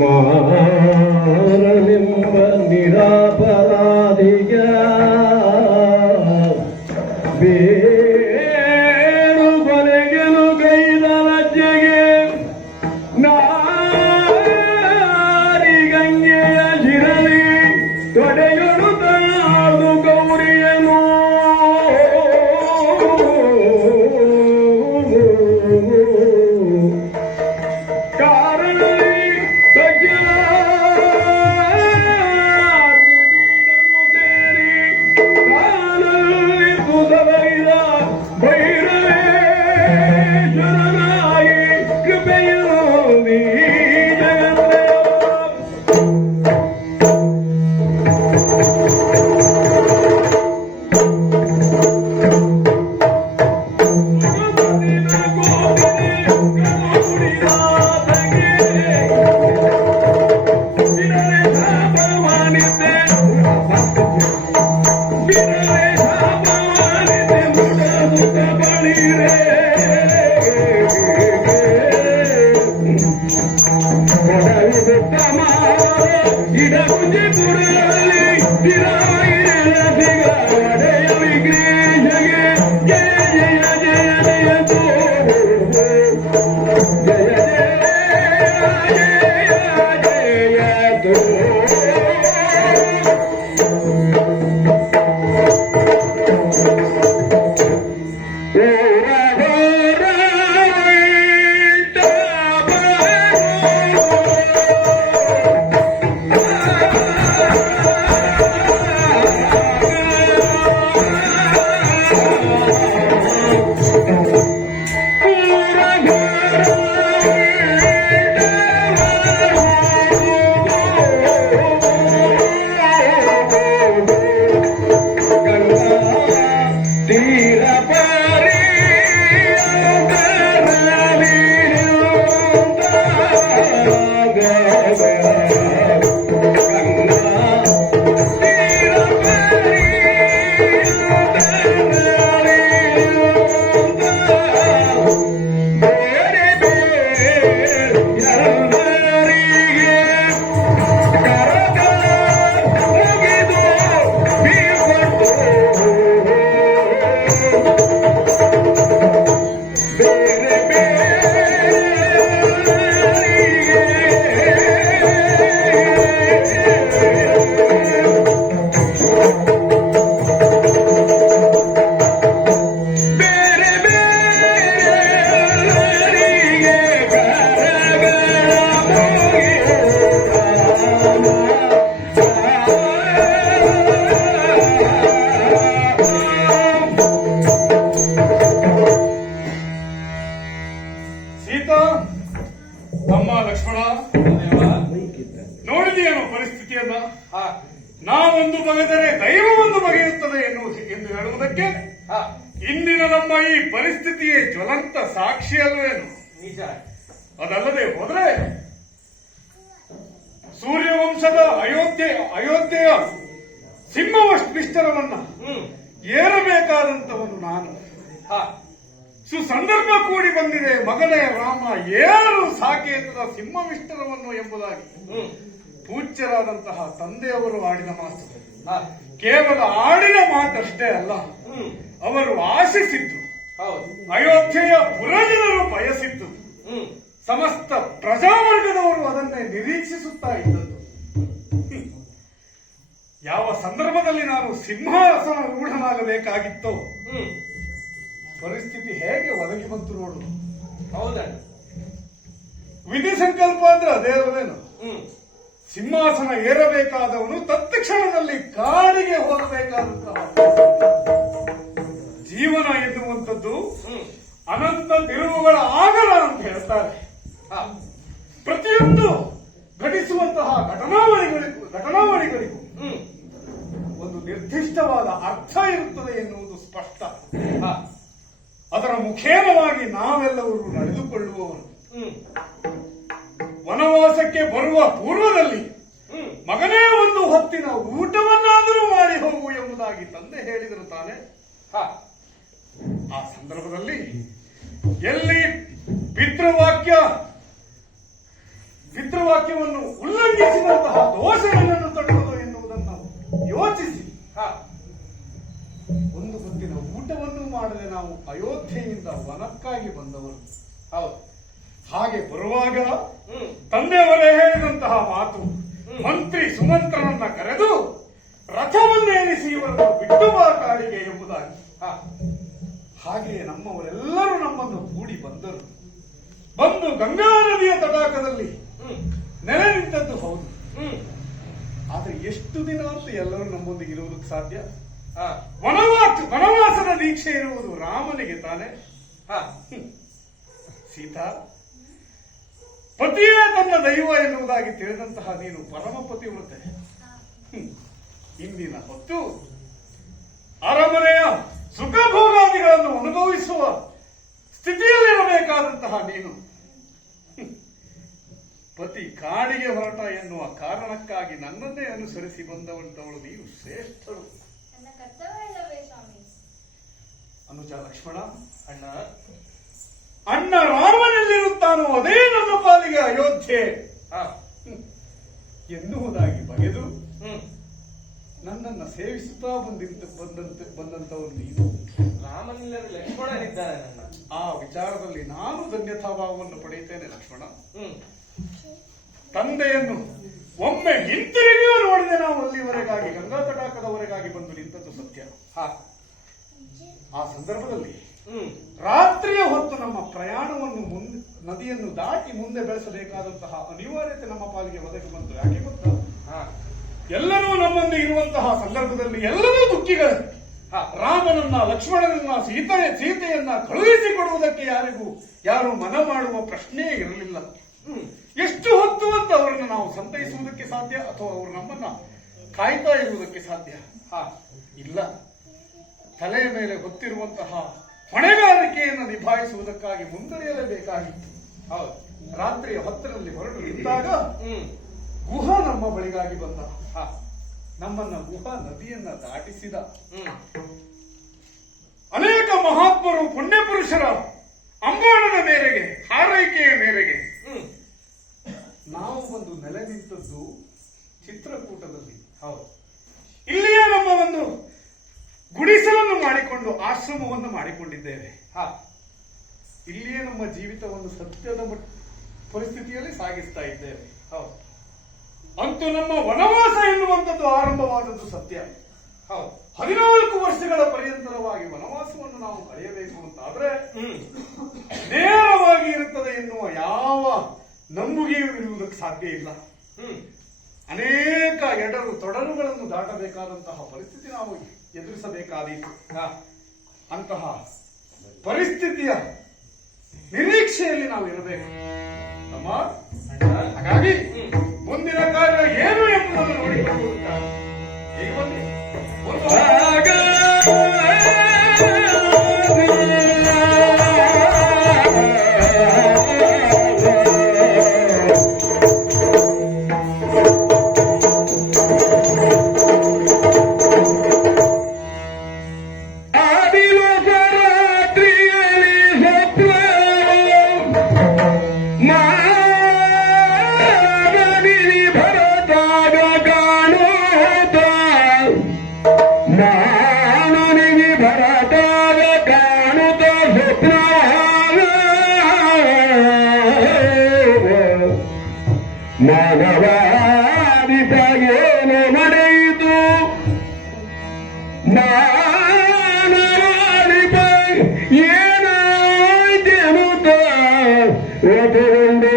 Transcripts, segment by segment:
ಮಾರನೆಂಬ ನಿರಾಪರಾಧಿಯ ಬೇರು ಬಲೆಗೆನು ಗೈದ ಲಜ್ಜೆಗೆ ನಾರಿಗಂಗೆಯ ಶಿರಲಿ ತೊಡೆಯೊಳು ತಾಳು ಗೌರಿಯನು ನೋಡಿದೆಯೇನೋ ಪರಿಸ್ಥಿತಿಯನ್ನ. ನಾವೊಂದು ಬಗೆದರೆ ದೈವವೊಂದು ಬಗೆಯುತ್ತದೆ ಎಂದು ಹೇಳುವುದಕ್ಕೆ ಇಂದಿನ ನಮ್ಮ ಈ ಪರಿಸ್ಥಿತಿಯೇ ಜ್ವಲಂತ ಸಾಕ್ಷಿಯಲ್ವೇನು? ಅದಲ್ಲದೆ ಹೋದ್ರೆ ಸೂರ್ಯವಂಶದ ಅಯೋಧ್ಯೆಯ ಸಿಂಹವಿಷ್ಟರವನ್ನ ಏರಬೇಕಾದಂತವನು ನಾನು. ಸುಸಂದರ್ಭ ಕೂಡಿ ಬಂದಿದೆ, ಮಗನೇ ರಾಮ ಏರು ಸಾಕೇತದ ಸಿಂಹವಿಷ್ಟರವನ್ನು ಎಂಬುದಾಗಿ ಪೂಜ್ಯರಾದಂತಹ ತಂದೆಯವರು ಆಡಿದ ಮಾತು. ಕೇವಲ ಆಡಿನ ಮಾತಷ್ಟೇ ಅಲ್ಲ, ಅವರು ಆಶಿಸಿದ್ದು, ಅಯೋಧ್ಯೆಯ ಪುರಜನರು ಬಯಸಿದ್ದು, ಸಮಸ್ತ ಪ್ರಜಾವರ್ಗದವರು ಅದನ್ನೇ ನಿರೀಕ್ಷಿಸುತ್ತಾ ಇದ್ದದ್ದು. ಯಾವ ಸಂದರ್ಭದಲ್ಲಿ ನಾನು ಸಿಂಹಾಸನ ರೂಢನಾಗಬೇಕಾಗಿತ್ತೋ ಪರಿಸ್ಥಿತಿ ಹೇಗೆ ಒದಗಿ ಬಂತು ನೋಡು. ಹೌದ, ವಿಧಿ ಸಂಕಲ್ಪ ಅಂದ್ರೆ ಅದೇ ಅಲ್ವೇನು? ಸಿಂಹಾಸನ ಏರಬೇಕಾದವನು ತತ್ಕ್ಷಣದಲ್ಲಿ ಕಾಡಿಗೆ ಹೋಗಬೇಕಾದಂತಹ ಜೀವನ ಎನ್ನುವಂಥದ್ದು ಅನಂತ ತಿರುವುಗಳ ಆಗರ ಅಂತ ಹೇಳ್ತಾರೆ. ಪ್ರತಿಯೊಂದು ಘಟಿಸುವಂತಹ ಘಟನಾವಳಿಗಳಿಗೂ ಒಂದು ನಿರ್ದಿಷ್ಟವಾದ ಅರ್ಥ ಇರುತ್ತದೆ ಎನ್ನುವುದು ಸ್ಪಷ್ಟ. ಅದರ ಮುಖೇನವಾಗಿ ನಾವೆಲ್ಲರೂ ನಡೆದುಕೊಳ್ಳುವವರು. ವನವಾಸಕ್ಕೆ ಬರುವ ಪೂರ್ವದಲ್ಲಿ ಮಗನೇ ಒಂದು ಹೊತ್ತಿನ ಊಟವನ್ನಾದರೂ ಮಾಡಿ ಹೋಗು ಎಂಬುದಾಗಿ ತಂದೆ ಹೇಳಿದರು ತಾನೆ. ಆ ಸಂದರ್ಭದಲ್ಲಿ ಎಲ್ಲಿ ಪಿತೃವಾಕ್ಯವನ್ನು ಸಂಧಿಸುವಂತಹ ದೋಷಗಳನ್ನು ತಡೆಯುವುದು ಎನ್ನುವುದನ್ನು ಯೋಚಿಸಿ ಒಂದು ಹೊತ್ತಿನ ಊಟವನ್ನು ಮಾಡದೆ ನಾವು ಅಯೋಧ್ಯೆಯಿಂದ ವನಕ್ಕಾಗಿ ಬಂದವರು. ಹೌದು. ಹಾಗೆ ಬರುವಾಗ ತಂದೆಯವರೇ ಹೇಳಿದಂತಹ ಮಾತು, ಮಂತ್ರಿ ಸುಮಂತ್ರನನ್ನ ಕರೆದು ರಥವನ್ನೇರಿಸಿ ಇವರನ್ನು ಬಿಟ್ಟು ಬಾ ಕಾಡಿಗೆ ಎಂಬುದಾಗಿ. ಹಾಗೆಯೇ ನಮ್ಮವರೆಲ್ಲರೂ ನಮ್ಮನ್ನು ಕೂಡಿ ಬಂದರು. ಬಂದು ಗಂಗಾ ನದಿಯ ತಟಾಕದಲ್ಲಿ ನೆಲೆ ನಿಂತದ್ದು ಹೌದು. ಆದ್ರೆ ಎಷ್ಟು ದಿನ ಅಂತ ಎಲ್ಲರೂ ನಮ್ಮೊಂದಿಗೆ ಇರುವುದಕ್ಕೆ ಸಾಧ್ಯ? ವನವಾಸದ ದೀಕ್ಷೆ ಇರುವುದು ರಾಮನಿಗೆ ತಾನೆ. ಸೀತಾ, ಪತಿಯೇ ತನ್ನ ದೈವ ಎನ್ನುವುದಾಗಿ ತಿಳಿದಂತಹ ನೀನು ಪರಮ ಪತಿವ್ರತೆ. ಇಂದಿನ ಹೊತ್ತು ಅರಮನೆಯ ಸುಖ ಭೋಗಾದಿಗಳನ್ನು ಅನುಭವಿಸುವ ಸ್ಥಿತಿಯಲ್ಲಿರಬೇಕಾದಂತಹ ನೀನು ಪತಿ ಕಾಡಿಗೆ ಹೊರಟ ಎನ್ನುವ ಕಾರಣಕ್ಕಾಗಿ ನನ್ನನ್ನೇ ಅನುಸರಿಸಿ ಬಂದವಂತವಳು ನೀನು ಶ್ರೇಷ್ಠರು. ಅನುಜ ಲಕ್ಷ್ಮಣ, ಅಣ್ಣ ರಾಮನಲ್ಲಿರುತ್ತಾನೋ ಅದೇ ನನ್ನ ಪಾಲಿಗೆ ಅಯೋಧ್ಯೆ ಎನ್ನುವುದಾಗಿ ಬಗೆದು ನನ್ನನ್ನ ಸೇವಿಸುತ್ತಾ ಬಂದಂತವರು ನೀನು. ರಾಮನಿಲ್ಲದೆ ಲಕ್ಷ್ಮಣನಿದ್ದಾನೆ. ಆ ವಿಚಾರದಲ್ಲಿ ನಾನು ಧನ್ಯತಾಭಾವವನ್ನು ಪಡೆಯುತ್ತೇನೆ ಲಕ್ಷ್ಮಣ. ತಂದೆಯನ್ನು ಒಮ್ಮೆ ಹಿಂತಿರುಗಿಯೂ ನೋಡಿದೆ ನಾವು ಅಲ್ಲಿವರೆಗಾಗಿ, ಗಂಗಾ ತಟಾಕದವರೆಗಾಗಿ ಬಂದು ನಿಂತದ್ದು ಸತ್ಯ. ಆ ಸಂದರ್ಭದಲ್ಲಿ ರಾತ್ರಿಯ ಹೊತ್ತು ನಮ್ಮ ಪ್ರಯಾಣವನ್ನು ನದಿಯನ್ನು ದಾಟಿ ಮುಂದೆ ಬೆಳೆಸಬೇಕಾದಂತಹ ಅನಿವಾರ್ಯತೆ ನಮ್ಮ ಪಾಲಿಗೆ ಒದಗಿ ಬಂತು. ಯಾಕೆ ಗೊತ್ತಾ? ಎಲ್ಲರೂ ನಮ್ಮನ್ನು ಇರುವಂತಹ ಸಂದರ್ಭದಲ್ಲಿ ಎಲ್ಲರೂ ದುಃಖಿಗಳೇ. ರಾಮನನ್ನ, ಲಕ್ಷ್ಮಣನನ್ನ, ಸೀತೆಯನ್ನ ಕಳುಹಿಸಿಕೊಡುವುದಕ್ಕೆ ಯಾರು ಮನ ಮಾಡುವ ಪ್ರಶ್ನೆಯೇ ಇರಲಿಲ್ಲ. ಎಷ್ಟು ಹೊತ್ತು ಅಂತ ಅವರನ್ನು ನಾವು ಸಂತೈಸುವುದಕ್ಕೆ ಸಾಧ್ಯ, ಅಥವಾ ಅವರು ನಮ್ಮನ್ನ ಕಾಯ್ತಾ ಇರುವುದಕ್ಕೆ ಸಾಧ್ಯ? ಇಲ್ಲ. ತಲೆಯ ಮೇಲೆ ಹೊತ್ತಿರುವಂತಹ ಹೊಣೆಗಾರಿಕೆಯನ್ನು ನಿಭಾಯಿಸುವುದಕ್ಕಾಗಿ ಮುಂದುವರಿಯಲೇಬೇಕಾಗಿತ್ತು. ರಾತ್ರಿಯ ಹೊತ್ತರಲ್ಲಿ ಹೊರಟು ನಿಂತಾಗ ಗುಹ ನಮ್ಮ ಬಳಿಗಾಗಿ ಬಂದ. ನಮ್ಮನ್ನ ಗುಹ ನದಿಯನ್ನ ದಾಟಿಸಿದ. ಅನೇಕ ಮಹಾತ್ಮರು, ಪುಣ್ಯ ಪುರುಷರ ಅಂಬಾಣದ ಮೇರೆಗೆ, ಹಾರೈಕೆಯ ಮೇರೆಗೆ ನಾವು ಒಂದು ನೆಲೆ ನಿಂತದ್ದು ಚಿತ್ರಕೂಟದಲ್ಲಿ. ಇಲ್ಲಿಯೇ ನಮ್ಮ ಒಂದು ಗುಡಿಸಲನ್ನು ಮಾಡಿಕೊಂಡು ಆಶ್ರಮವನ್ನು ಮಾಡಿಕೊಂಡಿದ್ದೇವೆ. ಇಲ್ಲಿಯೇ ನಮ್ಮ ಜೀವಿತವನ್ನು ಸತ್ಯದ ಪರಿಸ್ಥಿತಿಯಲ್ಲಿ ಸಾಗಿಸ್ತಾ ಇದ್ದೇವೆ. ಅಂತೂ ನಮ್ಮ ವನವಾಸ ಎನ್ನುವಂಥದ್ದು ಆರಂಭವಾದದ್ದು ಸತ್ಯ. 14 ವರ್ಷಗಳ ಪರ್ಯಂತರವಾಗಿ ವನವಾಸವನ್ನು ನಾವು ಕಳೆಯಬೇಕು ಅಂತಾದ್ರೆ ನೇರವಾಗಿ ಇರುತ್ತದೆ ಎನ್ನುವ ಯಾವ ನಂಬುಗೆಯೂ ಇರುವುದಕ್ಕೆ ಸಾಧ್ಯ ಇಲ್ಲ. ಅನೇಕ ಎಡರು ತೊಡರುಗಳನ್ನು ದಾಟಬೇಕಾದಂತಹ ಪರಿಸ್ಥಿತಿ ನಾವು ಎದುರಿಸಬೇಕಾದೀತು. ಅಂತಹ ಪರಿಸ್ಥಿತಿಯ ನಿರೀಕ್ಷೆಯಲ್ಲಿ ನಾವು ಇರಬೇಕು. ಹಾಗಾಗಿ ಮುಂದಿನ ಕಾರ್ಯ ಏನು ಎಂಬುದನ್ನು ನೋಡಿಕೊಳ್ಳುವುದಕ್ಕಾಗಿ ಈಗ ಬನ್ನಿ. ಮಾನವಾದಿತಗೇನು ನಡೆಯಿತು, ಮಾನವಾದಿತ ಏನಾಯ್ತೆನುತ ಒತ್ತುಕೊಂಡು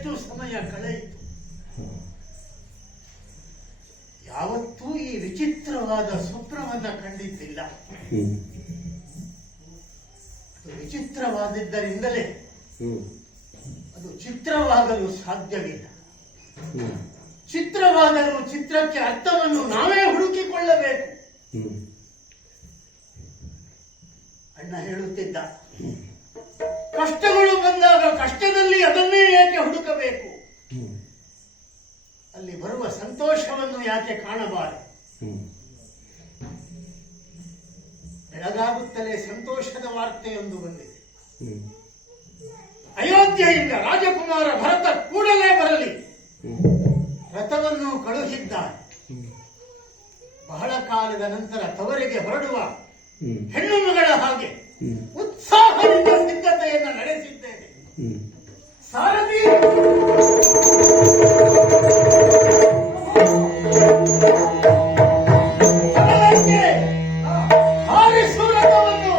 ಎಷ್ಟು ಸಮಯ ಕಳೆಯಿತು. ಯಾವತ್ತೂ ಈ ವಿಚಿತ್ರವಾದ ಸ್ವಪ್ನವನ್ನ ಕಂಡಿದ್ದಿಲ್ಲ. ಅದು ವಿಚಿತ್ರವಾದಿದ್ದರಿಂದಲೇ ಅದು ಚಿತ್ರವಾಗಲು ಸಾಧ್ಯವಿಲ್ಲ. ಚಿತ್ರವಾದರೂ ಚಿತ್ರಕ್ಕೆ ಅರ್ಥವನ್ನು ನಾವೇ ಹುಡುಕಿಕೊಳ್ಳಬೇಕು. ಅಣ್ಣ ಹೇಳುತ್ತಿದ್ದ, ಕಷ್ಟಗಳು ಬಂದಾಗ ಕಷ್ಟದಲ್ಲಿ ಅದನ್ನೇ ಯಾಕೆ ಹುಡುಕಬೇಕು, ಅಲ್ಲಿ ಬರುವ ಸಂತೋಷವನ್ನು ಯಾಕೆ ಕಾಣಬಾರದು. ಬೆಳಗಾಗುತ್ತಲೇ ಸಂತೋಷದ ವಾರ್ತೆಯೊಂದು ಬಂದಿದೆ. ಅಯೋಧ್ಯೆಯಿಂದ ರಾಜಕುಮಾರ ಭರತ ಕೂಡಲೇ ಬರಲಿ, ರಥವನ್ನು ಕಳುಹಿದ್ದಾನೆ. ಬಹಳ ಕಾಲದ ನಂತರ ತವರಿಗೆ ಹೊರಡುವ ಹೆಣ್ಣು ಮಗಳ ಹಾಗೆ ಉತ್ಸಾಹದಿಂದ ಸಿದ್ಧತೆಯನ್ನು ನಡೆಸಿದ್ದೇನೆ. ಸಾರಥಿ ಹಾರಿಸು ರಥವನ್ನು.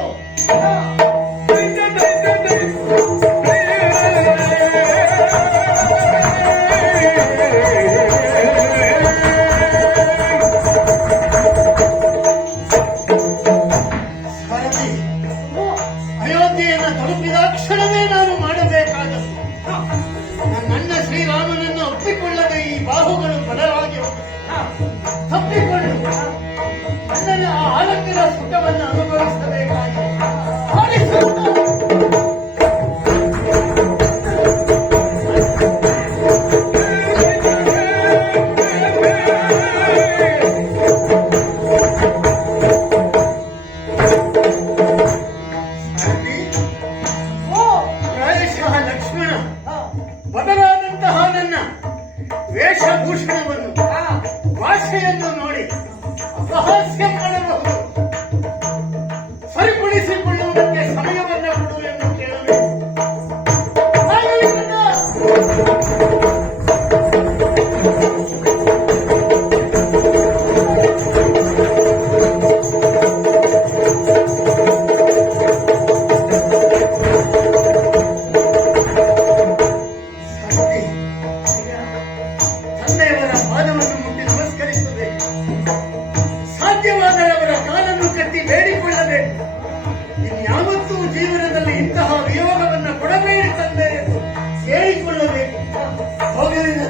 ಅಯೋಧ್ಯೆಯನ್ನು ತಲುಪಿದ ಕ್ಷಣವೇ ನಾನು ಮಾಡಬೇಕಾದದ್ದು, ನನ್ನಣ್ಣ ಶ್ರೀರಾಮನನ್ನು ಒಪ್ಪಿಕೊಳ್ಳದೆ ಈ ಬಾಹುಗಳು ಬಲವಾಗಿ ತಪ್ಪಿಕೊಂಡು ಅಣ್ಣನ ಆ ಆನಂದದ ಸುಖವನ್ನು ಅನುಭವಿಸಬೇಕಾಗಿದೆ. ಪ್ರಾಯಶಃ ಲಕ್ಷ್ಮಣ ಬದಲಾದಂತಹ ನನ್ನ ವೇಷಭೂಷಣವನ್ನು ಭಾಷೆಯನ್ನು ನೋಡಿ ಅಪಹಾಸ್ಯ ಮಾಡಬಹುದು. ಸರಿಪಡಿಸಿಕೊಳ್ಳುವುದಕ್ಕೆ ಸಮಯವನ್ನು ಕೊಡು ಎಂದು ಕೇಳಬೇಕು. ತಂದೆಯವರ ಪಾದವನ್ನು ಮುಟ್ಟಿ ನಮಸ್ಕರಿಸಬೇಕು. ಸಾಧ್ಯವಾದರೆ ಅವರ ಕಾಲನ್ನು ಕಟ್ಟಿ ಬೇಡಿಕೊಳ್ಳಬೇಕು. ಇನ್ಯಾವತ್ತೂ ಜೀವನದಲ್ಲಿ ಇಂತಹ ವಿಯೋಗವನ್ನು ಕೊಡಬೇಡಿ ತಂದೆ ಎಂದು ಹೇಳಿಕೊಳ್ಳಬೇಕು. ಹೋಗಲಿನ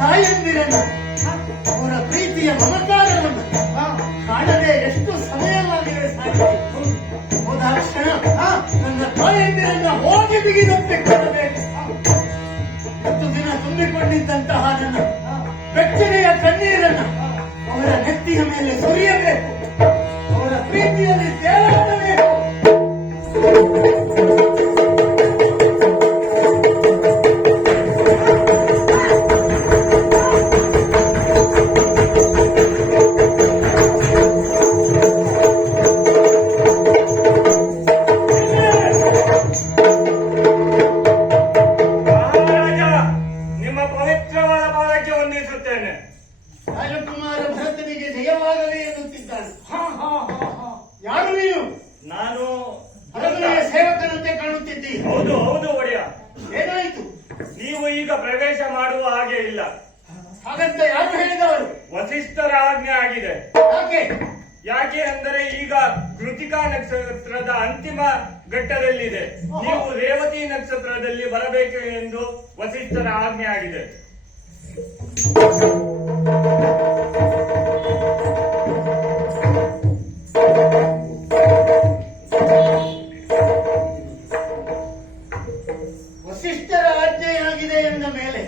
ತಾಯಂದಿರನ್ನು ಅವರ ಪ್ರೀತಿಯ ಮಮಕಾರವನ್ನು ಕಾಣದೆ ಎಷ್ಟು ಸಮಯವಾಗಿದೆ ಸಾಧ್ಯ. ಹೋದಾಕ್ಷಣ ನನ್ನ ತಾಯಂದಿರನ್ನ ಹೋಗಿ ಬಿಗಿದಪ್ಪಿಕೊಳ್ಳಬೇಕು. 10 ದಿನ ತುಂಬಿಕೊಂಡಿದ್ದಂತಹ ನನ್ನ ಬೆಚ್ಚನೆಯ ಕಣ್ಣೀರನ್ನು ಅವರ ನೆತ್ತಿಯ ಮೇಲೆ ಸುರಿಯಬೇಕು. ಅವರ ಪ್ರೀತಿಯಲ್ಲಿ ತೇಲಾಡಬೇಕು. ನಿಮ್ಮ ಪವಿತ್ರವಾದ ಪಾದಕ್ಕೆ ವಂದಿಸುತ್ತೇನೆ. ರಾಜಕುಮಾರ ಭರತನಿಗೆ ಜಯವಾಗಲಿ ಎನ್ನುತ್ತಿದ್ದಾನೆ. ಯಾರು ನೀನು? ನಾನು ಅರಮನೆಯ ಸೇವಕನಂತೆ ಕಾಣುತ್ತಿದ್ದೀ. ಹೌದು ಹೌದು ಒಡೆಯ. ಏನಾಯಿತು? ನೀವು ಈಗ ಪ್ರವೇಶ ಮಾಡುವ ಹಾಗೆ ಇಲ್ಲ. ಹಾಗಂತ ಯಾರು ಹೇಳಿದವರು? ವಸಿಷ್ಠರ ಆಜ್ಞೆ ಆಗಿದೆ. ಯಾಕೆ? ಯಾಕೆ ಅಂದರೆ ಈಗ ಕೃತಿಕಾ ನಕ್ಷತ್ರದ ಅಂತಿಮ ಘಟ್ಟದಲ್ಲಿದೆ. ನೀವು ರೇವತಿ ನಕ್ಷತ್ರದಲ್ಲಿ ಬರಬೇಕು ಎಂದು ವಸಿಷ್ಠರ ಆಜ್ಞೆ ಆಗಿದೆ. ವಸಿಷ್ಠರ ಆಜ್ಞೆಯಾಗಿದೆ ಎಂದ ಮೇಲೆ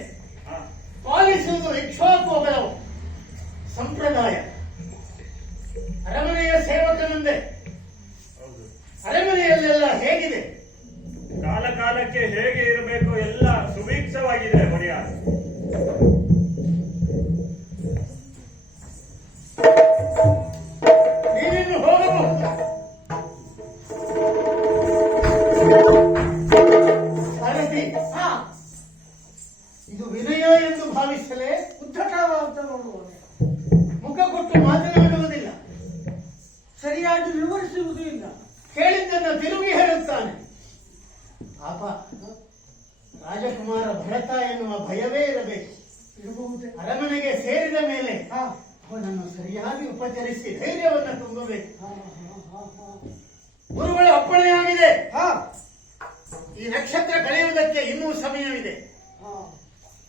ಪಾಲಿಸುವುದು ಇಕ್ಷ್ವಾಕುಗಳ ಸಂಪ್ರದಾಯ. ಅರಮನೆಯ ಸೇವಕನಂದೆ ಅರಮನೆಯಲ್ಲೆಲ್ಲ ಹೇಗಿದೆ? ಕಾಲ ಕಾಲಕ್ಕೆ ಹೇಗೆ ಇರಬೇಕು ಎಲ್ಲ ಸುಭಿಕ್ಷವಾಗಿದೆ ಒಡೆಯ. ನೀನಿನ್ನು ಹೋಗಬಹುದು. ಸಾರಥಿ, ಇದು ವಿನಯ ಇರುತ್ತಾನೆ. ಪಾಪ ರಾಜಕುಮಾರ ಭರತ ಎನ್ನುವ ಭಯವೇ ಇರಬೇಕು. ಅರಮನೆಗೆ ಸೇರಿದ ಮೇಲೆ ಅವನನ್ನು ಸರಿಯಾಗಿ ಉಪಚರಿಸಿ ಧೈರ್ಯವನ್ನು ತುಂಬಬೇಕು. ಗುರುಗಳ ಅಪ್ಪಣೆಯಾಗಿದೆ. ಈ ನಕ್ಷತ್ರ ಕಳೆಯುವುದಕ್ಕೆ ಇನ್ನೂ ಸಮಯವಿದೆ.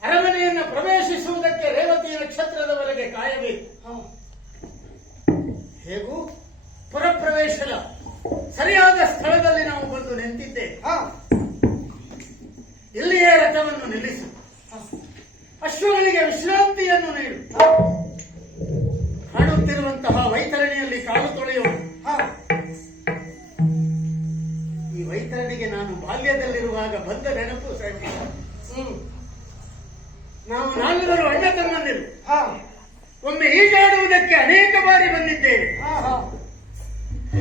ಅರಮನೆಯನ್ನು ಪ್ರವೇಶಿಸುವುದಕ್ಕೆ ರೇವತಿ ನಕ್ಷತ್ರದವರೆಗೆ ಕಾಯಬೇಕು. ಹೇಗೂ ಪುರಪ್ರವೇಶದ ಸರಿಯಾದ ಸ್ಥಳದಲ್ಲಿ ನಾವು ಬಂದು ನಿಂತಿದ್ದೇವೆ. ಇಲ್ಲಿಯೇ ರಥವನ್ನು ನಿಲ್ಲಿಸು. ಅಶ್ವಗಳಿಗೆ ವಿಶ್ರಾಂತಿಯನ್ನು ನೀಡು. ಹಾಡುತ್ತಿರುವಂತಹ ವೈತರಣಿಯಲ್ಲಿ ಕಾಲು ತೊಳೆಯುವುದು. ಈ ವೈತರಣಿಗೆ ನಾನು ಬಾಲ್ಯದಲ್ಲಿರುವಾಗ ಬಂದ ನೆನಪು ಸರಿ. ನಾವು ನಾಲ್ವರು ಅಣ್ಣ ತಮ್ಮಂದಿರು. ಒಮ್ಮೆ ಈಜಾಡುವುದಕ್ಕೆ ಅನೇಕ ಬಾರಿ ಬಂದಿದ್ದೇವೆ.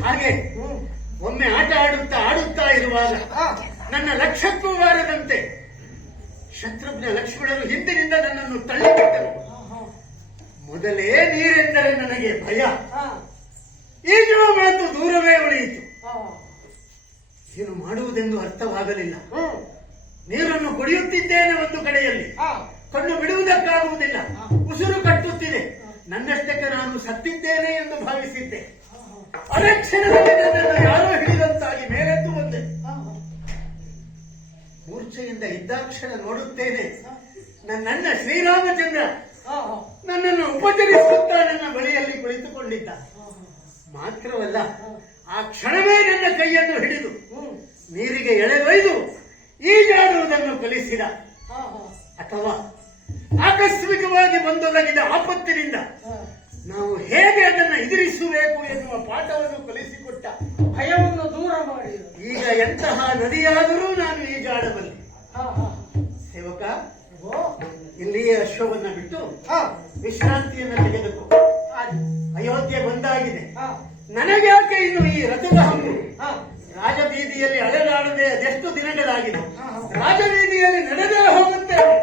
ಹಾಗೆ ಒಮ್ಮೆ ಆಟ ಆಡುತ್ತಾ ಇರುವಾಗ ನನ್ನ ಲಕ್ಷ್ಯಕ್ಕೂ ಬಾರದಂತೆ ಶತ್ರುಘ್ನ ಲಕ್ಷ್ಮಣರು ಹಿಂದಿನಿಂದ ನನ್ನನ್ನು ತಳ್ಳಿಬಿಟ್ಟರು. ಮೊದಲೇ ನೀರೆಂದರೆ ನನಗೆ ಭಯ. ಈಜುವ ಮಾತು ದೂರವೇ ಉಳಿಯಿತು. ಏನು ಮಾಡುವುದೆಂದು ಅರ್ಥವಾಗಲಿಲ್ಲ. ನೀರನ್ನು ಕುಡಿಯುತ್ತಿದ್ದೇನೆ ಒಂದು ಕಡೆಯಲ್ಲಿ, ಕಣ್ಣು ಬಿಡುವುದಕ್ಕಾಗುವುದಿಲ್ಲ. ಉಸಿರು ಕಟ್ಟುತ್ತಿದೆ. ನನ್ನಷ್ಟಕ್ಕೆ ನಾನು ಸತ್ತಿದ್ದೇನೆ ಎಂದು ಭಾವಿಸಿದ್ದೆ. ಅದೇ ಕ್ಷಣದಲ್ಲಿ ನನ್ನನ್ನು ಯಾರೋ ಹಿಡಿದಂತಾಗಿ ಮೇಲೆದ್ದು ಬಂದೆ. ಮೂರ್ಛೆಯಿಂದ ಇದ್ದಾಕ್ಷಣ ನೋಡುತ್ತೇನೆ, ನನ್ನಣ್ಣ ಶ್ರೀರಾಮಚಂದ್ರ ನನ್ನನ್ನು ಉಪಚರಿಸುತ್ತಾ ನನ್ನ ಬಳಿಯಲ್ಲಿ ಕುಳಿತುಕೊಂಡಿದ್ದ. ಮಾತ್ರವಲ್ಲ, ಆ ಕ್ಷಣವೇ ನನ್ನ ಕೈಯನ್ನು ಹಿಡಿದು ನೀರಿಗೆ ಎಳೆದೊಯ್ದು ಈಜಾಡುವುದನ್ನು ಕಲಿಸಿದ. ಅಥವಾ ಆಕಸ್ಮಿಕವಾಗಿ ಬಂದೊದಗಿದ ಆಪತ್ತಿನಿಂದ ನಾವು ಹೇಗೆ ಅದನ್ನು ಎದುರಿಸಬೇಕು ಎನ್ನುವ ಪಾಠವನ್ನು ಕಲಿಸಿಕೊಟ್ಟ. ಭಯವನ್ನು ದೂರ ಮಾಡಿ ಈಗ ಎಂತಹ ನದಿಯಾದರೂ ನಾನು ಈಜಾಡಬಲ್ಲೆ. ಸೇವಕ, ಇಲ್ಲಿಯೇ ಅಶ್ವವನ್ನ ಬಿಟ್ಟು ವಿಶ್ರಾಂತಿಯನ್ನು ತೆಗೆದುಕೋ. ಅಯೋಧ್ಯೆ ಬಂದಾಗಿದೆ. ನನಗ್ಯಾಕೆ ಇನ್ನು ಈ ರಥದ ಹಂಗು? ರಾಜಬೀದಿಯಲ್ಲಿ ಅಲೆದಾಡದೆ ಅದೆಷ್ಟು ದಿನಗಳಾಗಿದೆ. ರಾಜಬೀದಿಯಲ್ಲಿ ನಡೆದೇ ಹೋಗುತ್ತೇವೆ.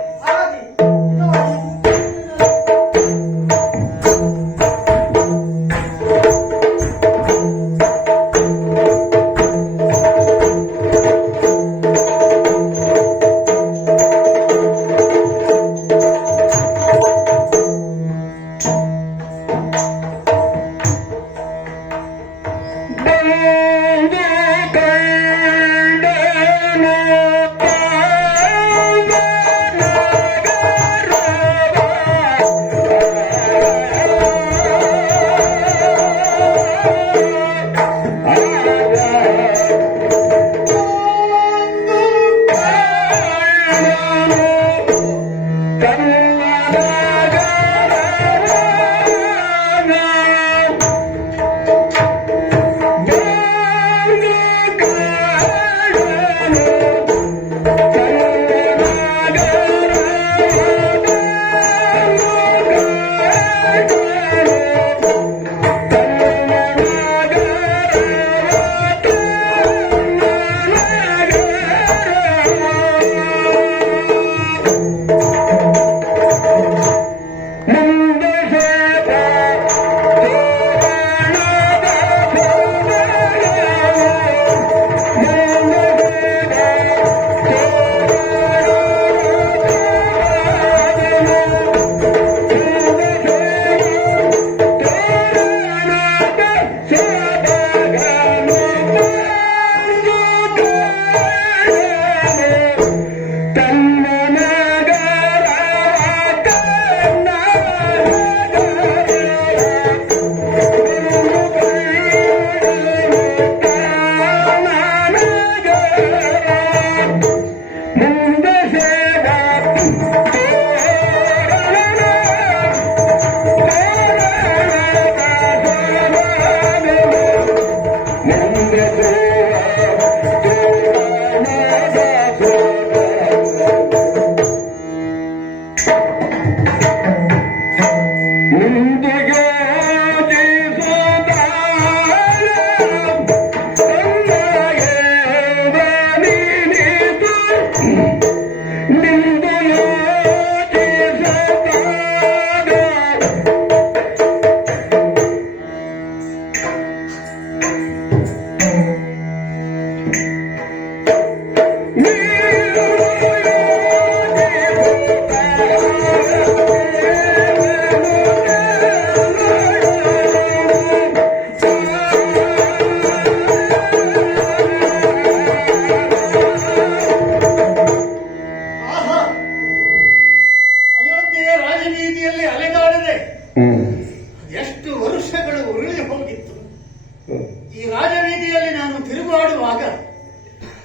ನಾನು ತಿರುಗಾಡುವಾಗ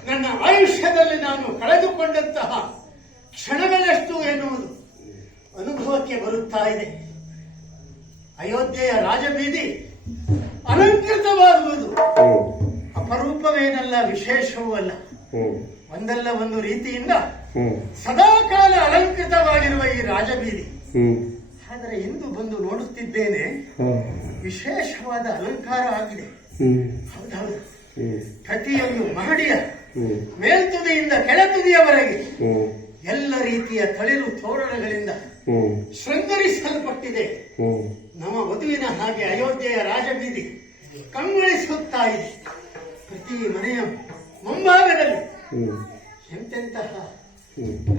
ನನ್ನ ಆಯುಷ್ಯದಲ್ಲಿ ನಾನು ಕಳೆದುಕೊಂಡಂತಹ ಕ್ಷಣಗಳೆಷ್ಟು ಎನ್ನುವುದು ಅನುಭವಕ್ಕೆ ಬರುತ್ತಾ ಇದೆ. ಅಯೋಧ್ಯೆಯ ರಾಜಬೀದಿ ಅಲಂಕೃತವಾಗುವುದು ಅಪರೂಪವೇನಲ್ಲ, ವಿಶೇಷವೂ ಅಲ್ಲ. ಒಂದಲ್ಲ ಒಂದು ರೀತಿಯಿಂದ ಸದಾಕಾಲ ಅಲಂಕೃತವಾಗಿರುವ ಈ ರಾಜಬೀದಿ, ಆದರೆ ಇಂದು ಬಂದು ನೋಡುತ್ತಿದ್ದೇನೆ, ವಿಶೇಷವಾದ ಅಲಂಕಾರ ಆಗಿದೆ. ಹೌದೌದು, ಪ್ರತಿಯೊಂದು ಮಹಡಿಯ ಮೇಲ್ತುದಿಯಿಂದ ಕೆಳತುದಿಯವರೆಗೆ ಎಲ್ಲ ರೀತಿಯ ತಳಿರು ತೋರಣಗಳಿಂದ ಶೃಂಗರಿಸಲ್ಪಟ್ಟಿದೆ. ನಮ್ಮ ವಧುವಿನ ಹಾಗೆ ಅಯೋಧ್ಯೆಯ ರಾಜಬೀದಿ ಕಂಗೊಳಿಸುತ್ತಾ ಇದೆ. ಪ್ರತಿ ಮನೆಯ ಮುಂಭಾಗದಲ್ಲಿ ಎಂತೆಂತಹ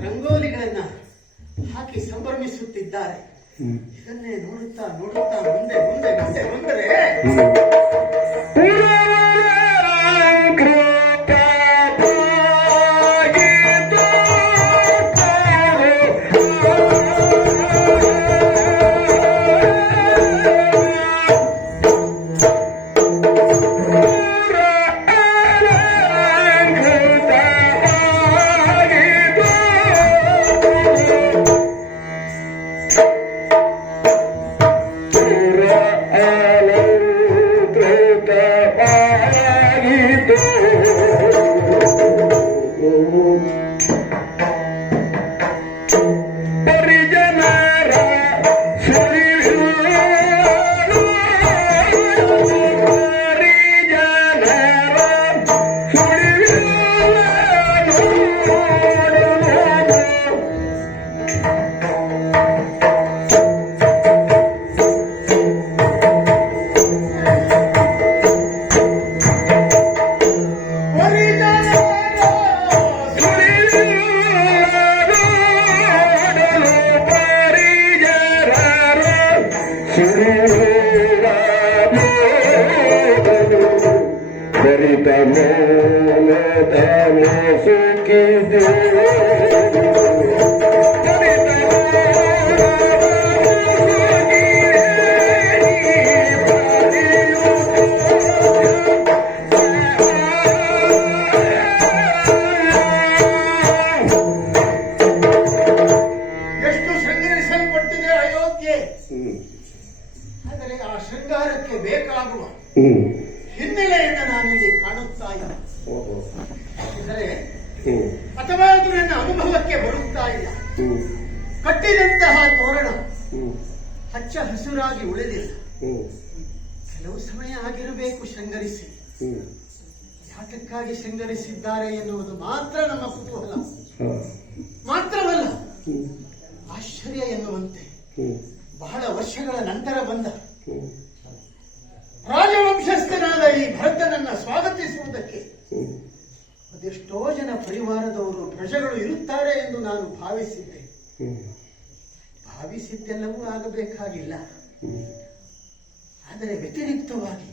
ರಂಗೋಲಿಗಳನ್ನ ಹಾಕಿ ಸಂಭ್ರಮಿಸುತ್ತಿದ್ದಾರೆ. ಇದನ್ನೇ ನೋಡುತ್ತಾ ನೋಡುತ್ತಾ ಮುಂದೆ ಮುಂದೆ ಮುಂದೆ ಬಂದರೆ ಆದರೆ ಆ ಶೃಂಗಾರಕ್ಕೆ ಬೇಕಾಗುವ ಹಿನ್ನೆಲೆಯನ್ನು ನಾನಿಲ್ಲಿ ಕಾಣುತ್ತಾ ಇಲ್ಲ. ಅಥವಾ ಅದು ನನ್ನ ಅನುಭವಕ್ಕೆ ಬರುತ್ತಾ ಇಲ್ಲ. ಕಟ್ಟಿದಂತಹ ತೋರಣ ಹಚ್ಚ ಹಸುರಾಗಿ ಉಳಿದಿಲ್ಲ. ಕೆಲವು ಸಮಯ ಆಗಿರಬೇಕು ಶೃಂಗರಿಸಿ. ಯಾತಕ್ಕಾಗಿ ಶೃಂಗರಿಸಿದ್ದಾರೆ ಎನ್ನುವುದು ಮಾತ್ರ ನಮ್ಮ ಕುತೂಹಲ. ಮಾತ್ರವಲ್ಲ, ಆಶ್ಚರ್ಯ ಎನ್ನುವಂತೆ ಬಹಳ ವರ್ಷಗಳ ನಂತರ ಬಂದ ರಾಜವಂಶಸ್ಥನಾದ ಈ ಭರತನನ್ನ ಸ್ವಾಗತಿಸುವುದಕ್ಕೆ ಅದೆಷ್ಟೋ ಜನ ಪರಿವಾರದವರು ಪ್ರಜೆಗಳು ಇರುತ್ತಾರೆ ಎಂದು ನಾನು ಭಾವಿಸಿದ್ದೆ. ಭಾವಿಸಿದ್ದೆಲ್ಲವೂ ಆಗಬೇಕಾಗಿಲ್ಲ. ಆದರೆ ವ್ಯತಿರಿಕ್ತವಾಗಿ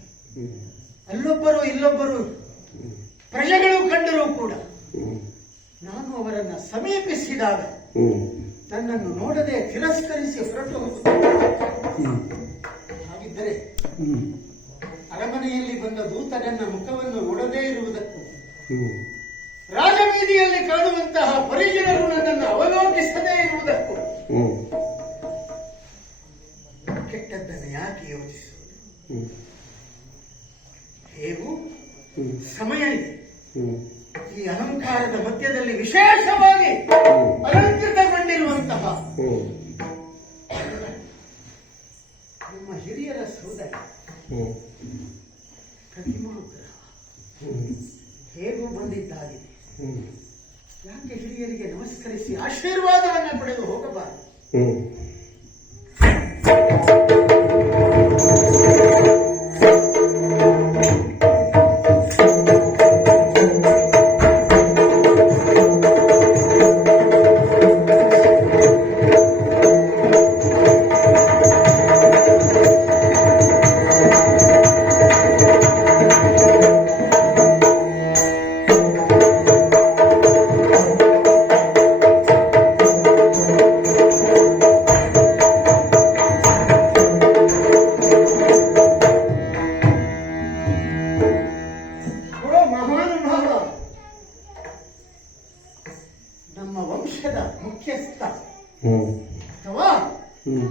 ಅಲ್ಲೊಬ್ಬರು ಇಲ್ಲೊಬ್ಬರು ಪ್ರಜೆಗಳು ಕಂಡರೂ ಕೂಡ ನಾನು ಅವರನ್ನ ಸಮೀಪಿಸಿದಾಗ ನನ್ನನ್ನು ನೋಡದೆ ತಿರಸ್ಕರಿಸಿ ಹೊರಟು ಹಾಗಿದ್ದರೆ ಅರಮನೆಯಲ್ಲಿ ಬಂದ ದೂತನನ್ನ ಮುಖವನ್ನು ನೋಡದೇ ಇರುವುದಕ್ಕೂ, ರಾಜಬೀದಿಯಲ್ಲಿ ಕಾಣುವಂತಹ ಪರಿಜನರು ನನ್ನನ್ನು ಅವಲೋಕಿಸದೇ ಇರುವುದಕ್ಕೂ ಕೆಟ್ಟದ್ದನ್ನು ಯಾಕೆ ಯೋಚಿಸುವುದು? ಹೇಗೂ ಸಮಯ ಇದೆ. ಈ ಅಲಂಕಾರದ ಮಧ್ಯದಲ್ಲಿ ವಿಶೇಷವಾಗಿ ಅಲಂಕೃತಗೊಂಡಿರುವಂತಹ ನಮ್ಮ ಹಿರಿಯರ ಸೋದರ ಪ್ರತಿಮಾಗ್ರಹ ಹೇಗೂ ಬಂದಿದ್ದಾಗಿದೆ. ಯಾಕೆ ಹಿರಿಯರಿಗೆ ನಮಸ್ಕರಿಸಿ ಆಶೀರ್ವಾದವನ್ನು ಪಡೆದು ಹೋಗಬಾರದು? ವಂಶದ ಮುಖ್ಯಸ್ಥ ಹ್ಮ್ ಅಥವಾ ಹ್ಮ್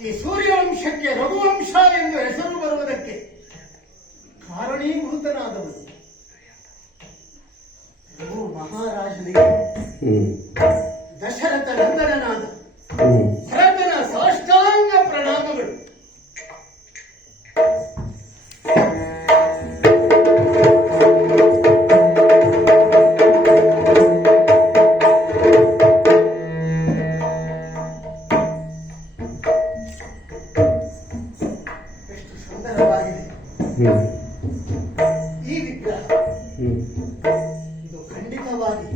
ಈ ಸೂರ್ಯವಂಶಕ್ಕೆ ರಘುವಂಶ ಎಂದು ಹೆಸರು ಬರುವುದಕ್ಕೆ ಕಾರಣೀಭೂತನಾದವನು ರಘು ಮಹಾರಾಜನಿಗೆ ಹ್ಮ್ ದಶರಥ ನಂದನನಾದ ಹ್ಮ್ ಭರತನ ಸಾಷ್ಟಾಂಗ ಪ್ರಣಾಮಗಳು. ಎಷ್ಟು ಸುಂದರವಾಗಿದೆ ಹ್ಮ್ ಈ ವಿಗ್ರಹ. ಹ್ಮ್ ಇದು ಖಂಡಿತವಾಗಿ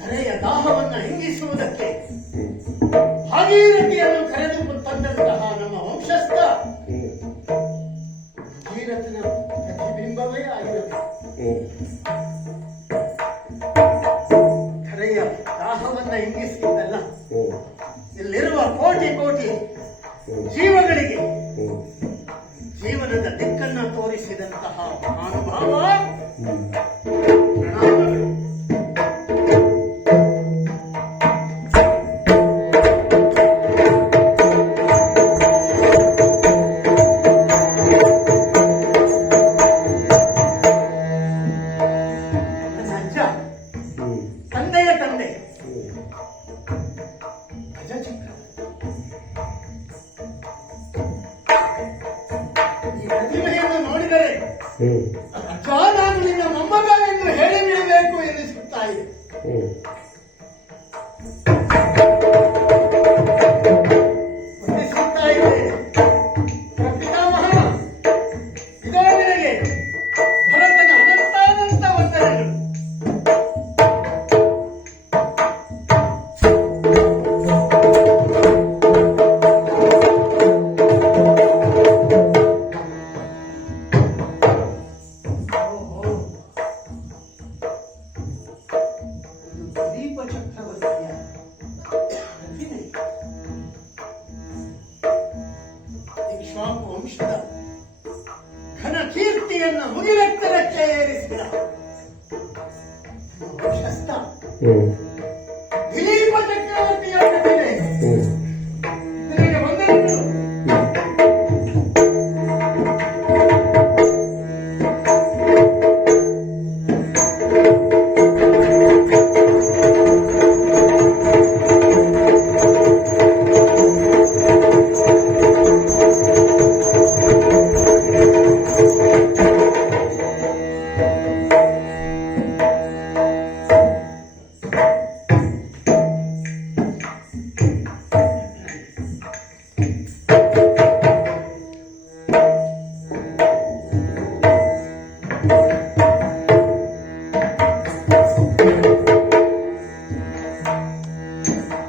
ಧರೆಯ ದಾಹವನ್ನ ಹಿಂಗಿಸುವುದಕ್ಕೆ ಭಾಗೀರಥಿಯನ್ನು ಕರೆದು ತಂದಂತಹ ನಮ್ಮ ವಂಶಸ್ಥ ಹ್ಮ್ ಭಗೀರಥನ ಪ್ರತಿಬಿಂಬವೇ ಆಗಿರಬೇಕು. ಧರೆಯ ದಾಹವನ್ನ ಹಿಂಗಿಸಿದ್ದಲ್ಲ, ಹ್ಮ್ ಇಲ್ಲಿರುವ ಕೋಟಿ ಕೋಟಿ ಜೀವಗಳಿಗೆ ಜೀವನದ ದಿಕ್ಕನ್ನ ತೋರಿಸಿದಂತಹ ಮಹಾನುಭಾವ. ಪ್ರಣಾಮಗಳು. ನನ್ನ ಅಜ್ಜ, ತಂದೆಯ ತಂದೆ ಅಜ ಚಕ್ರವರ್ತಿ. ಈ ಪ್ರತಿಮೆಯನ್ನು ನೋಡಿದರೆ ಅಜ್ಜ ನಾನು ನಿನ್ನ ಮೊಮ್ಮಗ ಎಂದು ಹೇಳಿ ಬಿಡಬೇಕು ಎನ್ನಿಸುತ್ತಾ ಇದೆ. ವಂದಿಸುತ್ತಾ ಇದೆ ಪ್ರಪಿತಾಮಹ. ಇದೋ ನಿನಗೆ ಭರತನ ಅನಂತಾನಂತ ವಂದನೆಗಳು. ಓಹೋ, ಒಂದು ದಿಲೀಪ ಚಕ್ರವರ್ತಿಯ ಪ್ರತಿಮೆ. ಇಕ್ಷ್ವಾಕು ವಂಶದ ಘನ ಕೀರ್ತಿಯನ್ನ ಮುಗಿಲೆತ್ತರಕ್ಕೆ ಏರಿಸಿದ ನಮ್ಮ ವಂಶಸ್ಥ ದಿಲೀಪ ಚಕ್ರವರ್ತಿಯ ಪ್ರತಿಮೆ. ನಿನಗೆ ವಂದನೆಗಳು.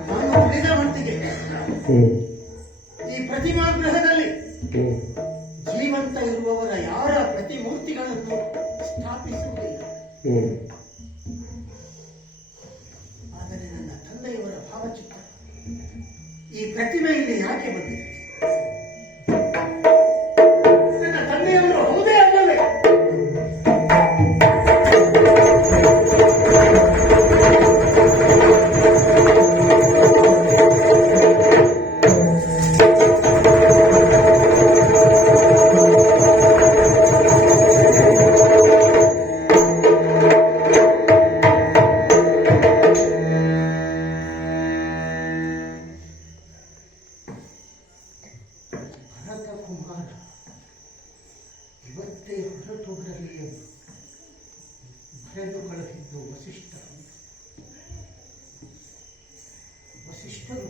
ನಾನು ತಿಳಿದ ಮಟ್ಟಿಗೆ ಈ ಪ್ರತಿಮಾ ಗೃಹದಲ್ಲಿ ಜೀವಂತ ಇರುವವರ ಯಾರ ಪ್ರತಿಮೂರ್ತಿಗಳನ್ನು ಸ್ಥಾಪಿಸುವುದಿಲ್ಲ. ಆದರೆ ನನ್ನ ತಂದೆಯವರ ಭಾವಚಿತ್ರ ಈ ಪ್ರತಿಮೆಯಲ್ಲಿ ಯಾಕೆ ಬಂದಿದೆ? ನನ್ನ ತಂದೆಯವರು ಹೌದೇ ಅಲ್ಲವೇ? ಭರತ ಕುಮಾರ ಇವತ್ತೇ ಹೊರಟು ಬರಲಿ ಎಂದು ಬರೆದು ಕಳುಹಿದ್ದು ವಸಿಷ್ಠ. ವಸಿಷ್ಠರು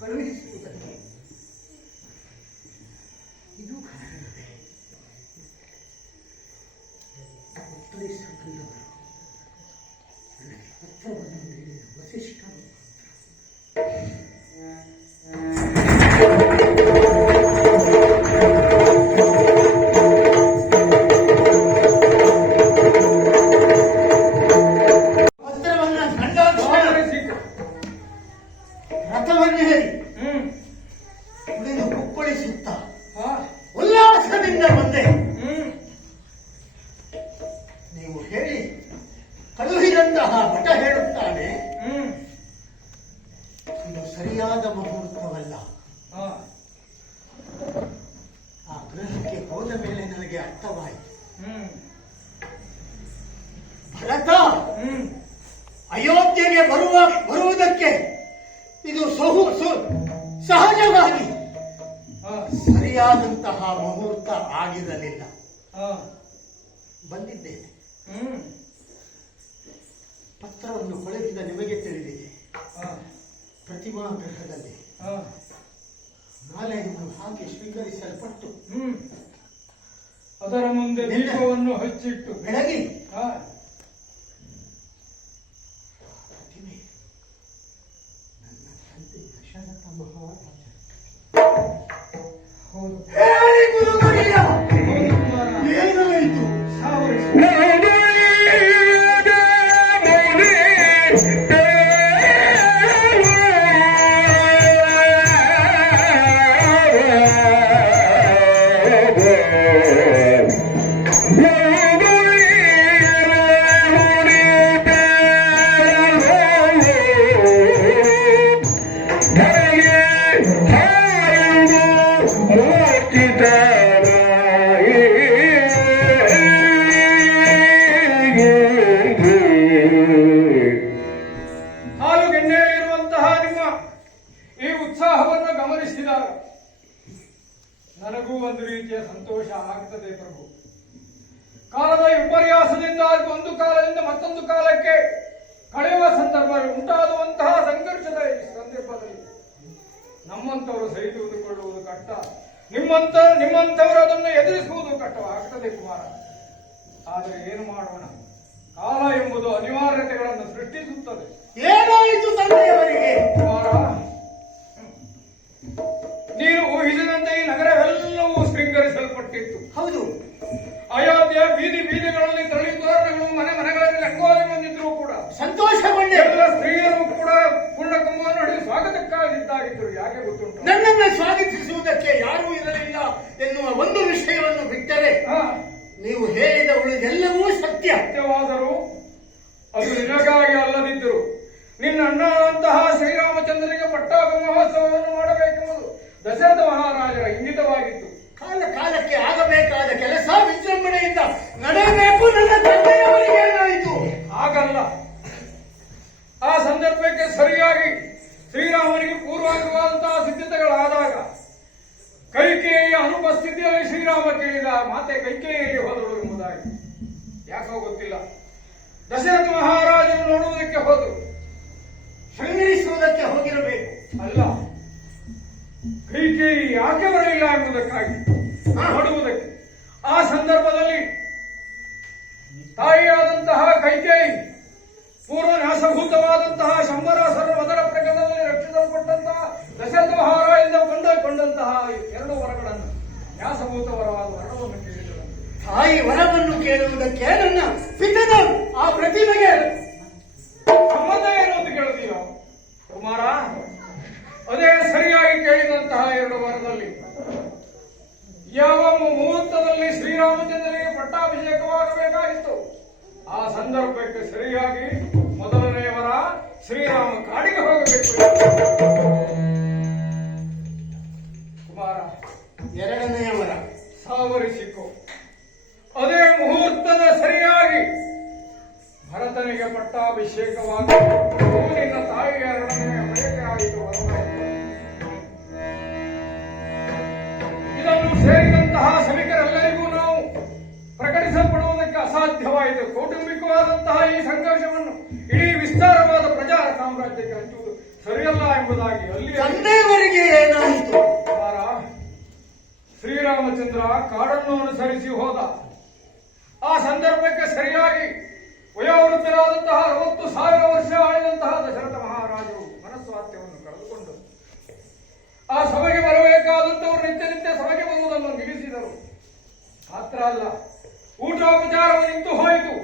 ಕಳುಹಿಸುವುದಕ್ಕೆ ಇದು ಕಾರಣವೇ? ಉತ್ತರಿಸಬಲ್ಲವರು ನನಗೆ ಪತ್ರವನ್ನು ನೀಡಿದ ವಸಿಷ್ಠರು. ಪತ್ರವನ್ನ ಕಂಡಾಕ್ಷಣ ರಥವನ್ನೇರಿ ಕುಡಿದು ಕುಪ್ಪಳಿಸುತ್ತಾ ಉಲ್ಲಾಸದಿಂದ ಬಂದೆ. ನೀವು ಹೇಳಿ ನನಗೆ ಅರ್ಥವಾಯಿತು. ಹ್ಮ್ ಭರತ ಹ್ಮ್ ಅಯೋಧ್ಯೆಗೆ ಬರುವುದಕ್ಕೆ ಇದು ಸಹಜವಾಗಿ ಹಾ ಸರಿಯಾದಂತಹ ಮುಹೂರ್ತ ಆಗಿರಲಿಲ್ಲ. ಹಾ ಬಂದಿದ್ದೇನೆ. ಹ್ಮ್ ಪತ್ರವನ್ನು ಕಳುಹಿಸಿದ ನಿಮಗೆ ತಿಳಿದಿದೆ. ಹಾ ಪ್ರತಿಮಾ ಗೃಹದಲ್ಲಿ ಹಾ ಮಾಲೆಯನ್ನು ಹಾಕಿ ಸ್ವೀಕರಿಸಲ್ಪಟ್ಟು ಹ್ಮ್ ಅದರ ಮುಂದೆ ದೀಪವನ್ನು ಹಚ್ಚಿಟ್ಟು ಬೆಳಗಿ ಹಾ ಪ್ರತಿಮೆ ನನ್ನ ತಂದೆ ದಶರಥ ಮಹಾರಾಜ. ಹೌದು ಹೇಳಿ ಗುರುವರಿಯ, ಹೌದು ಕುಮಾರ. ಏನಾಯಿತು? ಸಾವರಿಸು. ಹಾಲುಗೆಣ್ಣೆಯಲ್ಲಿರುವಂತಹ ನಿಮ್ಮ ಈ ಉತ್ಸಾಹವನ್ನು ಗಮನಿಸಿದಾಗ ನನಗೂ ಒಂದು ರೀತಿಯ ಸಂತೋಷ ಆಗ್ತದೆ ಪ್ರಭು. ಕಾಲದ ವಿಪರ್ಯಾಸದಿಂದ ಒಂದು ಕಾಲದಿಂದ ಮತ್ತೊಂದು ಕಾಲಕ್ಕೆ ಕಳೆಯುವ ಸಂದರ್ಭ ಉಂಟಾಗುವಂತಹ ಸಂಘರ್ಷದ ಈ ಸಂದರ್ಭದಲ್ಲಿ ನಮ್ಮಂತವರು ಸಹಿತುಕೊಳ್ಳುವುದು ಕಷ್ಟ, ನಿಮ್ಮಂತವರು ಅದನ್ನು ಎದುರಿಸುವುದು ಕಷ್ಟವಾಗ್ತದೆ ಕುಮಾರ. ಆದರೆ ಏನು ಮಾಡೋಣ, ಕಾಲ ಎಂಬುದು ಅನಿವಾರ್ಯತೆಗಳನ್ನು ಸೃಷ್ಟಿಸುತ್ತದೆ. ಏನಾಯಿತು ತಂದೆಯವರಿಗೆ? ಕುಮಾರ, ನೀನು ಊಹಿಸಿದಂತೆ ಈ ನಗರವೆಲ್ಲವೂ ಶೃಂಗರಿಸಲ್ಪಟ್ಟಿತ್ತು. ಹೌದು, ಅಯೋಧ್ಯೆ ಬೀದಿ ಬೀದಿಗಳಲ್ಲಿ ತಳಿ ತೋರಣಗಳು, ಮನೆ ಮನೆಗಳಲ್ಲಿ ರಂಗೋಲಿ ಬಂದಿದ್ರು ಕೂಡ ಸಂತೋಷಗೊಂಡೆ. ಎಲ್ಲ ಸ್ತ್ರೀಯರು ಕೂಡ ಪೂರ್ಣ ಕಂಬವನ್ನು ಹಿಡಿದು ಸ್ವಾಗತಕ್ಕಾಗಿದ್ದಾಗಿದ್ದರು. ಯಾಕೆ ಗೊತ್ತುಂಟು? ನನ್ನನ್ನು ಸ್ವಾಗತಿಸುವುದಕ್ಕೆ ಯಾರೂ ಇರಲಿಲ್ಲ ಎನ್ನುವ ಒಂದು ವಿಷಯವನ್ನು ಬಿಟ್ಟರೆ ನೀವು ಹೇಳಿದ ಉಳಿದೆಲ್ಲವೂ ಸತ್ಯವಾದರೂ ಅದು ನಿನಗಾಗಿ ಅಲ್ಲದಿದ್ದರು ನಿನ್ನ ಅಣ್ಣನಂತಹ ಶ್ರೀರಾಮಚಂದ್ರನಿಗೆ ಪಟ್ಟಾಭಿ ಮಹೋತ್ಸವವನ್ನು ಮಾಡಬೇಕೆಂಬುದು ದಶರಥ ಮಹಾರಾಜರ ಇಂಗಿತವಾಗಿತ್ತು. ಕಾಲಕ್ಕೆ ಆಗಬೇಕಾದ ಕೆಲಸ ವಿಜೃಂಭಣೆಯಿಂದ ನಡೆಯಬೇಕು. ನನ್ನ ತಂದೆಯವರಿಗೆ ಏನಾಯಿತು? ಹಾಗಲ್ಲ, ಆ ಸಂದರ್ಭಕ್ಕೆ ಸರಿಯಾಗಿ ಶ್ರೀರಾಮನಿಗೆ ಪೂರ್ವಕವಾದಂತಹ ಸಿದ್ಧತೆಗಳಾದಾಗ ಕೈಕೇಯಿಯ ಅನುಪಸ್ಥಿತಿಯಲ್ಲಿ ಶ್ರೀರಾಮ ಕೇಳಿದ ಮಾತೆ ಕೈಕೇಯಿಯಲ್ಲಿ ಹೋದಳು ಎಂಬುದಾಗಿ. ಯಾಕೋ ಗೊತ್ತಿಲ್ಲ, ದಶರಥ ಮಹಾರಾಜರು ನೋಡುವುದಕ್ಕೆ ಹೋದರು. ಶೃಂಗರಿಸುವುದಕ್ಕೆ ಹೋಗಿರಬೇಕು. ಅಲ್ಲ, ಕೈಕೇಯಿ ಯಾಕೆ ಬರಲಿಲ್ಲ ಎಂಬುದಕ್ಕಾಗಿ ನೋಡುವುದಕ್ಕೆ. ಆ ಸಂದರ್ಭದಲ್ಲಿ ತಾಯಿಯಾದಂತಹ ಕೈಕೇಯಿ ಪೂರ್ವ ನಾಶಭೂತವಾದಂತಹ ಶಂಬರಾಸರ ಮೊದಲ ಪ್ರಕರಣದಲ್ಲಿ ರಕ್ಷಿಸಲ್ಪಟ್ಟಂತಹ ದಶರಥ ಮಹಾರಾಜರಿಂದ ಕೊಂಡಂತಹ ಎರಡು ವರಗಳನ್ನು, ನ್ಯಾಸಭೂತವರವಾದ ವರವನ್ನು ಕೇಳಿದರು. ತಾಯಿ ವರವನ್ನು ಕೇಳುವುದಕ್ಕೆ ನನ್ನ ಪಿತನ ಆ ಪ್ರತಿಮೆಗೆ ಸಂಬಂಧ ಏನು ಅಂತ ಕೇಳುತ್ತೀಯ ಕುಮಾರ? ಅದೇ ಸರಿಯಾಗಿ ಕೇಳಿದಂತಹ ಎರಡು ವರದಲ್ಲಿ ಯಾವ ಮುಹೂರ್ತದಲ್ಲಿ ಶ್ರೀರಾಮಚಂದ್ರನಿಗೆ ಪಟ್ಟಾಭಿಷೇಕವಾಗಬೇಕಾಗಿತ್ತು ಆ ಸಂದರ್ಭಕ್ಕೆ ಸರಿಯಾಗಿ ಮೊದಲನೆಯ ವರ ಶ್ರೀರಾಮ ಕಾಡಿಗೆ ಹೋಗಬೇಕು. ಕುಮಾರ, ಎರಡನೆಯ ವರ ಸಾವರಿಸಿಕೊ. ಅದೇ ಮುಹೂರ್ತದ ಸರಿಯಾಗಿ ಭರತನಿಗೆ ಪಟ್ಟಾಭಿಷೇಕವಾಗಿ ನಿನ್ನ ತಾಯಿಯ ಎರಡನೆಯ ಬಯಕೆಯಾಯಿತು. ಇದನ್ನು ಸೇರಿದಂತಹ ಸಭಿಕರೆಲ್ಲರಿಗೂ ನಾವು ಪ್ರಕಟಿಸಲ್ಪಡುವುದಕ್ಕೆ ಅಸಾಧ್ಯವಾಯಿತು. ಕೌಟುಂಬಿಕವಾದಂತಹ ಈ ಸಂಘರ್ಷವನ್ನು ಇಡೀ ವಿಸ್ತಾರವಾದ ಪ್ರಜಾ ಸಾಮ್ರಾಜ್ಯಕ್ಕೆ ಹಂಚುವುದು ಸರಿಯಲ್ಲ ಎಂಬುದಾಗಿ ಅಲ್ಲಿ ತಂದೆಯವರಿಗೆ ಏನಾಯಿತು? ಕುಮಾರ, ಶ್ರೀರಾಮಚಂದ್ರ ಕಾಡನ್ನು ಅನುಸರಿಸಿ ಹೋದ. ಆ ಸಂದರ್ಭಕ್ಕೆ ಸರಿಯಾಗಿ ವಯೋವೃದ್ಧರಾದಂತಹ 60,000 ವರ್ಷ ಆಳಿದಂತಹ ದಶರಥ ಮಹಾರಾಜರು ಮನಸ್ವಾಸ್ಥ್ಯವನ್ನು ಕಳೆದುಕೊಂಡರು. ಆ ಸಭೆಗೆ ಬರಬೇಕಾದಂತವರು ನಿತ್ಯ ಸಭೆಗೆ ಬರುವುದನ್ನು ನಿಲ್ಲಿಸಿದರು. ಮಾತ್ರ ಅಲ್ಲ, ಊಟೋಪಚಾರವು ನಿಂತು ಹೋಯಿತು.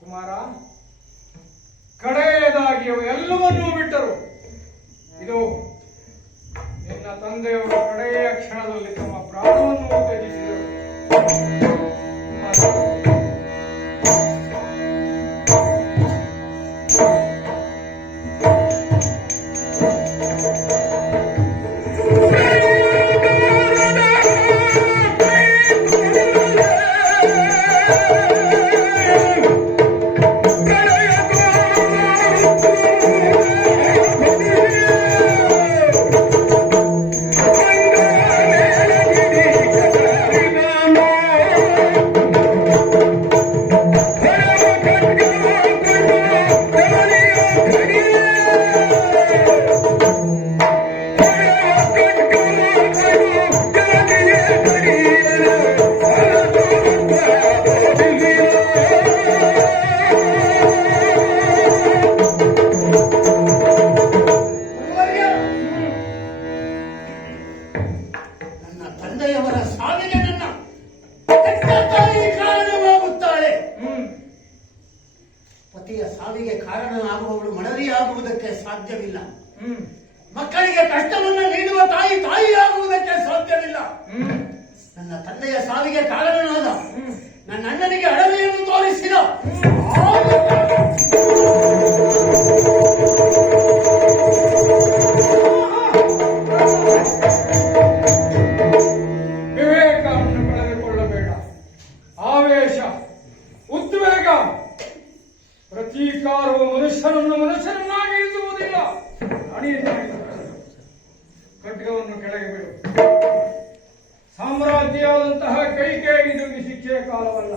ಕುಮಾರ, ಕಡೆಯದಾಗಿ ಎಲ್ಲವನ್ನೂ ಬಿಟ್ಟರು. ಇದು ನಿನ್ನ ತಂದೆಯವರು ಕಡೆಯ ಕ್ಷಣದಲ್ಲಿ ತಮ್ಮ ಪ್ರಾಣವನ್ನು ತ್ಯಜಿಸಿದರು. ತಾಯಿಯವರ ಸಾವಿಗೆ ನನ್ನ ಹೆತ್ತ ತಾಯಿ ಕಾರಣವಾಗುತ್ತಾಳೆ. ಪತಿಯ ಸಾವಿಗೆ ಕಾರಣನಾಗುವವಳು ಮಡದಿಯಾಗುವುದಕ್ಕೆ ಸಾಧ್ಯವಿಲ್ಲ. ಮಕ್ಕಳಿಗೆ ಕಷ್ಟವನ್ನು ನೀಡುವ ತಾಯಿ ತಾಯಿಯಾಗುವುದಕ್ಕೆ ಸಾಧ್ಯವಿಲ್ಲ. ನನ್ನ ತಂದೆಯ ಸಾವಿಗೆ ಕಾರಣನಾದ ನನ್ನ ಅಣ್ಣನಿಗೆ ಅಡವಿಯನ್ನು ತೋರಿಸಿದ ವಿವೇಕವನ್ನು ಕಳೆದುಕೊಳ್ಳಬೇಡ. ಆವೇಶ, ಉದ್ವೇಗ, ಪ್ರತೀಕಾರವು ಮನುಷ್ಯನನ್ನಾಗಿ ಇರಿಸುವುದಿಲ್ಲ. ಖಡ್ಗವನ್ನು ಕೆಳಗೆ ಬಿಡು. ಸಾಮ್ರಾಜ್ಯಾದಂತಹ ಕೈಕೇಯಿ ಇದು ಶಿಕ್ಷೆಯ ಕಾಲವಲ್ಲ.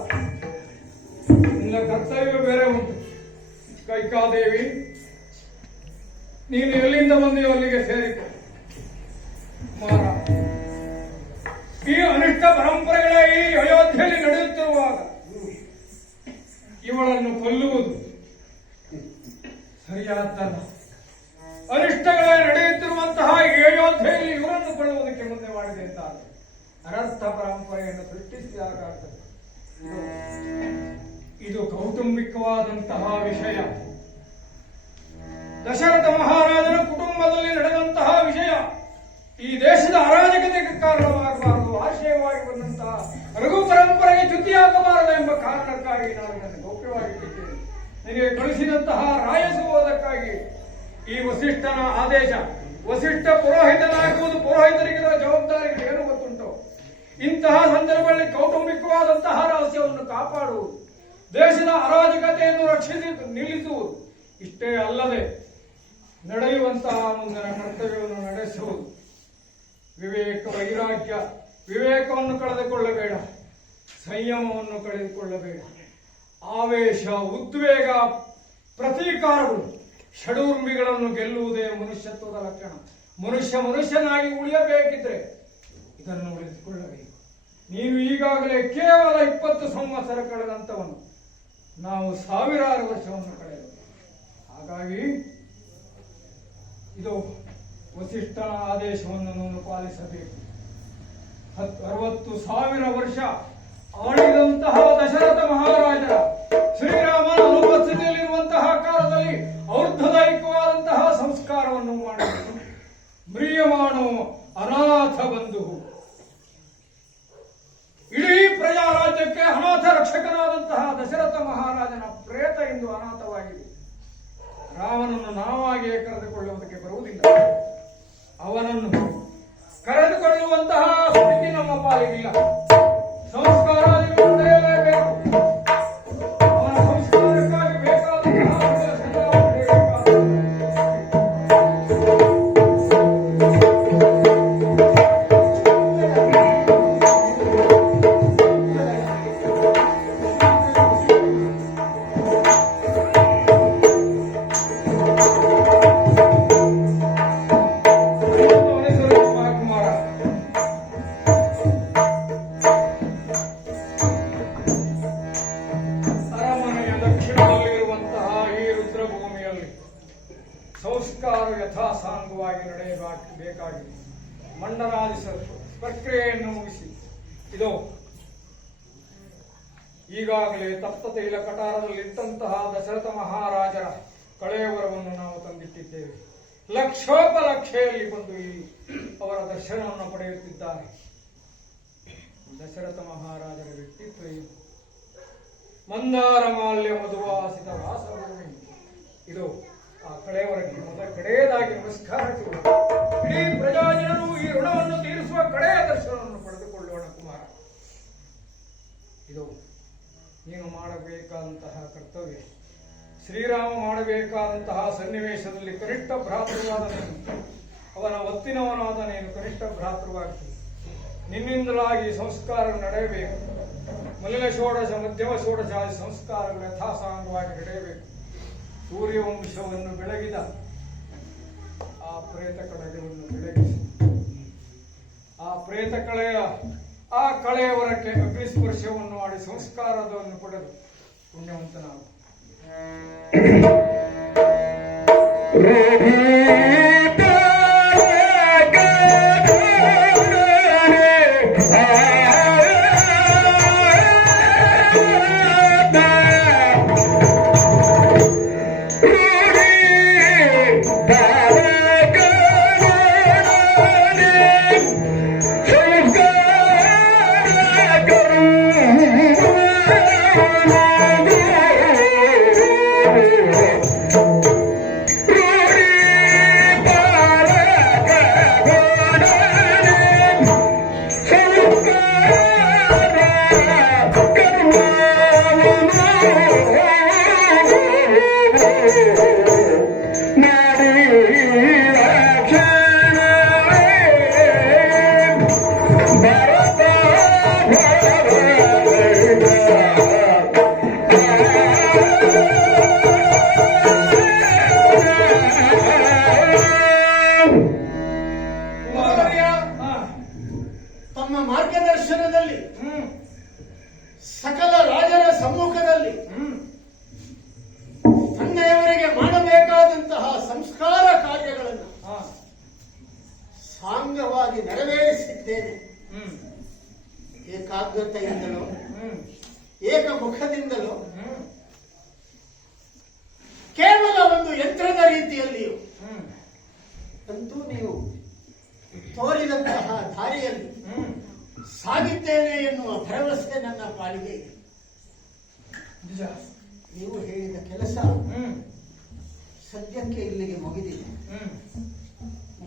ನಿನ್ನ ಕರ್ತವ್ಯ ಬೇರೆ ಉಂಟು. ಕೈಕಾದೇವಿ, ನೀನು ಎಲ್ಲಿಂದ ಬಂದೆಯೋ ಅಲ್ಲಿಗೆ ಸೇರಿಕೊ. ಕುಮಾರ, ಈ ಅನಿಷ್ಟ ಪರಂಪರೆಗಳ ಈ ಅಯೋಧ್ಯೆಯಲ್ಲಿ ನಡೆಯುತ್ತಿರುವಾಗ ಇವಳನ್ನು ಕೊಲ್ಲುವುದು ಸರಿಯಾದ್ದಲ್ಲ. ಅನಿಷ್ಟಗಳೇ ನಡೆಯುತ್ತಿರುವಂತಹ ಈ ಅಯೋಧ್ಯೆಯಲ್ಲಿ ಇವರನ್ನು ಕೊಲ್ಲುವುದಕ್ಕೆ ಮುಂದೆ ಮಾಡಿದೆ ಅಂತ ಅನರ್ಥ ಪರಂಪರೆಯನ್ನು ಸೃಷ್ಟಿಸಿದಾಗುತ್ತದೆ. ಇದು ಕೌಟುಂಬಿಕವಾದಂತಹ ವಿಷಯ. ದಶರಥ ಮಹಾರಾಜನ ಕುಟುಂಬದಲ್ಲಿ ನಡೆದಂತಹ ವಿಷಯ. ಈ ದೇಶದ ಅರಾಜಕತೆಗೆ ಕಾರಣವಾಗಬಾರದು. ಆಶಯವಾಗಿ ಬಂದಂತಹ ರಘು ಪರಂಪರೆಗೆ ಚ್ಯುತಿಯಾಗಬಾರದು ಎಂಬ ಕಾರಣಕ್ಕಾಗಿ ನಾನು ನನ್ನ ಗೌಪ್ಯವಾಗಿಟ್ಟಿದ್ದೇನೆ. ನಿನಗೆ ಕಳಿಸಿದಂತಹ ರಾಯಸುವುದಕ್ಕಾಗಿ ಈ ವಸಿಷ್ಠನ ಆದೇಶ. ವಸಿಷ್ಠ ಪುರೋಹಿತನಾಗುವುದು ಪುರೋಹಿತರಿಗಿರುವ ಜವಾಬ್ದಾರಿಗೆ ಏನು ಗೊತ್ತುಂಟು? ಇಂತಹ ಸಂದರ್ಭದಲ್ಲಿ ಕೌಟುಂಬಿಕವಾದಂತಹ ರಹಸ್ಯವನ್ನು ಕಾಪಾಡುವುದು, ದೇಶದ ಅರಾಜಕತೆಯನ್ನು ರಕ್ಷಿಸಿ ನಿಲ್ಲಿಸುವುದು, ಇಷ್ಟೇ ಅಲ್ಲದೆ ನಡೆಯುವಂತಹ ಮುಂದಿನ ಕರ್ತವ್ಯವನ್ನು ನಡೆಸುವುದು. ವಿವೇಕ, ವೈರಾಗ್ಯ, ವಿವೇಕವನ್ನು ಕಳೆದುಕೊಳ್ಳಬೇಡ, ಸಂಯಮವನ್ನು ಕಳೆದುಕೊಳ್ಳಬೇಡ. ಆವೇಶ, ಉದ್ವೇಗ, ಪ್ರತೀಕಾರಗಳು, ಷಡೂರ್ಮಿಗಳನ್ನು ಗೆಲ್ಲುವುದೇ ಮನುಷ್ಯತ್ವದ ಲಕ್ಷಣ. ಮನುಷ್ಯನಾಗಿ ಉಳಿಯಬೇಕಿದ್ರೆ ಇದನ್ನು ಉಳಿಸಿಕೊಳ್ಳಬೇಕು. ನೀನು ಈಗಾಗಲೇ ಕೇವಲ 20 ಸಂವತ್ಸರ ಕಳೆದಂತವನು. ನಾವು ಸಾವಿರಾರು ವರ್ಷವನ್ನು ಕಳೆದವು. ಹಾಗಾಗಿ ಇದು ವಸಿಷ್ಠನ ಆದೇಶವನ್ನು ನಾನು ಪಾಲಿಸಬೇಕು. 60,000 ವರ್ಷ ಆಳಿದಂತಹ ದಶರಥ ಮಹಾರಾಜರ ಶ್ರೀರಾಮನ ಅನುಪಸ್ಥಿತಿಯಲ್ಲಿರುವಂತಹ ಕಾಲದಲ್ಲಿ ಔರ್ಧದಾಯಿಕವಾದಂತಹ ಸಂಸ್ಕಾರವನ್ನು ಮಾಡಬೇಕು. ಮ್ರಿಯಮಾಣೋ ಅನಾಥ ಬಂಧು, ಇಡೀ ಪ್ರಜಾರಾಜ್ಯಕ್ಕೆ ಅನಾಥ ರಕ್ಷಕನಾದಂತಹ ದಶರಥ ಮಹಾರಾಜನ ಪ್ರೇತ ಎಂದು ಅನಾಥವಾಗಿದೆ. ರಾಮನನ್ನು ನಾವಾಗಿಯೇ ಕರೆದುಕೊಳ್ಳುವುದಕ್ಕೆ ಬರುವುದಿಲ್ಲ. ಅವನನ್ನು ಕರೆದುಕೊಳ್ಳುವಂತಹ ಸ್ಥಿತಿ ನಮ್ಮ ಪಾಲಿಗಿಲ್ಲ. ಸಂಸ್ಕಾರವನ್ನು ನಡೆಯಲೇಬೇಕು. ಅವನ ಸಂಸ್ಕಾರಕ್ಕಾಗಿ ಬೇಕಾದಂತಹ ಸಂಸ್ಕಾರ ಯಥಾಸಾಂಗವಾಗಿ ನಡೆಯಬೇಕಾಗಿದೆ. ಮಂಡನಾದಿ ಪ್ರಕ್ರಿಯೆಯನ್ನು ಮುಗಿಸಿ ಇದು ಈಗಾಗಲೇ ತಪ್ತತೈಲ ಕಟಾರದಲ್ಲಿದ್ದಂತಹ ದಶರಥ ಮಹಾರಾಜರ ಕಳೆಯವರವನ್ನು ನಾವು ತಂದಿಟ್ಟಿದ್ದೇವೆ. ಲಕ್ಷೋಪಲಕ್ಷೆಯಲ್ಲಿ ಬಂದು ಅವರ ದರ್ಶನವನ್ನು ಪಡೆಯುತ್ತಿದ್ದಾರೆ. ದಶರಥ ಮಹಾರಾಜರ ವ್ಯಕ್ತಿತ್ವ ಏನು? ಮಂದಾರ ಮಾಲ್ಯ ಮಧುವಾಸಿತ ವಾಸಭೂಮಿ. ಇದು ಆ ಕಡೆಯವರಿಗೆ ಕಡೆಯದಾಗಿ ನಮಸ್ಕಾರಗಳು. ಇಡೀ ಪ್ರಜಾಜನರು ಈ ಋಣವನ್ನು ತೀರಿಸುವ ಕಡೆಯ ದರ್ಶನವನ್ನು ಪಡೆದುಕೊಳ್ಳೋಣ ಕುಮಾರ. ಇದು ನೀನು ಮಾಡಬೇಕಾದಂತಹ ಕರ್ತವ್ಯ. ಶ್ರೀರಾಮ ಮಾಡಬೇಕಾದಂತಹ ಸನ್ನಿವೇಶದಲ್ಲಿ ಕನಿಷ್ಠ ಭ್ರಾತೃವಾದ ನೀನು, ಅವನ ಒತ್ತಿನವನಾದ ನೀನು ಕನಿಷ್ಠ ಭ್ರಾತೃವಾಗ್ತಿ. ನಿನ್ನಿಂದಲಾಗಿ ಸಂಸ್ಕಾರ ನಡೆಯಬೇಕು. ಮೊದಲ ಷೋಡಶ, ಮಧ್ಯಮ ಷೋಡಶಾದಿ ಸಂಸ್ಕಾರಗಳು ಯಥಾಸಾಂಗವಾಗಿ ನಡೆಯಬೇಕು. ಸೂರ್ಯವಂಶವನ್ನು ಬೆಳಗಿದ ಆ ಪ್ರೇತ ಕಳೆಯನ್ನು ಬೆಳಗಿಸಿ ಆ ಪ್ರೇತ ಆ ಕಳೆಯವರಕ್ಕೆ ಅಗ್ನಿಸ್ಪರ್ಶವನ್ನು ಮಾಡಿ ಸಂಸ್ಕಾರವನ್ನು ಪಡೆದು ಪುಣ್ಯವಂತನಾಗು. ತಮ್ಮ ಮಾರ್ಗದರ್ಶನದಲ್ಲಿ ಸಕಲ ರಾಜರ ಸಮ್ಮುಖದಲ್ಲಿ ತಂದೆಯವರಿಗೆ ಮಾಡಬೇಕಾದಂತಹ ಸಂಸ್ಕಾರ ಕಾರ್ಯಗಳನ್ನು ಸಾಂಗವಾಗಿ ನೆರವೇರಿಸಿದ್ದೇನೆ. ಏಕಾಗ್ರತೆಯಿಂದಲೋ ಏಕಮುಖದಿಂದಲೋ ಕೇವಲ ಒಂದು ಯಂತ್ರದ ರೀತಿಯಲ್ಲಿಯೂ ಅಂತೂ ನೀವು ತೋರಿದಂತಹ ದಾರಿಯಲ್ಲಿ ಸಾಗಿದ್ದೇನೆ ಎನ್ನುವ ಭರವಸೆ ನನ್ನ ಪಾಲಿಗೆ ಇದೆ. ನೀವು ಹೇಳಿದ ಕೆಲಸ ಸದ್ಯಕ್ಕೆ ಇಲ್ಲಿಗೆ ಮುಗಿದಿದೆ.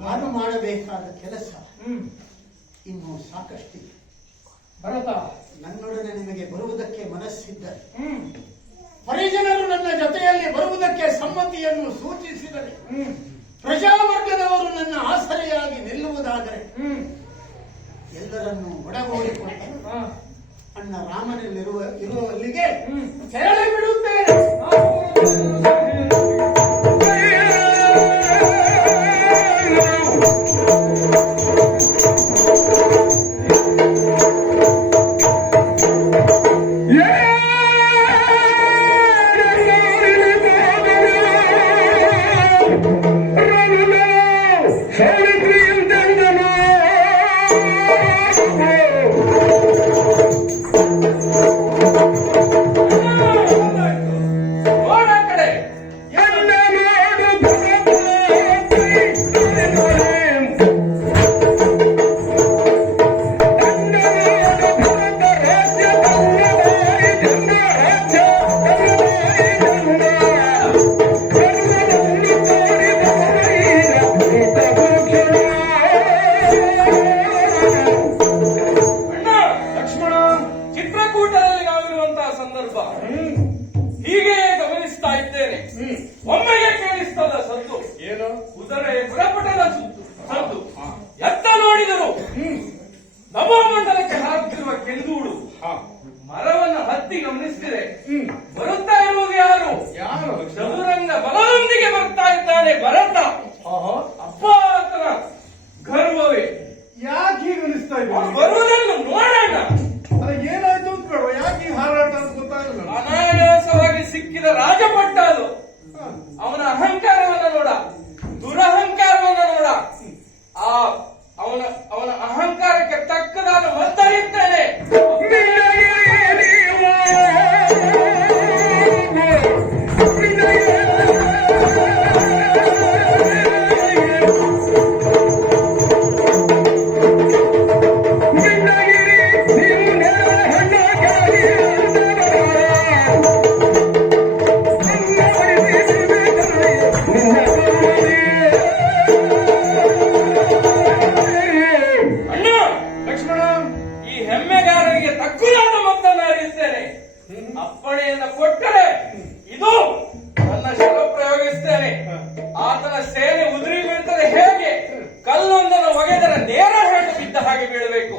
ನಾನು ಮಾಡಬೇಕಾದ ಕೆಲಸ ಇನ್ನೂ ಸಾಕಷ್ಟಿದೆ. ಭರತ, ನನ್ನೊಡನೆ ನಿಮಗೆ ಬರುವುದಕ್ಕೆ ಮನಸ್ಸಿದ್ದರೆ, ಪರಿಜನರು ನನ್ನ ಜೊತೆಯಲ್ಲಿ ಬರುವುದಕ್ಕೆ ಸಮ್ಮತಿಯನ್ನು ಸೂಚಿಸಿದರೆ, ಪ್ರಜಾವರ್ಗದವರು ನನ್ನ ಆಸರೆಯಾಗಿ ನಿಲ್ಲುವುದಾದರೆ ಎಲ್ಲರನ್ನೂ ಒಡಗೂಡಿಕೊಂಡು ಅಣ್ಣ ರಾಮನಲ್ಲಿರುವಲ್ಲಿಗೆ ತೆರಳಿ ಬಿಡುತ್ತೇನೆ. ಮರವನ್ನು ಹತ್ತಿ ಗಮನಿಸಿದರೆ ಬರುತ್ತಾ ಇರುವುದು ಯಾರು? ಚದುರಂಗ ಬಲದೊಂದಿಗೆ ಬರ್ತಾ ಇದ್ದಾನೆ ಭರತ. ಅಪ್ಪ ಆತನ ಗರ್ವವೇ ಯಾಕೆ ಹೀಗೆ ಅನಿಸ್ತಾ ಇದೆ? ಬರುವುದನ್ನು ನೋಡೋಣ. ಏನಾಯ್ತು ಅಂತ ಬೇಡ, ಯಾಕೆ ಈ ಹಾರಾಟ ಅಂತ ಗೊತ್ತಾಗಲ್ಲ. ಅನಾಯಾಸವಾಗಿ ಸಿಕ್ಕಿದ ರಾಜಪಟ್ಟ ಅದು. ಅವನ ಅಹಂಕಾರವನ್ನ ನೋಡ, ದುರಹಂಕಾರವನ್ನ ನೋಡ. ಅವನ ಅಹಂಕಾರಕ್ಕೆ ತಕ್ಕದಾದ ಮದ್ದರಿದ್ದಾನೆ. ಅಪ್ಪಣೆಯನ್ನು ಕೊಟ್ಟರೆ ಇದು ನನ್ನ ಶರ ಪ್ರಯೋಗಿಸ್ತೇನೆ. ಆತನ ಸೇನೆ ಉದುರಿ ಬೀಳ್ತದೆ. ಹೇಗೆ ಕಲ್ಲೊಂದನ್ನು ಒಗೆದರೆ ನೇರ ಹೆಣ್ಣು ಬಿದ್ದ ಹಾಗೆ ಬೀಳಬೇಕು.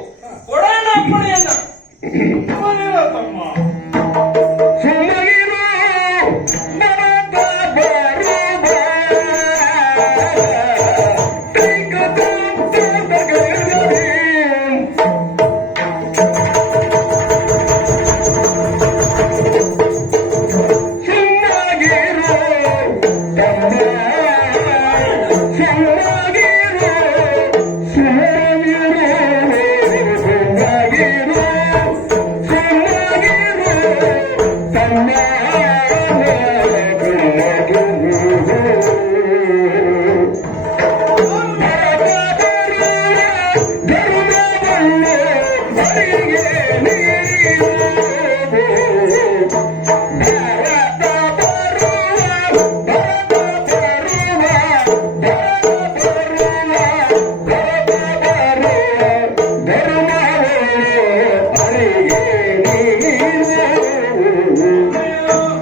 ಕೊಡೋಣ ಅಪ್ಪಣೆಯನ್ನ. ತಮ್ಮ Yeah.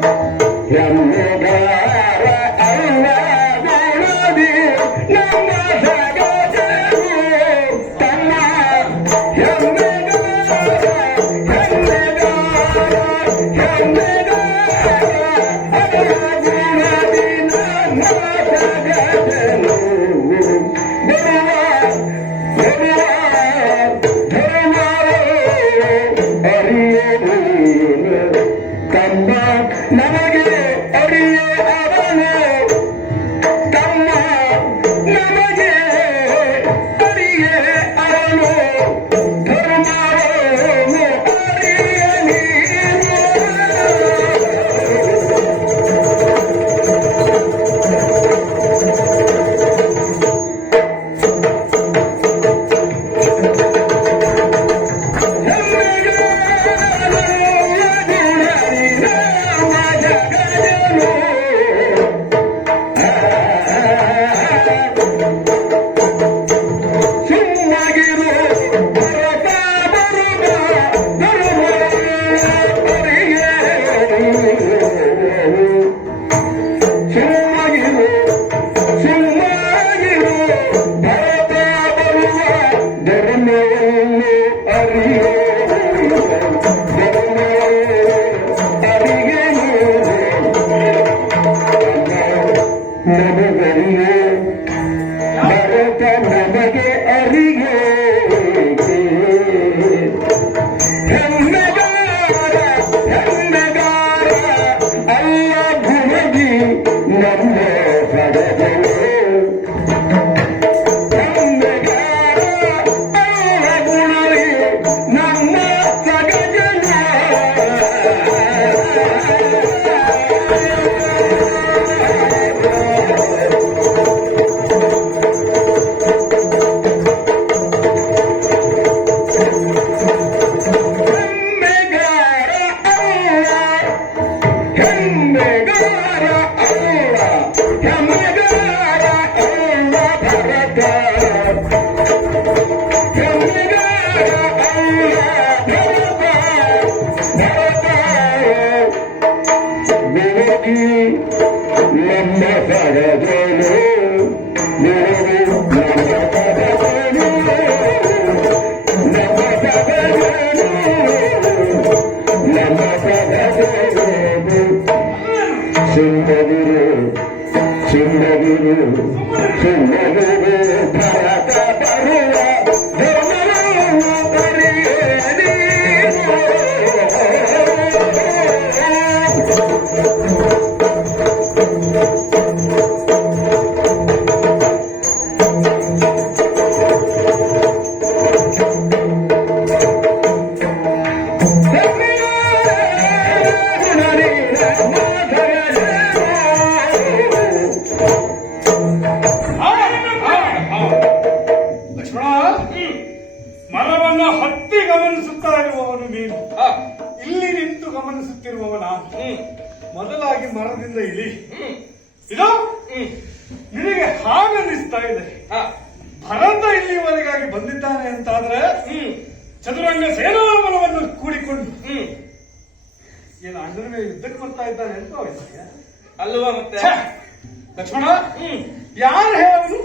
ತಮ್ಮ ನಮಗೆ ಅರಿಯೇ ಅವನು ತಮ್ಮ ನಮಗೆ ಅರಿಯೇ ಅವನು ಧರ್ಮವನ್ನು ಅರಿಯ ನೀನು ನಮಗೆ ಅರಿಯೇ ಹೆಮ್ಮೆಗಾರ ಅಲ್ಲ ಭುವಗಿ ನಮ್ಮ ಹರಗಳು ಹೆಮ್ಮೆಗಾರ ಅಲ್ಲ ಗುಣರಿ ನಮ್ಮ ಸಗಜನ ನಮ್ಮ ಸರಗಳು ಸಿಂಹಗುರು ಭರತ ಬರುವ ಧರ್ಮವನ್ನು ಅರಿಯೇ ಲಕ್ಷ್ಮಣ, ಮರವನ್ನ ಹತ್ತಿ ಗಮನಿಸುತ್ತಾ ಇರುವವನು ನೀನು, ಇಲ್ಲಿ ನಿಂತು ಗಮನಿಸುತ್ತಿರುವವ ನಾನು. ಮೊದಲಾಗಿ ಮರದಿಂದ ಇಳಿ. ಇದು ನಿನಗೆ ಹಾಗನ್ನಿಸ್ತಾ ಇದೆ. ಭರತ ಇಲ್ಲಿವರೆಗಾಗಿ ಬಂದಿದ್ದಾನೆ ಅಂತಾದ್ರೆ ಚದುರಂಗ ಸೇನಾಬಲವನ್ನು ಕೂಡಿಕೊಂಡು ಏನು ಅಣ್ಣನ ಮೇಲೆ ಯುದ್ಧಕ್ಕೆ ಬರ್ತಾ ಇದ್ದಾನೆ ಅಂತ ಅವನಿಗೆ ಅಲ್ವಾ ಮತ್ತೆ? ಲಕ್ಷ್ಮಣ, ಯಾರು ಹೇಳು?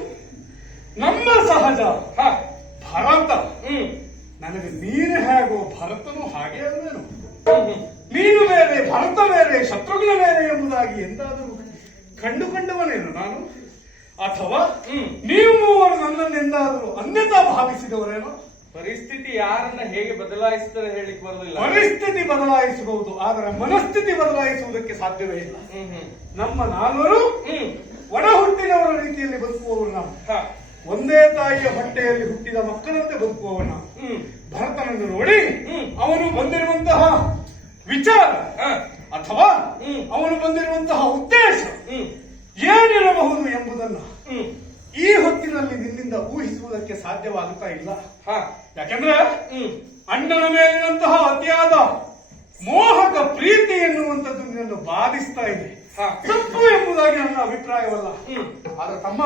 ನಮ್ಮ ಸಹಜ ಭರತ. ನನಗೆ ನೀನು ಹೇಗೋ ಭರತನು ಹಾಗೆ ಅಲ್ವೇನು? ನೀನು ಬೇರೆ, ಭರತ ಬೇರೆ, ಶತ್ರುಘ್ನ ಬೇರೆ ಎಂಬುದಾಗಿ ಎಂದಾದರೂ ಕಂಡುಕೊಂಡವನೇನು ನಾನು? ಅಥವಾ ನೀವು ಮೂವರು ನನ್ನನ್ನೆಂದಾದರೂ ಅನ್ಯತಾ ಭಾವಿಸಿದವರೇನೋ? ಪರಿಸ್ಥಿತಿ ಯಾರನ್ನ ಹೇಗೆ ಬದಲಾಯಿಸುತ್ತದೆ ಹೇಳಿಕ್ ಬರುವುದಿಲ್ಲ. ಪರಿಸ್ಥಿತಿ ಬದಲಾಯಿಸಬಹುದು, ಆದರೆ ಮನಸ್ಥಿತಿ ಬದಲಾಯಿಸುವುದಕ್ಕೆ ಸಾಧ್ಯವೇ ಇಲ್ಲ. ನಮ್ಮ ನಾಲ್ವರು ಒಡ ಹುಟ್ಟಿದವರ ರೀತಿಯಲ್ಲಿ ಬದುಕುವವರು ನಾವು. ಒಂದೇ ತಾಯಿಯ ಹೊಟ್ಟೆಯಲ್ಲಿ ಹುಟ್ಟಿದ ಮಕ್ಕಳಂತೆ ಬದುಕುವವರು ನಾವು. ಭರತನನ್ನು ನೋಡಿ ಅವನು ಬಂದಿರುವಂತಹ ವಿಚಾರ ಅಥವಾ ಅವನು ಬಂದಿರುವಂತಹ ಉದ್ದೇಶ ಏನಿರಬಹುದು ಎಂಬುದನ್ನು ಈ ಹೊತ್ತಿನಲ್ಲಿ ನಿನ್ನಿಂದ ಊಹಿಸುವುದಕ್ಕೆ ಸಾಧ್ಯವಾಗುತ್ತಾ ಇಲ್ಲ. ಯಾಕೆಂದ್ರೆ ಅಣ್ಣನ ಮೇಲಿನಂತಹ ಅತಿಯಾದ ಮೋಹಕ ಪ್ರೀತಿ ಎನ್ನುವಂಥದ್ದು ನಿನ್ನನ್ನು ಬಾಧಿಸ್ತಾ ಇದೆ. ತಪ್ಪು ಎಂಬುದಾಗಿ ನನ್ನ ಅಭಿಪ್ರಾಯವಲ್ಲ. ಆದ್ರೆ ತಮ್ಮ,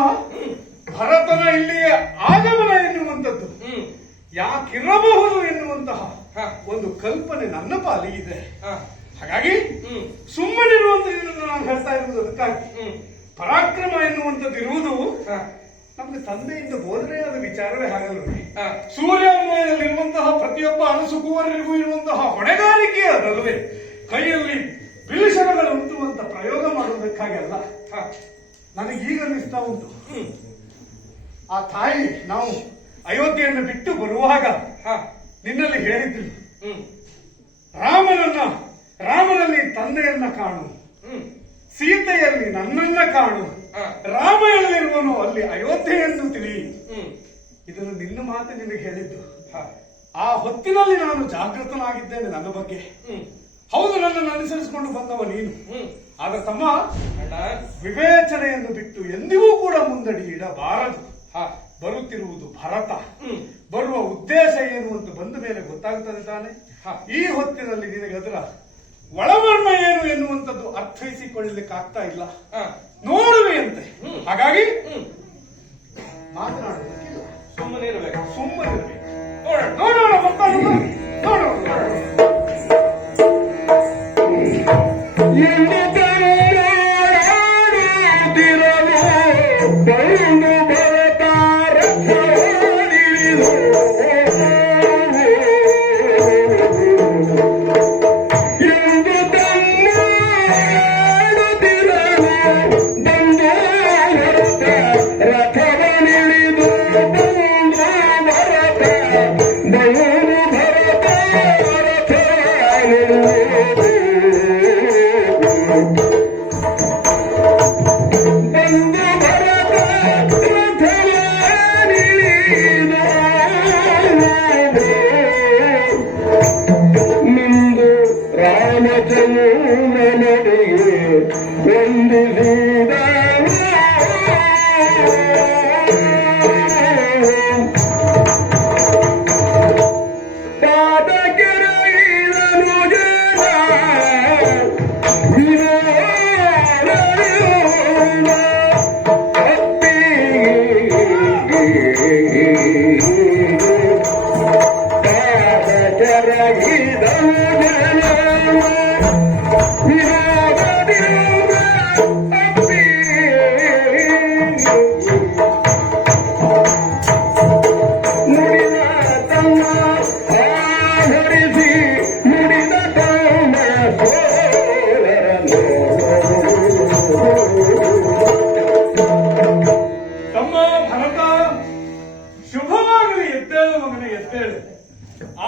ಭರತನ ಇಲ್ಲಿಯೇ ಆಗಮನ ಎನ್ನುವಂಥದ್ದು ಯಾಕಿರಬಹುದು ಎನ್ನುವಂತಹ ಒಂದು ಕಲ್ಪನೆ ನನ್ನ ಪಾಲಿಗಿದೆ. ಹಾಗಾಗಿ ಸುಮ್ಮನಿರುವಂತದ್ದು ನಾನು ಹೇಳ್ತಾ ಇರುವುದು ಅದಕ್ಕಾಗಿ. ಪರಾಕ್ರಮ ಎನ್ನುವಂಥದ್ದು ಇರುವುದು ನಮ್ಗೆ ತಂದೆಯಿಂದ ಬೋಧನೆಯಾದ ವಿಚಾರವೇ ಹಾಗಲ್ವೇ? ಸೂರ್ಯೋದಯದಲ್ಲಿರುವಂತಹ ಪ್ರತಿಯೊಬ್ಬ ಅನಸುಕುವರಿಗೂ ಇರುವಂತಹ ಹೊಣೆಗಾರಿಕೆ ಅದಲ್ವೇ? ಕೈಯಲ್ಲಿ ಬಿಳಿಸರಗಳು ಉಂಟುವಂತ ಪ್ರಯೋಗ ಮಾಡುವುದಕ್ಕಾಗಿ ಅಲ್ಲ. ನನಗೀಗ ಅನ್ನಿಸ್ತಾ ಉಂಟು, ಆ ತಾಯಿ ನಾವು ಅಯೋಧ್ಯೆಯನ್ನು ಬಿಟ್ಟು ಬರುವಾಗ ನಿನ್ನಲ್ಲಿ ಹೇಳಿದ್ರು, ರಾಮನಲ್ಲಿ ತಂದೆಯನ್ನ ಕಾಣು, ಹ್ಮ್ ಸೀತೆಯಲ್ಲಿ ನನ್ನನ್ನ ಕಾಣು, ರಾಮ ಎಲ್ಲಿರುವನು ಅಲ್ಲಿ ಅಯೋಧ್ಯೆಯನ್ನು ತಿಳಿ. ಇದನ್ನು ನಿನ್ನ ಮಾತು ನಿನಗೆ ಹೇಳಿದ್ದು. ಆ ಹೊತ್ತಿನಲ್ಲಿ ನಾನು ಜಾಗೃತನಾಗಿದ್ದೇನೆ ನನ್ನ ಬಗ್ಗೆ. ಹೌದು, ನನ್ನನ್ನು ಅನುಸರಿಸಿಕೊಂಡು ಬಂದವ ನೀನು. ಆಗ ತಮ್ಮ, ವಿವೇಚನೆಯನ್ನು ಬಿಟ್ಟು ಎಂದಿಗೂ ಕೂಡ ಮುಂದಡಿ ಇಡಬಾರದು. ಬರುತ್ತಿರುವುದು ಭರತ. ಬರುವ ಉದ್ದೇಶ ಏನು ಅಂತ ಬಂದ ಮೇಲೆ ಗೊತ್ತಾಗುತ್ತದೆ ತಾನೆ. ಈ ಹೊತ್ತಿನಲ್ಲಿ ನಿನಗೆ ಅದರ ಒಳಮರ್ಮ ಏನು ಎನ್ನುವಂಥದ್ದು ಅರ್ಥೈಸಿಕೊಳ್ಳಲಿಕ್ಕೆ ಆಗ್ತಾ ಇಲ್ಲ. ನೋಡುವೆಯಂತೆ. ಹಾಗಾಗಿ ಮಾತನಾಡುವುದಕ್ಕಿಲ್ಲ, ಸುಮ್ಮನೆ ಇರಬೇಕು. ನೋಡೋಣ ಮಕ್ಕಳು, ನೋಡೋಣ.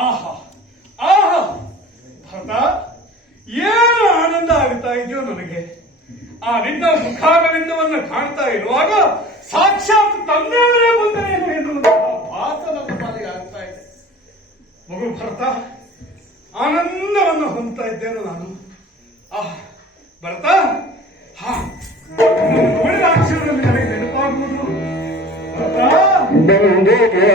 ಆಹಾ ಆಹಾ ಭರತ, ಏನು ಆನಂದ ಆಗುತ್ತಾ ಇದೆಯೋ ನನಗೆ. ಆ ನಿನ್ನ ಮುಖಾರವಿಂದವನ್ನು ಕಾಣ್ತಾ ಇರುವಾಗ ಸಾಕ್ಷಾತ್ ತಂದೆಯವರೇ ಬಂದರೇನು ಎನ್ನುವಂತಹ ಭಾಸ ನನ್ನ ಪಾಲಿಗೆ ಆಗ್ತಾ ಇದೆ. ಮಗು ಭರತ, ಆನಂದವನ್ನು ಹೊಂದ್ತಾ ಇದ್ದೇನೆ ನಾನು. ಭರತ, ನೋಡಿದ ಅಕ್ಷರದಲ್ಲಿ ನನಗೆ ನೆನಪಾಗುವುದು ಭರತ. Nandega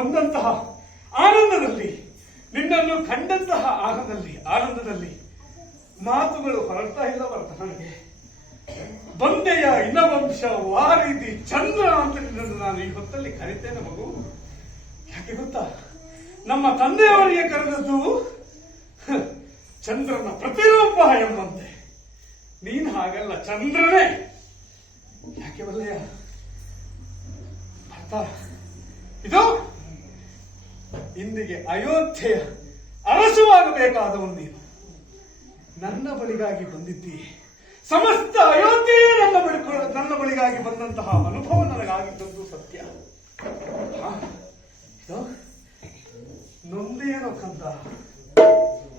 ಬಂದಂತಹ ಆನಂದದಲ್ಲಿ, ನಿನ್ನನ್ನು ಕಂಡಂತಹ ಆನಂದದಲ್ಲಿ ಮಾತುಗಳು ಹೊರಡ್ತಾ ಇಲ್ಲ ಭರತ. ನನಗೆ ಬಂದೆಯ ಇನವಂಶ ವಾರಿದಿ ಚಂದ್ರ ಅಂತ ನಿನ್ನನ್ನು ನಾನು ಈ ಹೊತ್ತಲ್ಲಿ ಕರಿತೇನೆ ಮಗು. ಯಾಕೆ ಗೊತ್ತಾ, ನಮ್ಮ ತಂದೆಯವರಿಗೆ ಕರೆದದ್ದು ಚಂದ್ರನ ಪ್ರತಿರೂಪ ಎಂಬಂತೆ. ನೀನು ಹಾಗಲ್ಲ, ಚಂದ್ರನೇ. ಯಾಕೆ ಬಲ್ಲೆಯ ಭರತ, ಇದು ಇಂದಿಗೆ ಅಯೋಧ್ಯೆಯ ಅರಸುವಾಗಬೇಕಾದವನು ನೀನು. ನನ್ನ ಬಳಿಗಾಗಿ ಬಂದಿದ್ದೀ. ಸಮಸ್ತ ಅಯೋಧ್ಯೆಯೇ ನನ್ನ ಬಳಿಗಾಗಿ ಬಂದಂತಹ ಅನುಭವ ನನಗಾಗಿದ್ದದ್ದು ಸತ್ಯ. ಇದು ನೊಂದೇನೋ ಕಂದ.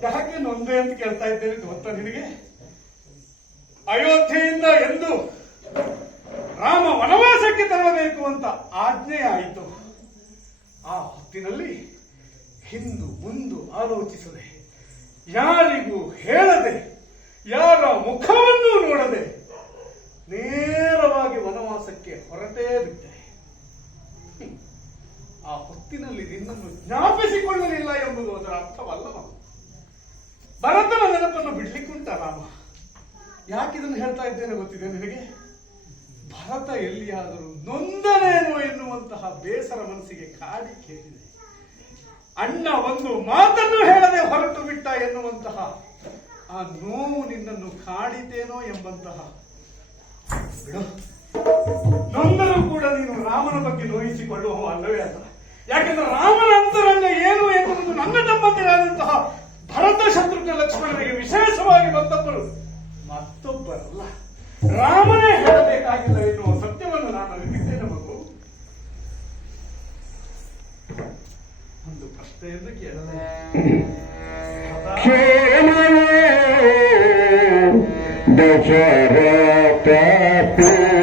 ಯಾಕೆ ನೊಂದೆ ಅಂತ ಕೇಳ್ತಾ ಇದ್ದೇನೆ ಗೊತ್ತಾ ನಿನಗೆ? ಅಯೋಧ್ಯೆಯಿಂದ ಎಂದು ರಾಮ ವನವಾಸಕ್ಕೆ ತೆರಳಬೇಕು ಅಂತ ಆಜ್ಞೆ ಆಯಿತು. ಆ ಹೊತ್ತಿನಲ್ಲಿ ಹಿಂದು ಮುಂದು ಆಲೋಚಿಸದೆ, ಯಾರಿಗೂ ಹೇಳದೆ, ಯಾರ ಮುಖವನ್ನು ನೋಡದೆ ನೇರವಾಗಿ ವನವಾಸಕ್ಕೆ ಹೊರಟೇ ಬಿಟ್ಟೆ. ಆ ಹೊತ್ತಿನಲ್ಲಿ ನಿನ್ನನ್ನು ಜ್ಞಾಪಿಸಿಕೊಳ್ಳಲಿಲ್ಲ ಎಂಬುದು ಅದರ ಅರ್ಥವಲ್ಲ. ಭರತನ ನೆನಪನ್ನು ಬಿಡ್ಲಿಕ್ಕುಂಟ ರಾಮ? ಯಾಕಿದನ್ನು ಹೇಳ್ತಾ ಇದ್ದೇನೆ ಗೊತ್ತಿದೆ ನಿನಗೆ? ಭರತ ಎಲ್ಲಿಯಾದರೂ ನೊಂದನೇನೋ ಎನ್ನುವಂತಹ ಬೇಸರ ಮನಸ್ಸಿಗೆ ಕಾಡಿ ಕೇಳಿದೆ. ಅಣ್ಣ ಒಂದು ಮಾತನ್ನು ಹೇಳದೆ ಹೊರಟು ಬಿಟ್ಟ ಎನ್ನುವಂತಹ ಆ ನೋವು ನಿನ್ನನ್ನು ಕಾಡಿತೇನೋ ಎಂಬಂತಹ. ಬಿಡು, ನೊಂದರೂ ಕೂಡ ನೀನು ರಾಮನ ಬಗ್ಗೆ ನೋಯಿಸಿಕೊಳ್ಳುವ ಅಲ್ಲವೇ ಅಲ್ಲ. ಯಾಕೆಂದ್ರೆ ರಾಮನ ಅಂತರಂಗ ಏನು ಎನ್ನುವುದು ನನ್ನ ತಮ್ಮಂದಿರಾದಂತಹ ಭರತ, ಶತ್ರುಘ್ನ, ಲಕ್ಷ್ಮಣರಿಗೆ ವಿಶೇಷವಾಗಿ ಮತ್ತೊಬ್ಬರು ಮತ್ತೊಬ್ಬರಲ್ಲ, ರಾಮನೇ ಹೇಳಬೇಕಾಗಿಲ್ಲ ಎನ್ನುವ ಸತ್ಯವನ್ನು ನಾನು ಅರಿತಿದ್ದೇನೆ ಮಗು. ಒಂದು ಪ್ರಶ್ನೆಯನ್ನು ಕೇಳಲೇ? ದಶರಥ ಪುತ್ರ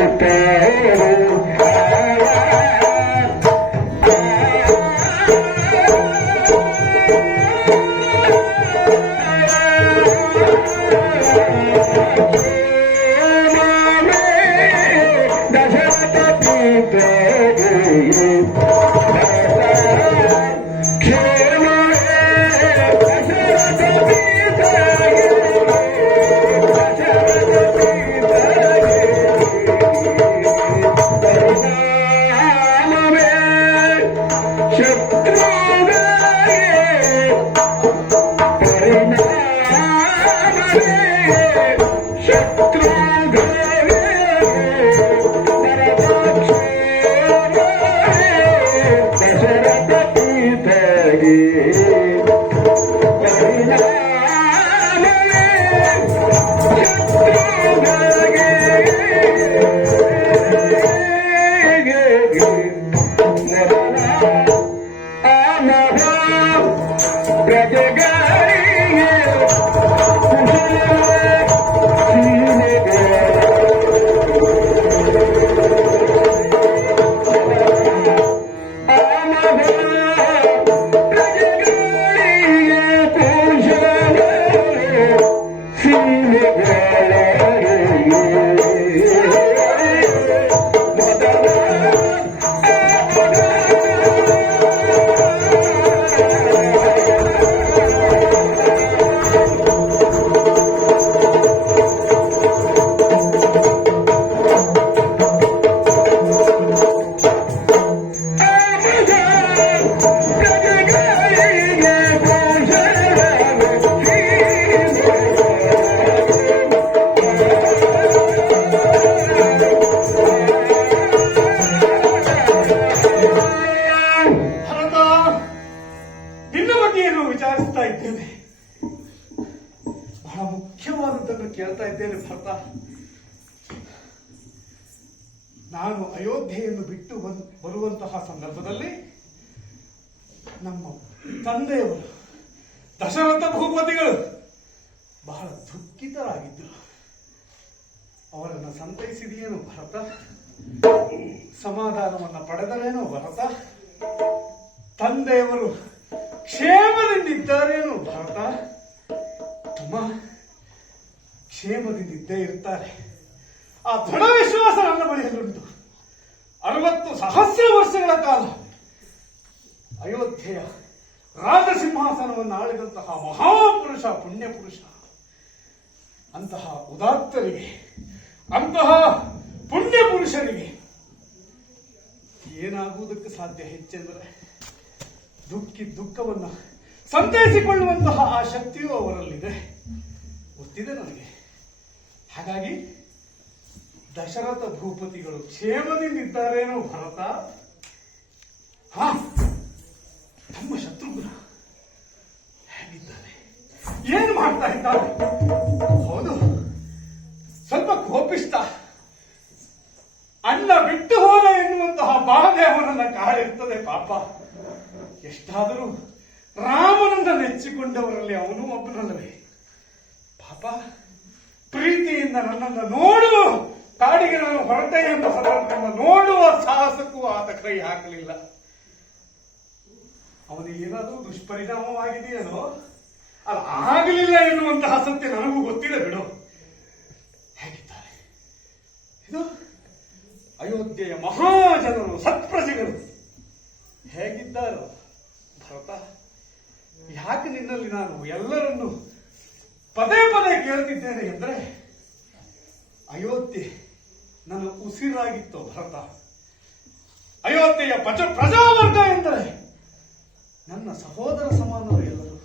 ನಾನು ಅಯೋಧ್ಯೆಯನ್ನು ಬಿಟ್ಟು ಬರುವಂತಹ ಸಂದರ್ಭದಲ್ಲಿ ನಮ್ಮ ತಂದೆಯವರು ದಶರಥ ಭೂಪತಿಗಳು ಬಹಳ ದುಃಖಿತರಾಗಿದ್ದರು. ಅವರನ್ನು ಸಂತೈಸಿದೆಯೇನು ಭರತ? ಸಮಾಧಾನವನ್ನು ಪಡೆದರೇನೋ ಭರತ? ತಂದೆಯವರು ಕ್ಷೇಮದಿಂದಿದ್ದಾರೇನು ಭರತ? ಅಮ್ಮ ಕ್ಷೇಮದಿಂದಿದ್ದೇ ಇರ್ತಾರೆ. ಆ ದೃಢ ವಿಶ್ವಾಸ ನನ್ನ ಬಳಿಯಲ್ಲುಂಟು. 60,000 ವರ್ಷಗಳ ಕಾಲ ಅಯೋಧ್ಯೆಯ ರಾಜಸಿಂಹಾಸನವನ್ನು ಆಳಿದಂತಹ ಮಹಾಪುರುಷ, ಪುಣ್ಯಪುರುಷ, ಅಂತಹ ಉದಾತ್ತರಿಗೆ, ಅಂತಹ ಪುಣ್ಯಪುರುಷರಿಗೆ ಏನಾಗುವುದಕ್ಕೆ ಸಾಧ್ಯ ಹೆಚ್ಚೆಂದರೆ ದುಃಖವನ್ನ ಸಂತೈಸಿಕೊಳ್ಳುವಂತಹ ಆ ಶಕ್ತಿಯು ಅವರಲ್ಲಿದೆ, ಗೊತ್ತಿದೆ ನನಗೆ. ಹಾಗಾಗಿ ದಶರಥ ಭೂಪತಿಗಳು ಕ್ಷೇಮದಿಂದಿದ್ದಾರೇನೋ ಭರತ. ನಮ್ಮ ಶತ್ರುಘ್ನ ಹೇಗಿದ್ದಾನೆ, ಏನು ಮಾಡ್ತಾ ಇದ್ದಾನೆ? ಹೌದು, ಸ್ವಲ್ಪ ಕೋಪಿಷ್ಟ. ಅಣ್ಣ ಬಿಟ್ಟು ಹೋದ ಎನ್ನುವಂತಹ ಬಾಧೆ ಅವನನ್ನ ಕಾಡಿರ್ತದೆ ಪಾಪ. ಎಷ್ಟಾದರೂ ರಾಮನನ್ನ ನೆಚ್ಚಿಕೊಂಡವರಲ್ಲಿ ಅವನು ಒಬ್ಬನಲ್ಲವೇ ಪಾಪ. ಪ್ರೀತಿಯಿಂದ ನನ್ನನ್ನು ನೋಡುವ ಕಾಡಿಗೆ ನಾನು ಹೊರಟೆ ಎಂಬ ನನ್ನ ನೋಡುವ ಸಾಹಸಕ್ಕೂ ಆತ ಕೈ ಹಾಕಲಿಲ್ಲ. ಅವನಿಗೆ ಏನಾದರೂ ದುಷ್ಪರಿಣಾಮವಾಗಿದೆಯೇನೋ, ಅದು ಆಗಲಿಲ್ಲ ಎನ್ನುವಂತಹ ಸತ್ಯ ನನಗೂ ಗೊತ್ತಿಲ್ಲ ಬಿಡು. ಹೇಗಿದ್ದಾರೆ ಇದು ಅಯೋಧ್ಯೆಯ ಮಹಾಜನರು, ಸತ್ಪ್ರಜೆಗಳು ಹೇಗಿದ್ದಾರೋ ಭರತ? ಯಾಕೆ ನಿನ್ನಲ್ಲಿ ನಾನು ಎಲ್ಲರನ್ನು ಪದೇ ಪದೇ ಕೇಳ್ತಿದ್ದೇನೆ ಎಂದ್ರೆ, ಅಯೋಧ್ಯೆ ನನ್ನ ಉಸಿರಾಗಿತ್ತು ಭರತ. ಅಯೋಧ್ಯೆಯ ಪ್ರಜಾವರ್ಗ ಎಂದರೆ ನನ್ನ ಸಹೋದರ ಸಮಾನರು ಎಲ್ಲರೂ.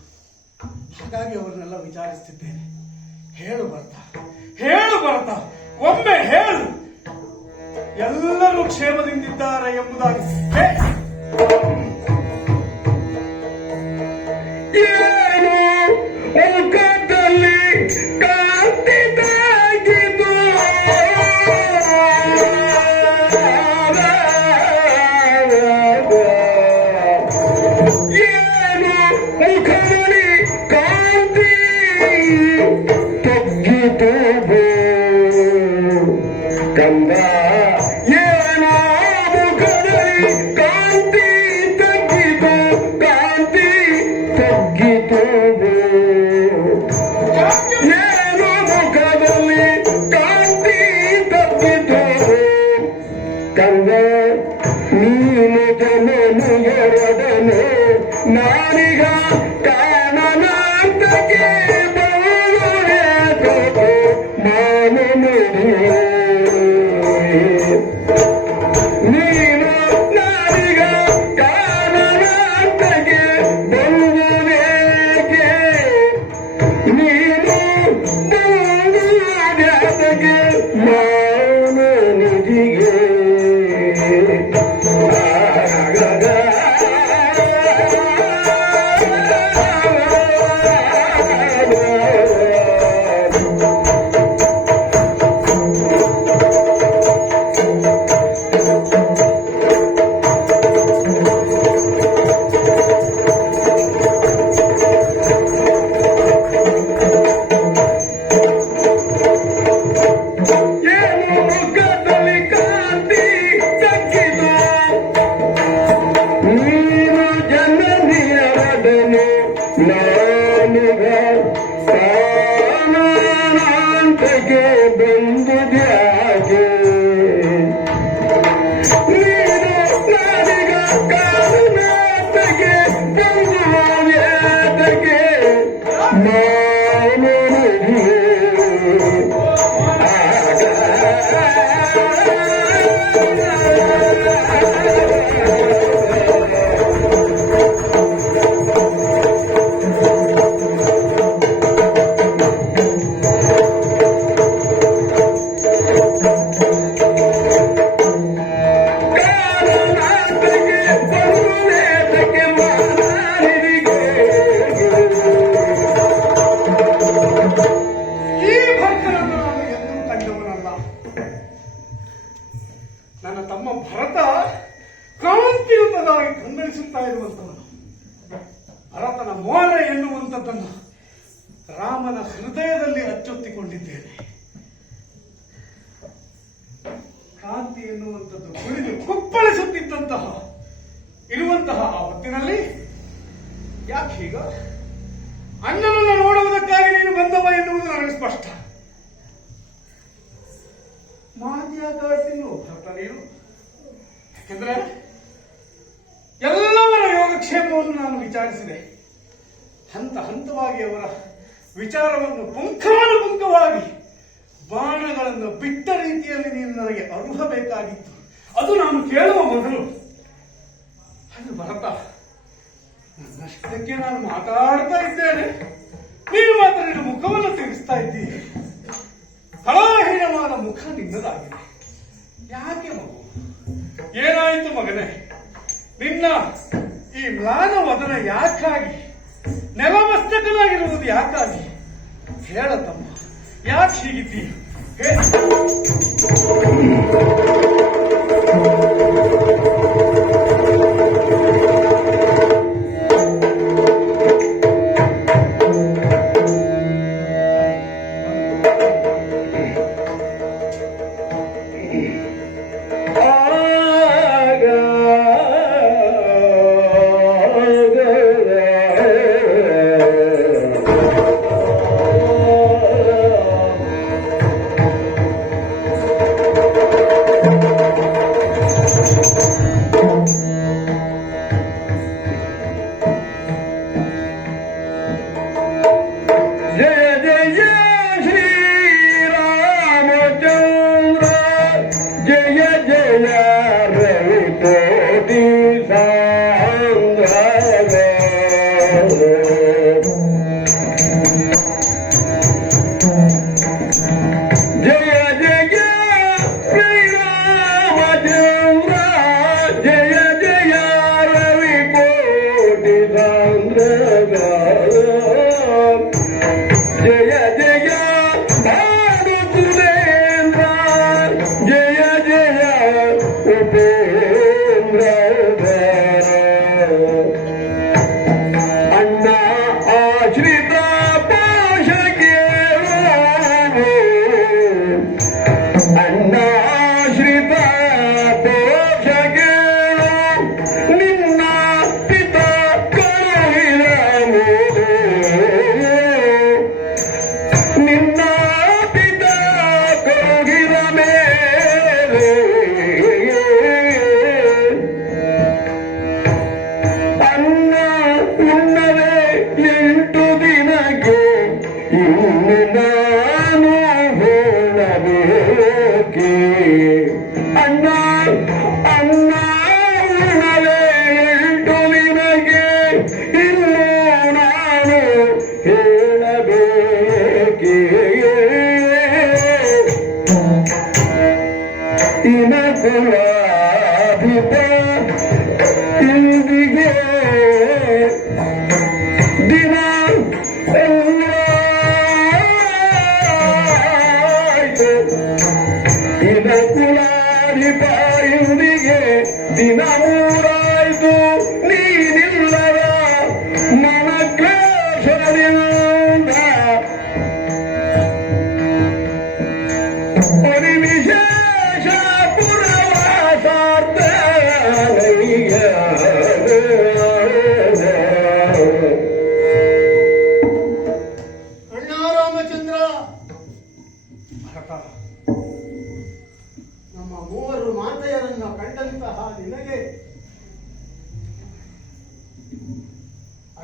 ಹಾಗಾಗಿ ಅವರನ್ನೆಲ್ಲ ವಿಚಾರಿಸುತ್ತಿದ್ದೇನೆ. ಹೇಳು ಭರತ, ಹೇಳು ಭರತ, ಒಮ್ಮೆ ಹೇಳು, ಎಲ್ಲರೂ ಕ್ಷೇಮದಿಂದಿದ್ದಾರೆ ಎಂಬುದಾಗಿ. ಮುಖದಲ್ಲಿ ಕಾಂತಿದಾಗಿದ್ದು ಏನು ಮುಖದಲ್ಲಿ ಕಾಂತಿ ತಗ್ಗಿತು ಕಂದ, ಏನೋ ಮುಖದಲ್ಲಿ ಕಾಂತಿ ತಗ್ಗಿತು, ಕಾಂತಿ ತಗ್ಗಿತು, ಏನೋ ಮುಖದಲ್ಲಿ ಕಾಂತಿ ತಗ್ಗಿತು ಕಂದ. ನೀನು ಜನನು ಎರಡನು ನಾನೀಗ ಕಾಣನಾಂತಕ್ಕೆ ಬರುವುದೇಕೋ ಮಾನು ನೀನು ನಾನೀಗ ಕಾಣನಾಂತಕ್ಕೆ ಬರುವುದೇಕೆ, ನೀನು ಬರುವುದೇಕೆ ಮಾನು ನಿಧಿಗೆ. ಏನು ಮುಖದಲ್ಲಿ ಕಾಂತಿ ತಗ್ಗಿತು, ನೀನು ಜನನಿಯರದನು ನಾನೀಗ ಕಾಣನಾಂತಕ್ಕೆ ಬಂದುದ್ಯಾಕೆ, ನೀನು ನಾನೀಗ ಕಾಣನಾಂತಕ್ಕೆ ಬಂದುವುದೇಕೆ ಮಾನು ನಿಧಿಗೆ. ಈ ಭಕ್ತರನ್ನು ನಾನು ಎಂದೂ ಕಂಡವನಲ್ಲ. ನನ್ನ ತಮ್ಮ ಭರತ ಕಾಂತಿಯುತವಾಗಿ ಕಂಗೊಳಿಸುತ್ತಾ ಇರುವಂತವನು. ಭರತನ ಮೋರ ಎನ್ನುವಂಥದ್ದನ್ನು ರಾಮನ ಹೃದಯದಲ್ಲಿ ಅಚ್ಚೊತ್ತಿಕೊಂಡಿದ್ದೇನೆ. ಕಾಂತಿ ಎನ್ನುವಂಥದ್ದು ಕುಳಿದು ಕುಪ್ಪಳಿಸುತ್ತಿದ್ದಂತಹ ಇರುವಂತಹ ಆ ಹೊತ್ತಿನಲ್ಲಿ ಯಾಕೆ ಹೀಗ? ಅಣ್ಣನನ್ನು ನೋಡುವುದಕ್ಕಾಗಿ ನೀನು ಬಂದವ ಎನ್ನುವುದು ನನಗೆ ಸ್ಪಷ್ಟ. ಮಾನ್ಯಾಗಾಡ್ತೀನೋ ಭರತ ನೀನು? ಯಾಕೆಂದ್ರೆ ಎಲ್ಲವರ ಯೋಗಕ್ಷೇಮ ಯೋಗಕ್ಷೇಮವನ್ನು ನಾನು ವಿಚಾರಿಸಿದೆ. ಹಂತ ಹಂತವಾಗಿ ಅವರ ವಿಚಾರವನ್ನು ಪುಂಖಾನುಪುಂಖವಾಗಿ ಬಾಣಗಳನ್ನು ಬಿಟ್ಟ ರೀತಿಯಲ್ಲಿ ನೀನು ನನಗೆ ಅರುಹಬೇಕಾಗಿತ್ತು. ಅದು ನಾನು ಕೇಳುವ ಮೊದಲು. ಅದು ಭರತ, ನನ್ನಷ್ಟಕ್ಕೆ ನಾನು ಮಾತಾಡ್ತಾ ಇದ್ದೇನೆ, ನೀನು ಮಾತ್ರ ನಿನ್ನ ಮುಖವನ್ನು ತಿರುಗಿಸ್ತಾ ಇದ್ದೀರಿ. ಕಲಾಹೀನವಾದ ಮುಖ ನಿನ್ನದಾಗಿದೆ. ಯಾಕೆ ಮಗು, ಏನಾಯಿತು ಮಗನೇ? ನಿನ್ನ ಈ ಮ್ಲಾನ ವದನ ಯಾಕಾಗಿ, ನೆಲಮಸ್ತಕನಾಗಿರುವುದು ಯಾಕಾಗಿ? ಹೇಳತಮ್ಮ, ಯಾಕೆ ಹೀಗಿದ್ದೀಯ?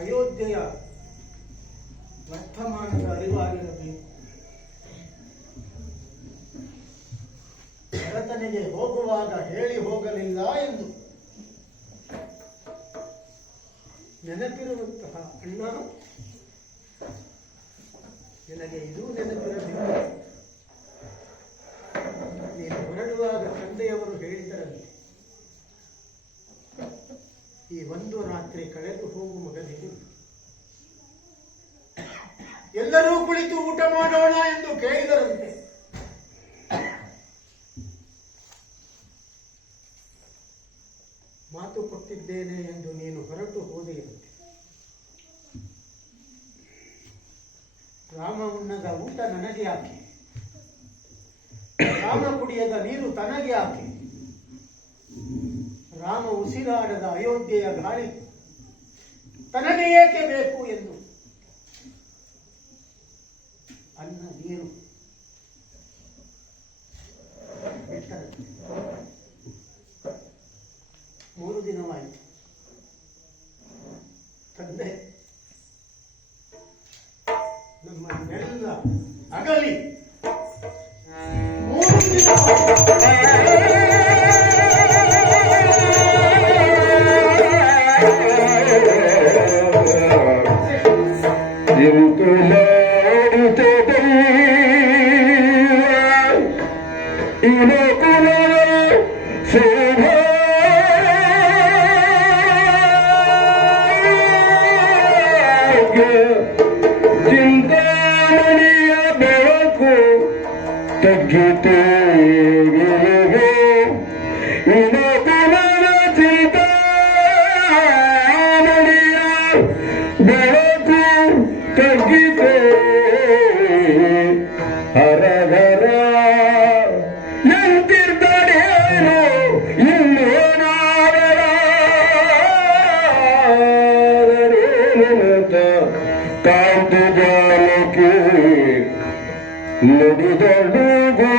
ಅಯೋಧ್ಯೆಯ ವರ್ತಮಾನದ ಅರಿವಾಗಿರಬೇಕು. ಭರತನಿಗೆ ಹೋಗುವಾಗ ಹೇಳಿ ಹೋಗಲಿಲ್ಲ ಎಂದು ನೆನಪಿರುವಂತಹ ಅಣ್ಣ, ನಿನಗೆ ಇದೂ ನೆನಪಿರಲಿಲ್ಲ. ನೀನು ಹೊರಡುವಾಗ ತಂದೆಯವರು ಹೇಳಿದರಂತೆ, ಈ ಒಂದು ರಾತ್ರಿ ಕಳೆದು ಹೋಗು ಮಗನೇ, ಎಲ್ಲರೂ ಕುಳಿತು ಊಟ ಮಾಡೋಣ ಎಂದು ಕೇಳಿದರಂತೆ. ಮಾತು ಕೊಟ್ಟಿದ್ದೇನೆ ಎಂದು ನೀನು ಹೊರಟು ಹೋದೆಯಂತೆ. ರಾಮ ಉಣ್ಣದ ಊಟ ನನಗೆ ಯಾಕೆ, ರಾಮ ಕುಡಿಯದ ನೀರು ತನಗೆ ಯಾಕೆ, ರಾಮ ಉಸಿರಾಡದ ಅಯೋಧ್ಯೆಯ ಗಾಳಿ ತನಗೆ ಏಕೆ ಬೇಕು ಎಂದು ಅನ್ನ ನೀರು ಬಿಟ್ಟರಂತೆ. 3 ದಿನವಾಯಿತು. ತಂದೆ ನಮ್ಮನ್ನೆಲ್ಲ ಅಗಲಿ 3 ದಿನ ಇಂತು ಮಾಡುತ್ತದೆ ಇನಕುಲ ಶೋಭಾ ಚಿಂತಾಮಣಿಯ ಬೆಳಕು ತಗ್ಗಿತು ಇನಕುಲದ ಚಿಂತಾಮಣಿಯ ಬೆಳಕು ತಗ್ಗಿತು ಹರಹರ ಎಂತಿರ್ದಡೇನು ಇನ್ನೇನಾದರೇನಂತ ಕಾಂತಿ ಜಾಲಕ್ಕೆ ನುಡಿದಡುಗೋ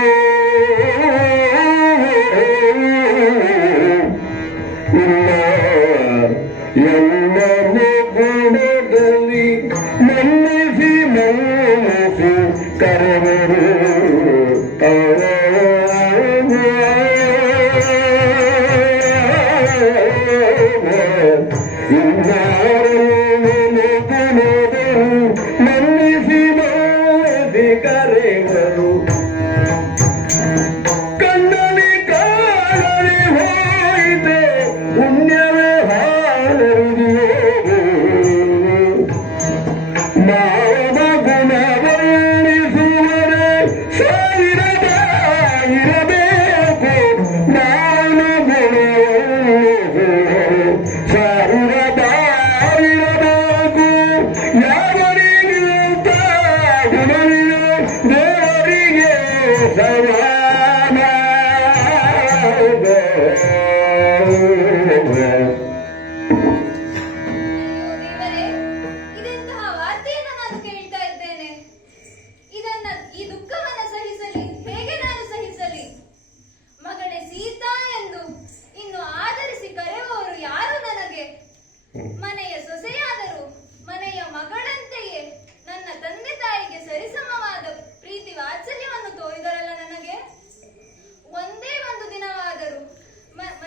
ಇಲ್ಲ ಎಲ್ಲ ಗುಣದಲ್ಲಿ ಮನ್ನಿಸಿ ಮನ್ನಿಸಿ ಕರೆದರು ಮನ್ನಿಸಿ ಮನ್ನಿಸಿ ಕರೆವರು ಕಣ್ಣಲ್ಲಿ ಕಾಣಲಿ ಹೋಯಿತೆ ಪುಣ್ಯವೇ ಹಾರಿದೆಯೋ ಮಾವ ಗುಣವರ್ಣಿಸುವರೆ ಸಾವಿರದಾಗಿರಬೇಕು ನಾನು ಗುಣವರ್ಣಿಸುವರೆ ಸಾವಿರದಾಗಿರಬೇಕು ಯಾವರಿಗಿಂತ ಗುಣವಿದೆ ದೇವರಿಗೆ ದೇವರೇ, ಇದೆಂತಹ ವಾರ್ತೆಯನ್ನು ನಾನು ಕೇಳ್ತಾ ಇದ್ದೇನೆ. ಈ ದುಃಖವನ್ನ ಸಹಿಸಲಿ, ಹೇಗೆ ನಾನು ಸಹಿಸಲಿ? ಮಗಳೇ ಸೀತಾ ಎಂದು ಇನ್ನು ಆದರಿಸಿ ಕರೆಯುವವರು ಯಾರು ನನಗೆ? ಮನೆಯ ಸೊಸೆಯಾದರೂ ಮನೆಯ ಮಗಳಂತೆಯೇ ನನ್ನ ತಂದೆ ತಾಯಿಗೆ ಸರಿಸಮವಾದ ಪ್ರೀತಿ ವಾತ್ಸಲ್ಯವನ್ನು ತೋರಿದರಲ್ಲ ನನಗೆ. ಒಂದೇ ಒಂದು ದಿನವಾದರೂ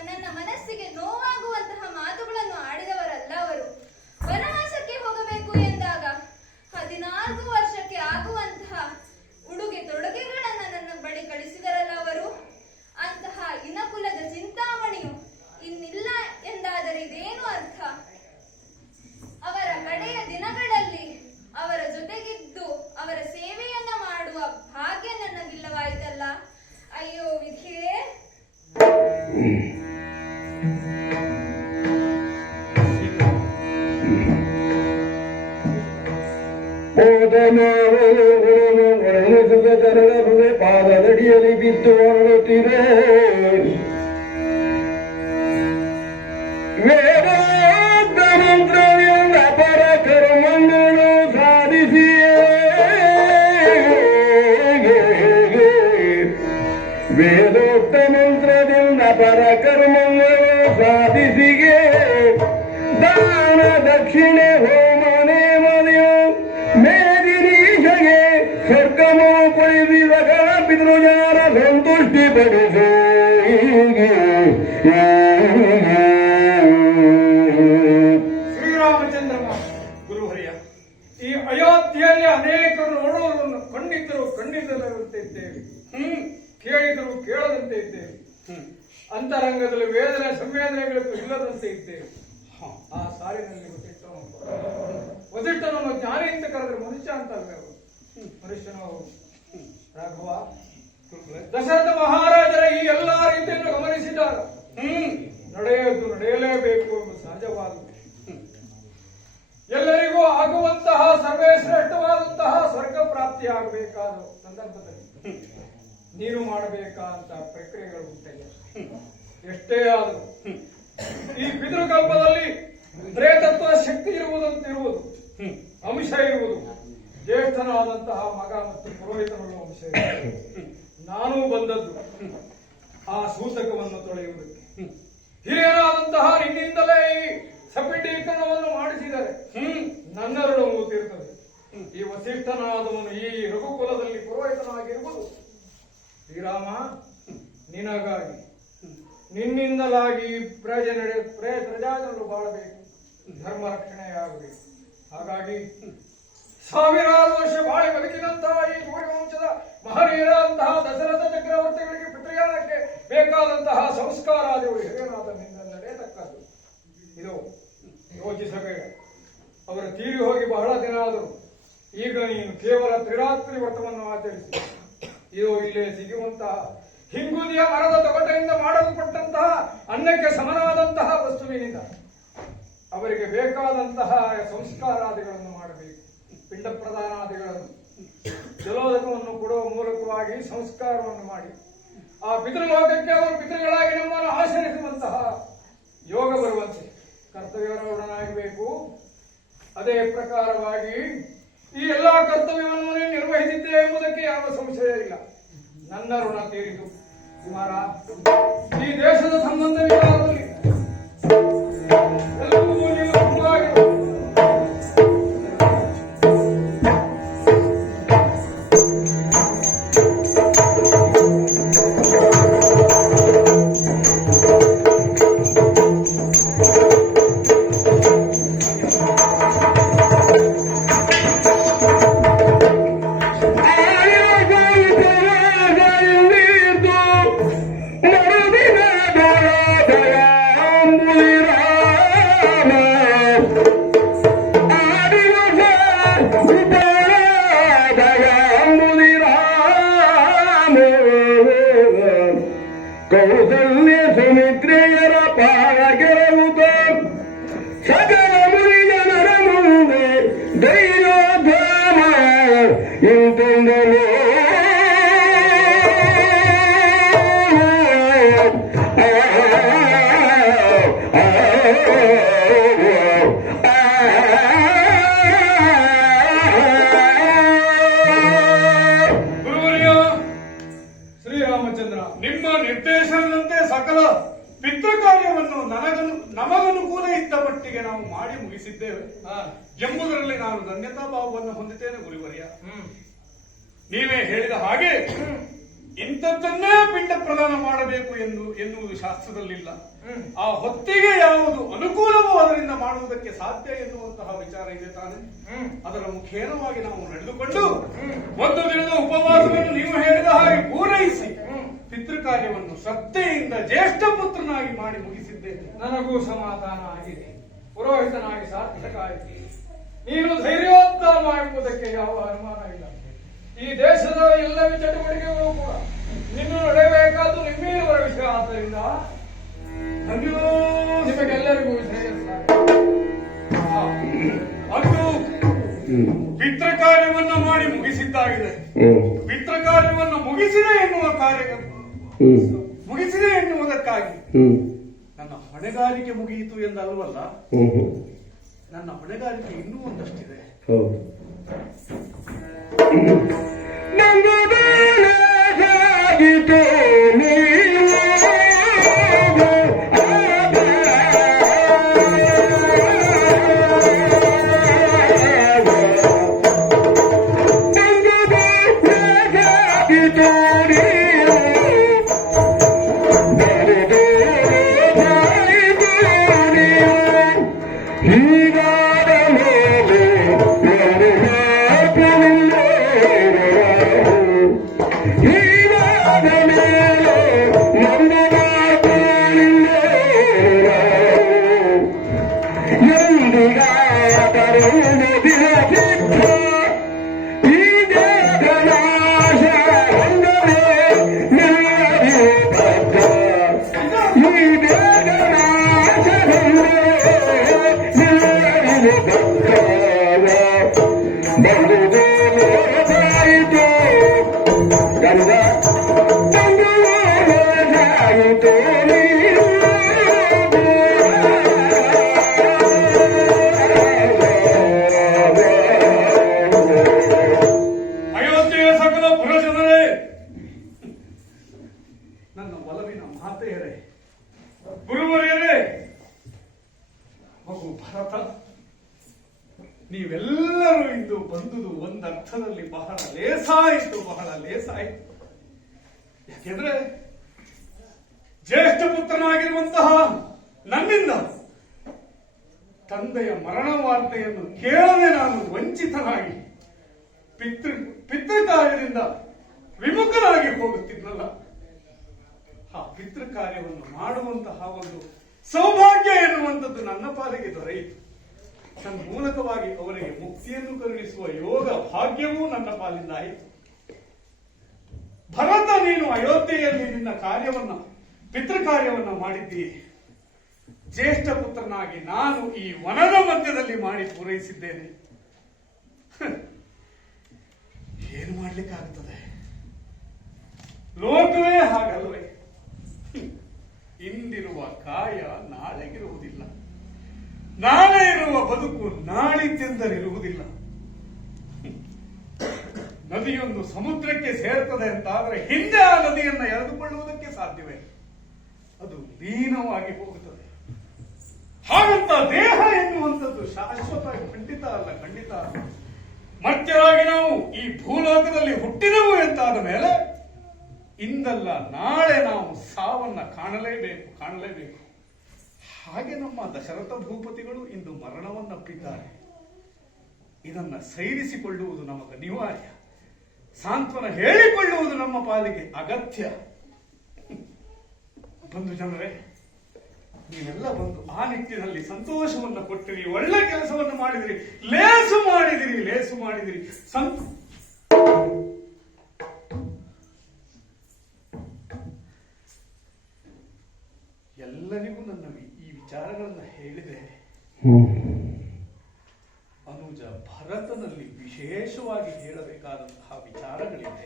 ನನ್ನ ಮನಸ್ಸಿಗೆ ನೋವಾಗುವಂತಹ ಮಾತುಗಳನ್ನು ಆಡಿದವರಲ್ಲ ಅವರು. ವನವಾಸಕ್ಕೆ ಹೋಗಬೇಕು ಎಂದಾಗ 14 ವರ್ಷಕ್ಕೆ ಆಗುವಂತಹ ಉಡುಗೆ ತೊಡುಗೆಗಳನ್ನ ನನ್ನ ಬಳಿ ಕಳಿಸಿದರಲ್ಲ ಅವರು. ಅಂತಹ ಇನಕುಲದ ಚಿಂತಾಮಣಿಯು ಇನ್ನಿಲ್ಲ ಎಂದಾದರೆ ಇದೇನು ಅರ್ಥ? ಅವರ ಕಡೆಯ ದಿನಗಳಲ್ಲಿ ಅವರ ಜೊತೆಗಿದ್ದು ಅವರ ಸೇವೆಯನ್ನ ಮಾಡುವ ಭಾಗ್ಯ ನನಗಿಲ್ಲವಾಯಿತಲ್ಲ. ಅಯ್ಯೋ ವಿಧಿಯೇ. ಪಾದದಡಿಯಲ್ಲಿ ಬಿದ್ದು ಹೊರಡುತ್ತಿದೆ ವೇದಾಂತ ಮಂತ್ರದಿಂದ ಪರ ಕರ್ಮಗಳು ಸಾಧಿಸಿಯೇ ವೇದೋಕ್ತ ಮಂತ್ರದಿಂದ ಪರ ಕರ್ಮಗಳು ಸಾಧಿಸಿಗೆ ದಾನ ದಕ್ಷಿಣೆ ಹೋಮನೆ ಮನೆಯು ಮೇದಿನೀಶಗೆ ಸ್ವರ್ಗಮೋ ಕೊಡಿಸಿದಾಗ ಪಿತೃಜಾರ ಸಂತುಷ್ಟಿ ಪಡಿಸಿ ಶ್ರೀರಾಮಚಂದ್ರ ಗುರುಹರಿಯ ಈ ಅಯೋಧ್ಯೆಯಲ್ಲಿ ಅನೇಕರು ನೋಡುವವರನ್ನು ಕಂಡಿದ್ದರಂತೆ ಇದ್ದೇವೆ, ಕೇಳಿದರು ಕೇಳದಂತೆ ಇದ್ದೇವೆ, ಅಂತರಂಗದಲ್ಲಿ ವೇದನೆ ಸಂವೇದನೆಗಳು ಇಲ್ಲದಂತೆ ಇದ್ದೇವೆ. ಆ ಸಾಲಿನಲ್ಲಿ ವಸಿಷ್ಠನನ್ನು ಜ್ಞಾನಿ ಅಂತ ಕರೆದ್ರೆ ಮನುಷ್ಯ ಅಂತ ಅಲ್ವೇ ಅವರು? ಮನುಷ್ಯನು ರಾಘವ ದಶರಥ ಮಹಾರಾಜರ ಈ ಎಲ್ಲಾ ರೀತಿಯನ್ನು ಗಮನಿಸಿದಾಗ ನಡೆಯಲೇಬೇಕು ಎಂಬ ಸಹಜವಾದ ಎಲ್ಲರಿಗೂ ಆಗುವಂತಹ ಸರ್ವೇ ಶ್ರೇಷ್ಠವಾದಂತಹ ಸ್ವರ್ಗ ಪ್ರಾಪ್ತಿ ಆಗಬೇಕಾದ ಸಂದರ್ಭದಲ್ಲಿ ನೀನು ಮಾಡಬೇಕಾದಂತ ಪ್ರಕ್ರಿಯೆಗಳು ಉಂಟಲ್ಲ. ಎಷ್ಟೇ ಆದರೂ ಈ ಪಿತೃಕಲ್ಪದಲ್ಲಿ ಪ್ರೇತತ್ವ ಶಕ್ತಿ ಇರುವುದು ಅಂಶ ಇರುವುದು, ಜ್ಯೇಷ್ಠನಾದಂತಹ ಮಗ ಮತ್ತು ಪುರೋಹಿತനുള്ള ಅಂಶ ಇರುವುದು. ನಾನೂ ಬಂದದ್ದು ಆ ಸೂತಕವನ್ನು ತೊಳೆಯುವುದಕ್ಕೆ. ಹಿರಿಯರಾದಂತಹ ನಿನ್ನಿಂದಲೇ ಈ ಸಪೀಠೀಕರಣವನ್ನು ಮಾಡಿಸಿದ್ದಾರೆ. ವಸಿಷ್ಠನಾದವನು ಈ ರಘುಕುಲದಲ್ಲಿ ಪುರೋಹಿತನಾಗಿರುವುದು ಶ್ರೀರಾಮ ನಿನಗಾಗಿ, ನಿನ್ನಿಂದಲಾಗಿ ಪ್ರಜಾಜನರು ಬಾಳಬೇಕು, ಧರ್ಮ ರಕ್ಷಣೆಯಾಗಬೇಕು. ಹಾಗಾಗಿ ಸಾವಿರಾರು ವರ್ಷ ಬಾಳಿ ಬದುಕಿದಂತಹ ಈ ಸೂರ್ಯವಂಶದ ಮಹನೀಯರಾದಂತಹ ದಶರಥ ಚಕ್ರವರ್ತಿಗಳಿಗೆ ಪಿತೃಯಾನಕ್ಕೆ ಬೇಕಾದಂತಹ ಸಂಸ್ಕಾರಾದಿಗಳು ಹಿರಿಯನಾದನಿಂದ ನಡೆಯತಕ್ಕದ್ದು. ಇದು ಯೋಚಿಸಬೇಡ. ಅವರು ತೀರಿ ಹೋಗಿ ಬಹಳ ದಿನ ಆದರು. ಈಗ ನೀನು ಕೇವಲ ತ್ರಿರಾತ್ರಿ ವ್ರತವನ್ನು ಆಚರಿಸಿ, ಇದು ಇಲ್ಲೇ ಸಿಗುವಂತಹ ಹಿಂಗುದಿಯ ಮರದ ತೊಗಟೆಯಿಂದ ಮಾಡಲ್ಪಟ್ಟಂತಹ ಅನ್ನಕ್ಕೆ ಸಮನಾದಂತಹ ವಸ್ತುವಿನಿಂದ ಅವರಿಗೆ ಬೇಕಾದಂತಹ ಸಂಸ್ಕಾರಾದಿಗಳನ್ನು ಮಾಡಬೇಕು. ಪಿಂಡ ಪ್ರದಾನಾದಿಗಳನ್ನು, ಜಲೋದಕವನ್ನು ಕೊಡುವ ಮೂಲಕವಾಗಿ ಸಂಸ್ಕಾರವನ್ನು ಮಾಡಿ ಆ ಪಿತೃಲೋಕಕ್ಕೆ ಅವರು ಪಿತೃಗಳಾಗಿ ನಮ್ಮನ್ನು ಆಚರಿಸುವಂತಹ ಯೋಗ ಬರುವಂತೆ ಕರ್ತವ್ಯವನ್ನಾಗಬೇಕು. ಅದೇ ಪ್ರಕಾರವಾಗಿ ಈ ಎಲ್ಲಾ ಕರ್ತವ್ಯವನ್ನು ನಿರ್ವಹಿಸಿದ್ದೆ ಎಂಬುದಕ್ಕೆ ಯಾವ ಸಂಶಯ ಇಲ್ಲ. ನನ್ನ ಋಣ ತೀರಿತು ಕುಮಾರ. ಈ ದೇಶದ ಸಂಬಂಧ ವಿಚಾರದಲ್ಲಿ ಎಲ್ಲವೂ ನೀವು ಸುಮ್ಮನಾಗಿರು. ಕೌಸಲ್ಯ ಸುಮಿತ್ರೆಯರ ಪಾಲಕೆರವುತ ಸಕಲ ಮುನಿಜನರ ಮುಂದೆ ಧೈರ್ಯೋದ್ಧಾಮ ಇಂತೆಂದಲೋ ಶ್ರೀರಾಮಚಂದ್ರ, ನಿಮ್ಮ ನಿರ್ದೇಶನದಂತೆ ಸಕಲ ಪಿತೃ ಕಾರ್ಯವನ್ನು ನಮಗನುಕೂಲ ಇದ್ದ ಮಟ್ಟಿಗೆ ನಾವು ಮಾಡಿ ಮುಗಿಸಿದ್ದೇವೆ ಎಂಬುದರಲ್ಲಿ ನಾನು ಧನ್ಯತಾ ಭಾವವನ್ನು ಹೊಂದಿದ್ದೇನೆ ಗುರುವರ್ಯ. ನೀವೇ ಹೇಳಿದ ಹಾಗೆ ಇಂಥದ್ದನ್ನೇ ಪಿಂಡ ಪ್ರದಾನ ಮಾಡಬೇಕು ಎನ್ನುವುದು ಶಾಸ್ತ್ರದಲ್ಲಿಲ್ಲ. ಆ ಹೊತ್ತಿಗೆ ಯಾವುದು ಅನುಕೂಲವೋ ಅದರಿಂದ ಮಾಡುವುದಕ್ಕೆ ಸಾಧ್ಯ ಎನ್ನುವಂತಹ ವಿಚಾರ ಇದೆ ತಾನೆ. ಅದರ ಮುಖೇನವಾಗಿ ನಾವು ನಡೆದುಕೊಂಡು ಒಂದು ದಿನದ ಉಪವಾಸವನ್ನು ನೀವು ಹೇಳಿದ ಹಾಗೆ ಪೂರೈಸಿ ಪಿತೃ ಕಾರ್ಯವನ್ನು ಶ್ರದ್ಧೆಯಿಂದ ಜ್ಯೇಷ್ಠ ಪುತ್ರನಾಗಿ ಮಾಡಿ ಮುಗಿಸಿದ್ದೇನೆ. ನನಗೂ ಸಮಾಧಾನ ಆಗಿದೆ. ಪುರೋಹಿತನಾಗಿ ಸಾರ್ಥಕ ಆಯಿತು. ನೀನು ಧೈರ್ಯೋದ್ಧಾಮ ಎಂಬುದಕ್ಕೆ ಯಾವ ಅನುಮಾನ ಇಲ್ಲ. ಈ ದೇಶದ ಎಲ್ಲ ಚಟುವಟಿಕೆಗಳು ಕೂಡ ನಿನ್ನ ನಡೆಯಬೇಕಾದ್ದು ನಿಮ್ಮೇವರ ವಿಷಯ. ಆದ್ದರಿಂದ ನಿಮಗೆಲ್ಲರಿಗೂ ಅದು ಪಿತೃ ಕಾರ್ಯವನ್ನು ಮಾಡಿ ಮುಗಿಸಿದ್ದಾಗಿದೆ. ಪಿತೃ ಕಾರ್ಯವನ್ನು ಮುಗಿಸಿದೆ ಎನ್ನುವುದಕ್ಕಾಗಿ ನನ್ನ ಹೊಣೆಗಾರಿಕೆ ಮುಗಿಯಿತು ಎಂದಲ್ವಲ್ಲ, ನನ್ನ ಹೊಣೆಗಾರಿಕೆ ಇನ್ನೂ ಒಂದಷ್ಟಿದೆ. ಅಯೋಧ್ಯೆಯ ಸಕಲ ಪುರಜನರೇ, ನನ್ನ ಒಲವಿನ ಮಾತೆಯರೇ, ಗುರುವರಿಯರೇ, ಮಗು ಭರತ ನೀವೆಲ್ಲರೂ ಇಂದು ಬಂದುದು ಒಂದರ್ಥದಲ್ಲಿ ಬಹಳ ಲೇಸಾಯಿತು, ಬಹಳ ಲೇಸಾಯಿತು. ಯಾಕೆಂದ್ರೆ ಜ್ಯೇಷ್ಠ ಪುತ್ರನಾಗಿರುವಂತಹ ನನ್ನಿಂದ ತಂದೆಯ ಮರಣ ವಾರ್ತೆಯನ್ನು ಕೇಳದೆ ನಾನು ವಂಚಿತನಾಗಿ ಪಿತೃಕಾರ್ಯದಿಂದ ವಿಮುಖನಾಗಿ ಹೋಗುತ್ತಿದ್ನಲ್ಲ, ಆ ಪಿತೃಕಾರ್ಯವನ್ನು ಮಾಡುವಂತಹ ಒಂದು ಸೌಭಾಗ್ಯ ಎನ್ನುವಂಥದ್ದು ನನ್ನ ಪಾಲಿಗೆ ದೊರೆಯಿತು. ನನ್ನ ಮೂಲಕವಾಗಿ ಅವರಿಗೆ ಮುಕ್ತಿಯನ್ನು ಕರುಣಿಸುವ ಯೋಗ ಭಾಗ್ಯವೂ ನನ್ನ ಪಾಲಿಂದ ಆಯಿತು. ಭರತ, ನೀನು ಅಯೋಧ್ಯೆಯಲ್ಲಿ ನಿನ್ನ ಪಿತೃಕಾರ್ಯವನ್ನ ಮಾಡಿದ್ದೀ. ಜ್ಯೇಷ್ಠ ಪುತ್ರನಾಗಿ ನಾನು ಈ ವನದ ಮಧ್ಯದಲ್ಲಿ ಮಾಡಿ ಪೂರೈಸಿದ್ದೇನೆ. ಏನು ಮಾಡ್ಲಿಕ್ಕಾಗುತ್ತದೆ? ಲೋಕವೇ ಹಾಗಲ್ವೇ? ಇಂದಿರುವ ಕಾಯ ನಾಳೆಗಿರುವುದಿಲ್ಲ, ನಾಳೆ ಇರುವ ಬದುಕು ನಾಳಿದ್ದೆಂದರಿರುವುದಿಲ್ಲ. ನದಿಯೊಂದು ಸಮುದ್ರಕ್ಕೆ ಸೇರ್ತದೆ ಅಂತಾದ್ರೆ ಹಿಂದೆ ಆ ನದಿಯನ್ನು ಎಳೆದುಕೊಳ್ಳುವುದಕ್ಕೆ ಸಾಧ್ಯವೇ? ಅದು ಲೀನವಾಗಿ ಹೋಗುತ್ತದೆ. ಹಾಗಂತ ದೇಹ ಎನ್ನುವಂಥದ್ದು ಶಾಶ್ವತ ಖಂಡಿತ ಅಲ್ಲ, ಖಂಡಿತ ಅಲ್ಲ. ಮರ್ತ್ಯರಾಗಿ ನಾವು ಈ ಭೂಲೋಕದಲ್ಲಿ ಹುಟ್ಟಿದೆವು ಎಂತಾದ ಮೇಲೆ ಇಂದಲ್ಲ ನಾಳೆ ನಾವು ಸಾವನ್ನ ಕಾಣಲೇಬೇಕು. ಹಾಗೆ ನಮ್ಮ ದಶರಥ ಭೂಪತಿಗಳು ಇಂದು ಮರಣವನ್ನಪ್ಪಿದ್ದಾರೆ. ಇದನ್ನ ಸೈರಿಸಿಕೊಳ್ಳುವುದು ನಮಗೆ ಅನಿವಾರ್ಯ, ಸಾಂತ್ವನ ಹೇಳಿಕೊಳ್ಳುವುದು ನಮ್ಮ ಪಾಲಿಗೆ ಅಗತ್ಯ. ಬಂಧು ಜನರೇ, ನೀವೆಲ್ಲ ಬಂದು ಆ ನಿಟ್ಟಿನಲ್ಲಿ ಸಂತೋಷವನ್ನು ಕೊಟ್ಟಿರಿ, ಒಳ್ಳೆ ಕೆಲಸವನ್ನು ಮಾಡಿದಿರಿ, ಲೇಸು ಮಾಡಿದಿರಿ. ಎಲ್ಲರಿಗೂ ನನ್ನ ಈ ವಿಚಾರಗಳನ್ನ ಹೇಳಿದೆ. ಅನುಜ ಭರತನಲ್ಲಿ ವಿಶೇಷವಾಗಿ ಹೇಳಬೇಕಾದಂತಹ ವಿಚಾರಗಳಿದೆ.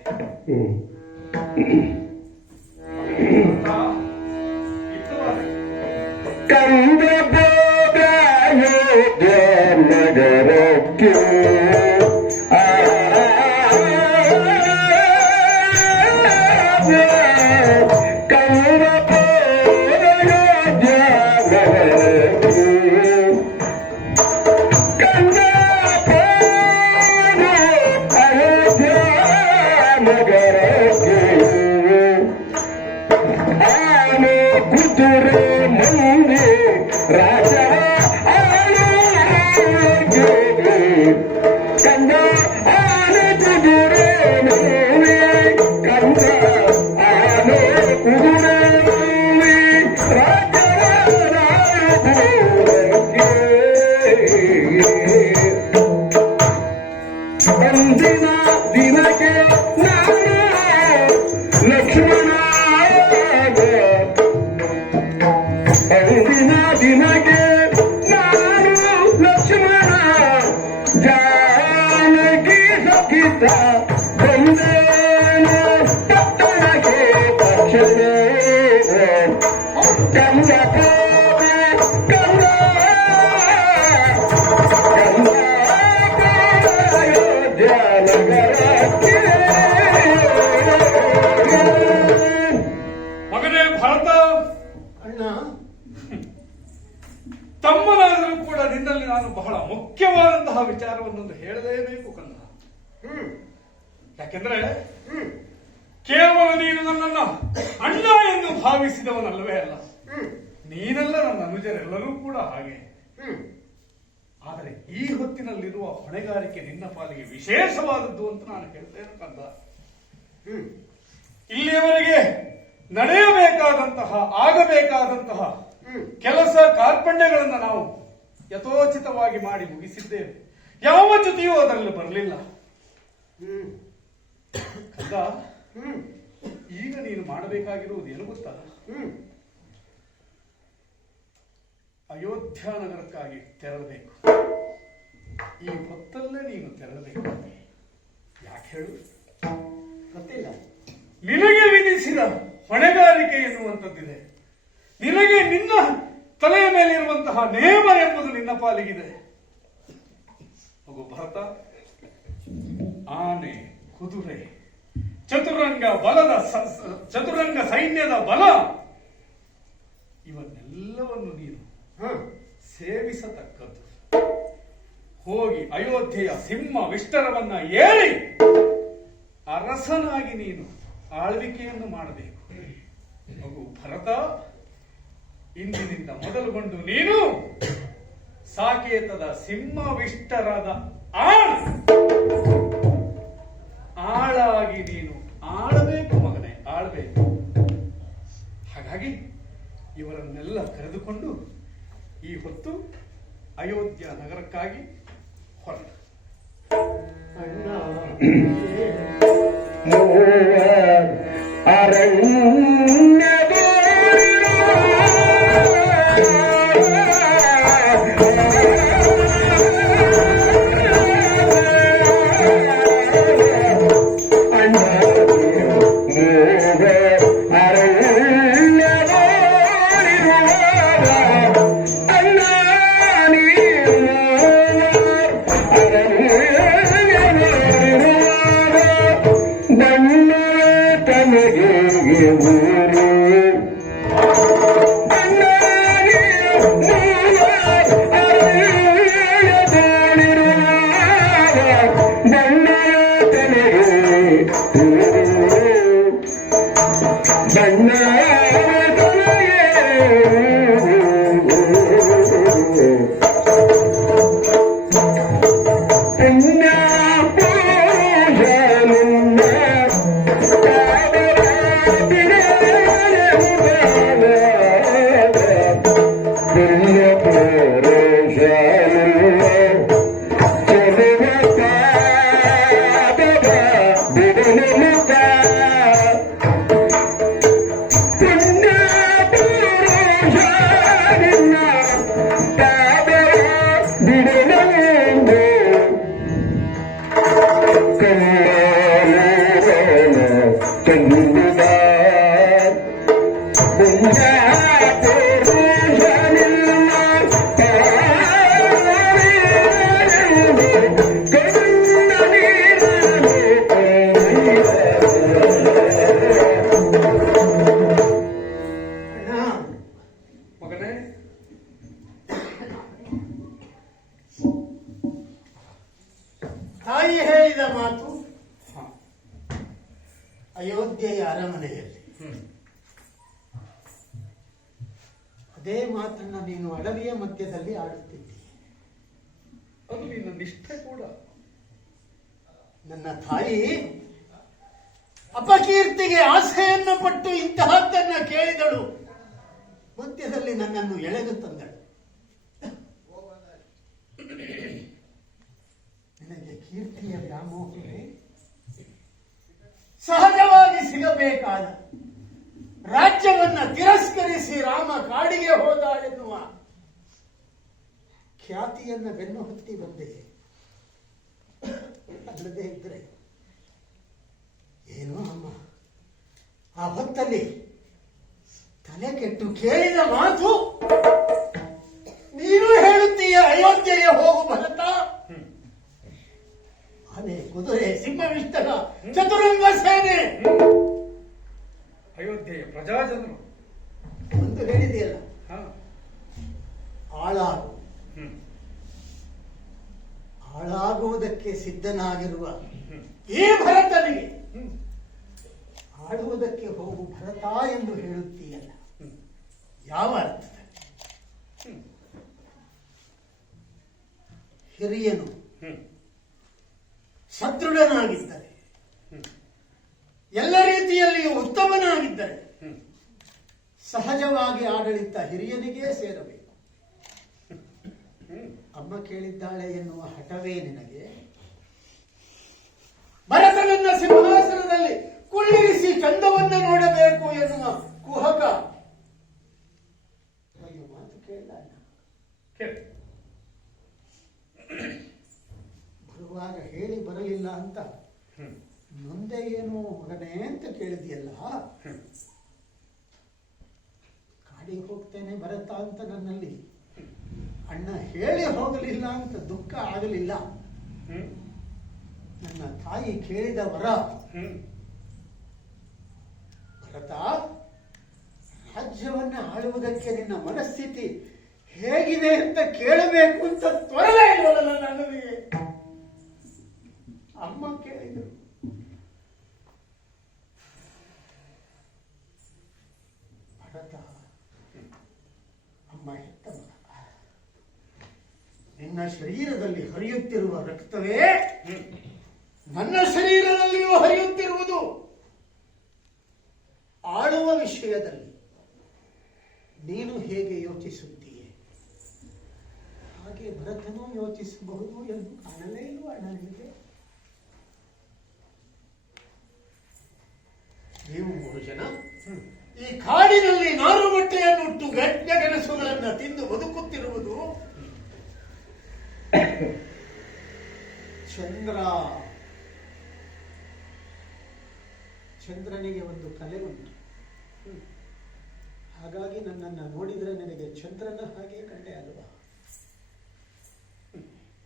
ಕಂದ ಯೋಗ್ಯ ನಗರಕ್ಕೆ ಮಗನೇ ಭರತ, ಅಣ್ಣ, ತಮ್ಮನಾದರೂ ಕೂಡ ನಿನ್ನಲ್ಲಿ ನಾನು ಬಹಳ ಮುಖ್ಯವಾದಂತಹ ವಿಚಾರವನ್ನೊಂದು ಹೇಳಲೇಬೇಕು ಕಂದ. ಯಾಕೆಂದ್ರೆ ಕೇವಲ ನೀನು ನನ್ನನ್ನ ಅಣ್ಣ ಎಂದು ಭಾವಿಸಿದವನಲ್ಲವೇ ಅಲ್ಲ, ನೀನೆಲ್ಲ ನನ್ನ ಅನುಜರೆಲ್ಲರೂ ಕೂಡ ಹಾಗೆ. ಆದರೆ ಈ ಹೊತ್ತಿನಲ್ಲಿರುವ ಹೊಣೆಗಾರಿಕೆ ನಿನ್ನ ಪಾಲಿಗೆ ವಿಶೇಷವಾದದ್ದು ಅಂತ ನಾನು ಹೇಳ್ತೇನೆ ಕಂದ. ಇಲ್ಲಿಯವರೆಗೆ ನಡೆಯಬೇಕಾದಂತಹ ಆಗಬೇಕಾದಂತಹ ಕೆಲಸ ಕಾರ್ಪಣ್ಯಗಳನ್ನು ನಾವು ಯಥೋಚಿತವಾಗಿ ಮಾಡಿ ಮುಗಿಸಿದ್ದೇವೆ. ಯಾವ ಜೊತೆಯೂ ಅದರಲ್ಲಿ ಬರಲಿಲ್ಲ ಕಂದ. ಈಗ ನೀನು ಮಾಡಬೇಕಾಗಿರುವುದು ಏನು ಗೊತ್ತಾ? ಅಯೋಧ್ಯ ನಗರಕ್ಕಾಗಿ ತೆರಳಬೇಕು. ಈ ಹೊತ್ತಲ್ಲೇ ನೀನು ತೆರಳಬೇಕು. ಯಾಕೆ ಹೇಳು? ಗೊತ್ತಿಲ್ಲ. ನಿನಗೆ ವಿಧಿಸಿದ ಹೊಣೆಗಾರಿಕೆ ಎನ್ನುವಂಥದ್ದಿದೆ. ನಿನಗೆ ನಿನ್ನ ತಲೆಯ ಮೇಲೆ ಇರುವಂತಹ ನೇಮ ಎಂಬುದು ನಿನ್ನ ಪಾಲಿಗಿದೆ. ಮಗು ಭರತ, ಆನೆ, ಕುದುರೆ, ಚತುರಂಗ ಸೈನ್ಯದ ಬಲ ಇವನ್ನೆಲ್ಲವನ್ನು ನೀನು ಸೇವಿಸತಕ್ಕದ್ದು. ಹೋಗಿ ಅಯೋಧ್ಯೆಯ ಸಿಂಹ ವಿಷ್ಟರವನ್ನ ಏರಿ ಅರಸನಾಗಿ ನೀನು ಆಳ್ವಿಕೆಯನ್ನು ಮಾಡಬೇಕು. ಮಗು ಭರತ, ಇಂದಿನಿಂದ ಮೊದಲುಗೊಂಡು ನೀನು ಸಾಕೇತದ ಸಿಂಹವಿಷ್ಟರದ ಆಳಾಗಿ ನೀನು ಆಳಬೇಕು ಮಗನೇ, ಆಳ್ಬೇಕು. ಹಾಗಾಗಿ ಇವರನ್ನೆಲ್ಲ ಕರೆದುಕೊಂಡು ಈ ಹೊತ್ತು ಅಯೋಧ್ಯ ನಗರಕ್ಕಾಗಿ ಹೊರಟ. ತಾಯಿ ಹೇಳಿದ ಮಾತು ಅಯೋಧ್ಯೆಯ ಅರಮನೆಯಲ್ಲಿ, ಅದೇ ಮಾತನ್ನ ನೀನು ಅಡವಿಯ ಮಧ್ಯದಲ್ಲಿ ಆಡುತ್ತಿದ್ದಿ. ಅದು ನಿನ್ನ ನಿಷ್ಠೆ ಕೂಡ. ನನ್ನ ತಾಯಿ ಅಪಕೀರ್ತಿಗೆ ಆಸೆಯನ್ನು ಪಟ್ಟು ಇಂತಹದ್ದನ್ನ ಕೇಳಿದಳು. ಮಧ್ಯದಲ್ಲಿ ನನ್ನನ್ನು ಎಳೆದು ತಂದಳು. ನಿನಗೆ ಕೀರ್ತಿಯ ವ್ಯಾಮೋಹವೇ ಸಹಜವಾಗಿ ಸಿಗಬೇಕಾದ ರಾಜ್ಯವನ್ನ ತಿರಸ್ಕರಿಸಿ ರಾಮ ಕಾಡಿಗೆ ಹೋದಾಳೆನ್ನುವ ಖ್ಯಾತಿಯನ್ನ ಬೆನ್ನು ಹತ್ತಿ ಬಂದೆ. ಅಲ್ಲದೆ ಇದ್ರೆ ಏನೋ ಅಮ್ಮ ಆ ಹೊತ್ತಲ್ಲಿ ತಲೆ ಕೆಟ್ಟು ಕೇಳಿದ ಮಾತು ನೀನು ಹೇಳುತ್ತೀಯ ಅಯೋಧ್ಯೆಗೆ ಹೋಗು ಭರತ. ಆನೆ, ಕುದುರೆ, ಸಿಂಹವಿಷ್ಟರ ಚತುರಂಗ ಸೇನೆ, ಅಯೋಧ್ಯೆಯ ಪ್ರಜಾಜನರು ಒಂದು ಹೇಳಿದೆಯಲ್ಲ, ಆಳಾಗು. ಆಳಾಗುವುದಕ್ಕೆ ಸಿದ್ಧನಾಗಿರುವ ಈ ಭರತನಿಗೆ ಆಡುವುದಕ್ಕೆ ಹೋಗು ಭರತ ಎಂದು ಹೇಳುತ್ತೀಯಲ್ಲ, ಯಾವ ಅರ್ಥದಲ್ಲಿ? ಹಿರಿಯನು ಸದೃಢನಾಗಿದ್ದರೆ, ಎಲ್ಲ ರೀತಿಯಲ್ಲಿಯೂ ಉತ್ತಮನಾಗಿದ್ದರೆ ಸಹಜವಾಗಿ ಆಡಳಿತ ಹಿರಿಯನಿಗೇ ಸೇರಬೇಕು. ಅಮ್ಮ ಕೇಳಿದ್ದಾಳೆ ಎನ್ನುವ ಹಠವೇ ನಿನಗೆ? ಭರತನನ್ನ ಸಿಂಹಾಸನದಲ್ಲಿ ಕುಳ್ಳಿರಿಸಿ ಚಂದವನ್ನ ನೋಡಬೇಕು ಎನ್ನುವ ಕುಹಕ ಮಾತು ಕೇಳ. ಬರುವಾಗ ಹೇಳಿ ಬರಲಿಲ್ಲ ಅಂತ ನೊಂದೆ ಏನು ಮಗನೇ ಅಂತ ಕೇಳಿದೆಯಲ್ಲ. ಕಾಡಿಗೆ ಹೋಗ್ತೇನೆ ಭರತ ಅಂತ ನನ್ನಲ್ಲಿ ಅಣ್ಣ ಹೇಳಿ ಹೋಗಲಿಲ್ಲ ಅಂತ ದುಃಖ ಆಗಲಿಲ್ಲ. ನನ್ನ ತಾಯಿ ಕೇಳಿದ ವರ ಭರತ, ರಾಜ್ಯವನ್ನ ಆಳುವುದಕ್ಕೆ ನಿನ್ನ ಮನಸ್ಥಿತಿ ಹೇಗಿದೆ ಅಂತ ಕೇಳಬೇಕು ಅಂತ ತ್ವರಲೇ ಇಲ್ವಲ್ಲ ನನಗೆ. ಅಮ್ಮ ಕೇಳಿದ್ರು. ಭರತ ಅಮ್ಮ ಹೆತ್ತ ಮಗ, ನಿನ್ನ ಶರೀರದಲ್ಲಿ ಹರಿಯುತ್ತಿರುವ ರಕ್ತವೇ ನನ್ನ ಶರೀರದಲ್ಲಿಯೂ ಹರಿಯುತ್ತಿರುವುದು. ಆಳುವ ವಿಷಯದಲ್ಲಿ ನೀನು ಹೇಗೆ ಯೋಚಿಸುತ್ತೀಯೆ ಹಾಗೆ ಭರತನೂ ಯೋಚಿಸಬಹುದು ಎಂದು ಕಾಣಲೇ ಇಲ್ವಾ ನನಗೆ? ನೀವು 3 ಜನ ಈ ಕಾಡಿನಲ್ಲಿ ನಾರು ಬಟ್ಟೆಯನ್ನುಟ್ಟು ಗಡ್ಡ ಗೆಣಸುಗಳನ್ನ ತಿಂದು ಬದುಕುತ್ತಿರುವುದು ಚಂದ್ರನಿಗೆ ಒಂದು ಕಲೆ ಉಂಟು. ಹಾಗಾಗಿ ನನ್ನನ್ನು ನೋಡಿದ್ರೆ ನನಗೆ ಚಂದ್ರನ ಹಾಗೆ ಕಂಡೆ ಅಲ್ವಾ?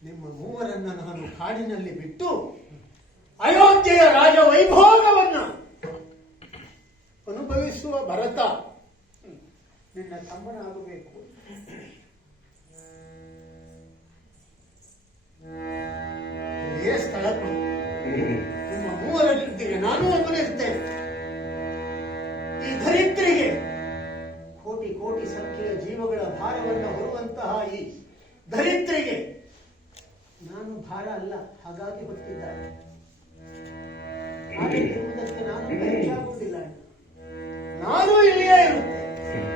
ನಿಮ್ಮ 3ರನ್ನ ನಾನು ಕಾಡಿನಲ್ಲಿ ಬಿಟ್ಟು ಅಯೋಧ್ಯೆಯ ರಾಜ ವೈಭೋಗವನ್ನ ಅನುಭವಿಸುವ ಭರತ ನಿನ್ನ ತಮ್ಮನಾಗಬೇಕು. ಇದೇ ಸ್ಥಳ ಕೊಡು. ನಿಮ್ಮ 3ರೊಂದಿಗೆ ನಾನು ಒಬ್ಬನಿರ್ತೇನೆ. ಈ ಧರಿತ್ರಿಗೆ ಕೋಟಿ ಕೋಟಿ ಸಂಖ್ಯೆಯ ಜೀವಗಳ ಭಾರವನ್ನು ಹೊರುವಂತಹ ಈ ಧರಿತ್ರಿಗೆ ನಾನು ಭಾರ ಅಲ್ಲ, ಹಾಗಾಗಿ ಹೊತ್ತಿದ್ದಾರೆ. ಇರುವುದಕ್ಕೆ ನಾನು ಹೆಚ್ಚಾಗುವುದಿಲ್ಲ. ನಾನು ಇಲ್ಲಿಯೇ ಇರುತ್ತೇನೆ.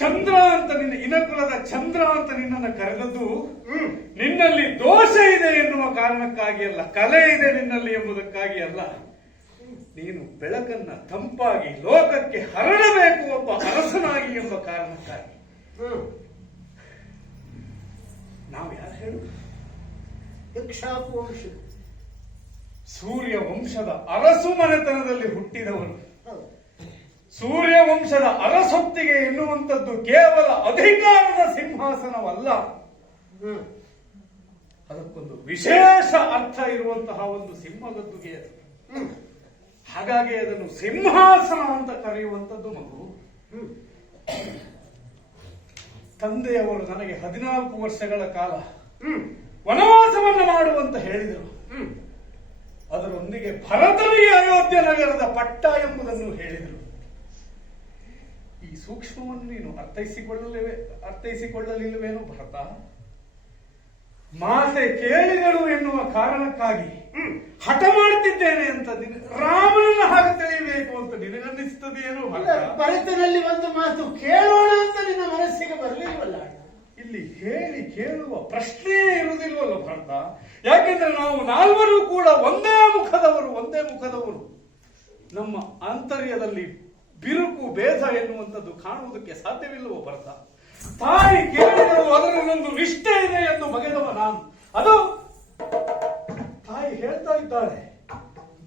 ಚಂದ್ರ ಅಂತ ನಿನ್ನ ಇನಕುಲದ ಚಂದ್ರ ಅಂತ ನಿನ್ನನ್ನು ಕರೆದದ್ದು ನಿನ್ನಲ್ಲಿ ದೋಷ ಇದೆ ಎನ್ನುವ ಕಾರಣಕ್ಕಾಗಿ ಅಲ್ಲ, ಕಲೆ ಇದೆ ನಿನ್ನಲ್ಲಿ ಎಂಬುದಕ್ಕಾಗಿ ಅಲ್ಲ. ನೀನು ಬೆಳಕನ್ನ ತಂಪಾಗಿ ಲೋಕಕ್ಕೆ ಹರಡಬೇಕು ಒಬ್ಬ ಅರಸನಾಗಿ ಎಂಬ ಕಾರಣಕ್ಕಾಗಿ. ನಾವು ಯಾರು ಹೇಳು? ಇಕ್ಷ್ವಾಕು ವಂಶ, ಸೂರ್ಯ ವಂಶದ ಅರಸು ಮನೆತನದಲ್ಲಿ ಹುಟ್ಟಿದವನು. ಸೂರ್ಯ ವಂಶದ ಅರಸೊತ್ತಿಗೆ ಎನ್ನುವಂಥದ್ದು ಕೇವಲ ಅಧಿಕಾರದ ಸಿಂಹಾಸನವಲ್ಲ, ಅದಕ್ಕೊಂದು ವಿಶೇಷ ಅರ್ಥ ಇರುವಂತಹ ಒಂದು ಸಿಂಹಗದ್ದುಗೆ ಅದು. ಹಾಗಾಗಿ ಅದನ್ನು ಸಿಂಹಾಸನ ಅಂತ ಕರೆಯುವಂಥದ್ದು ಮಗು. ತಂದೆಯವರು ನನಗೆ 14 ವರ್ಷಗಳ ಕಾಲ ವನವಾಸವನ್ನು ಮಾಡುವಂತ ಹೇಳಿದರು. ಅದರೊಂದಿಗೆ ಭರತನಿಗೆ ಅಯೋಧ್ಯ ನಗರದ ಪಟ್ಟ ಎಂಬುದನ್ನು ಹೇಳಿದರು. ಈ ಸೂಕ್ಷ್ಮವನ್ನು ನೀನು ಅರ್ಥೈಸಿಕೊಳ್ಳಲಿಲ್ಲವೇನು ಭರತ? ಮಾತೆ ಕೇಳಿದಳು ಎನ್ನುವ ಕಾರಣಕ್ಕಾಗಿ ಹಠ ಮಾಡುತ್ತಿದ್ದೇನೆ ಅಂತ ರಾಮನನ್ನ ಹಾಗೆ ತಿಳಿಯಬೇಕು ಅಂತ ನಿನಗನ್ನಿಸುತ್ತದೆಯೇನು ಭರತ? ಭರತನಲ್ಲಿ ಒಂದು ಮಾತು ಕೇಳೋಣ ಅಂತ ನಿನ್ನ ಮನಸ್ಸಿಗೆ ಬರಲಿಲ್ವಲ್ಲ? ಇಲ್ಲಿ ಹೇಳಿ ಕೇಳುವ ಪ್ರಶ್ನೆಯೇ ಇರುವುದಿಲ್ವಲ್ಲ ಭರತ? ಯಾಕೆಂದ್ರೆ ನಾವು ನಾಲ್ವರು ಕೂಡ ಒಂದೇ ಮುಖದವರು. ನಮ್ಮ ಆಂತರ್ಯದಲ್ಲಿ ಬಿರುಕು ಭೇದ ಎನ್ನುವಂಥದ್ದು ಕಾಣುವುದಕ್ಕೆ ಸಾಧ್ಯವಿಲ್ಲವೋ ಭರತ? ತಾಯಿ ಕೇಳಿದರು, ಅದರಲ್ಲೊಂದು ನಿಷ್ಠೆ ಇದೆ ಎಂದು ಬಗೆದವ ನಾನು. ಅದು ತಾಯಿ ಹೇಳ್ತಾ ಇದ್ದಾಳೆ,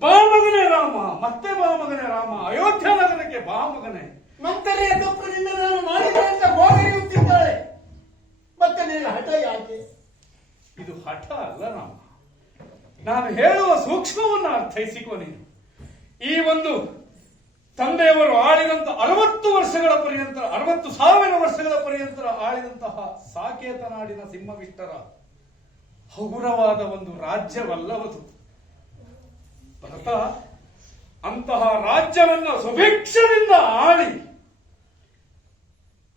ಬಾ ಮಗನೇ ರಾಮ, ಮತ್ತೆ ಬಾ ಮಗನೇ ರಾಮ, ಅಯೋಧ್ಯ ನಗರಕ್ಕೆ ಬಾ ಮಗನೇ. ಮಂತನೆಯ ತಪ್ಪಿನಿಂದ ನಾನು ಮಾಡಿದೆ ಅಂತ ಗೋಡೆಯುತ್ತಿದ್ದಾಳೆ. ಮತ್ತೆ ನಿನ್ನ ಹಠ ಯಾಕೆ? ಇದು ಹಠ ಅಲ್ಲ ರಾಮ. ನಾನು ಹೇಳುವ ಸೂಕ್ಷ್ಮವನ್ನು ಅರ್ಥೈಸಿಕೊ ನೀನು. ಈ ಒಂದು ತಂದೆಯವರು ಆಳಿದಂತ 60,000 ವರ್ಷಗಳ ಪರ್ಯಂತರ ಆಳಿದಂತಹ ಸಾಕೇತ ನಾಡಿನ ಸಿಂಹವಿಷ್ಟರ ಹಗುರವಾದ ಒಂದು ರಾಜ್ಯವಲ್ಲವದು ಭರತ. ಅಂತಹ ರಾಜ್ಯವನ್ನ ಸುಭಿಕ್ಷದಿಂದ ಆಳಿ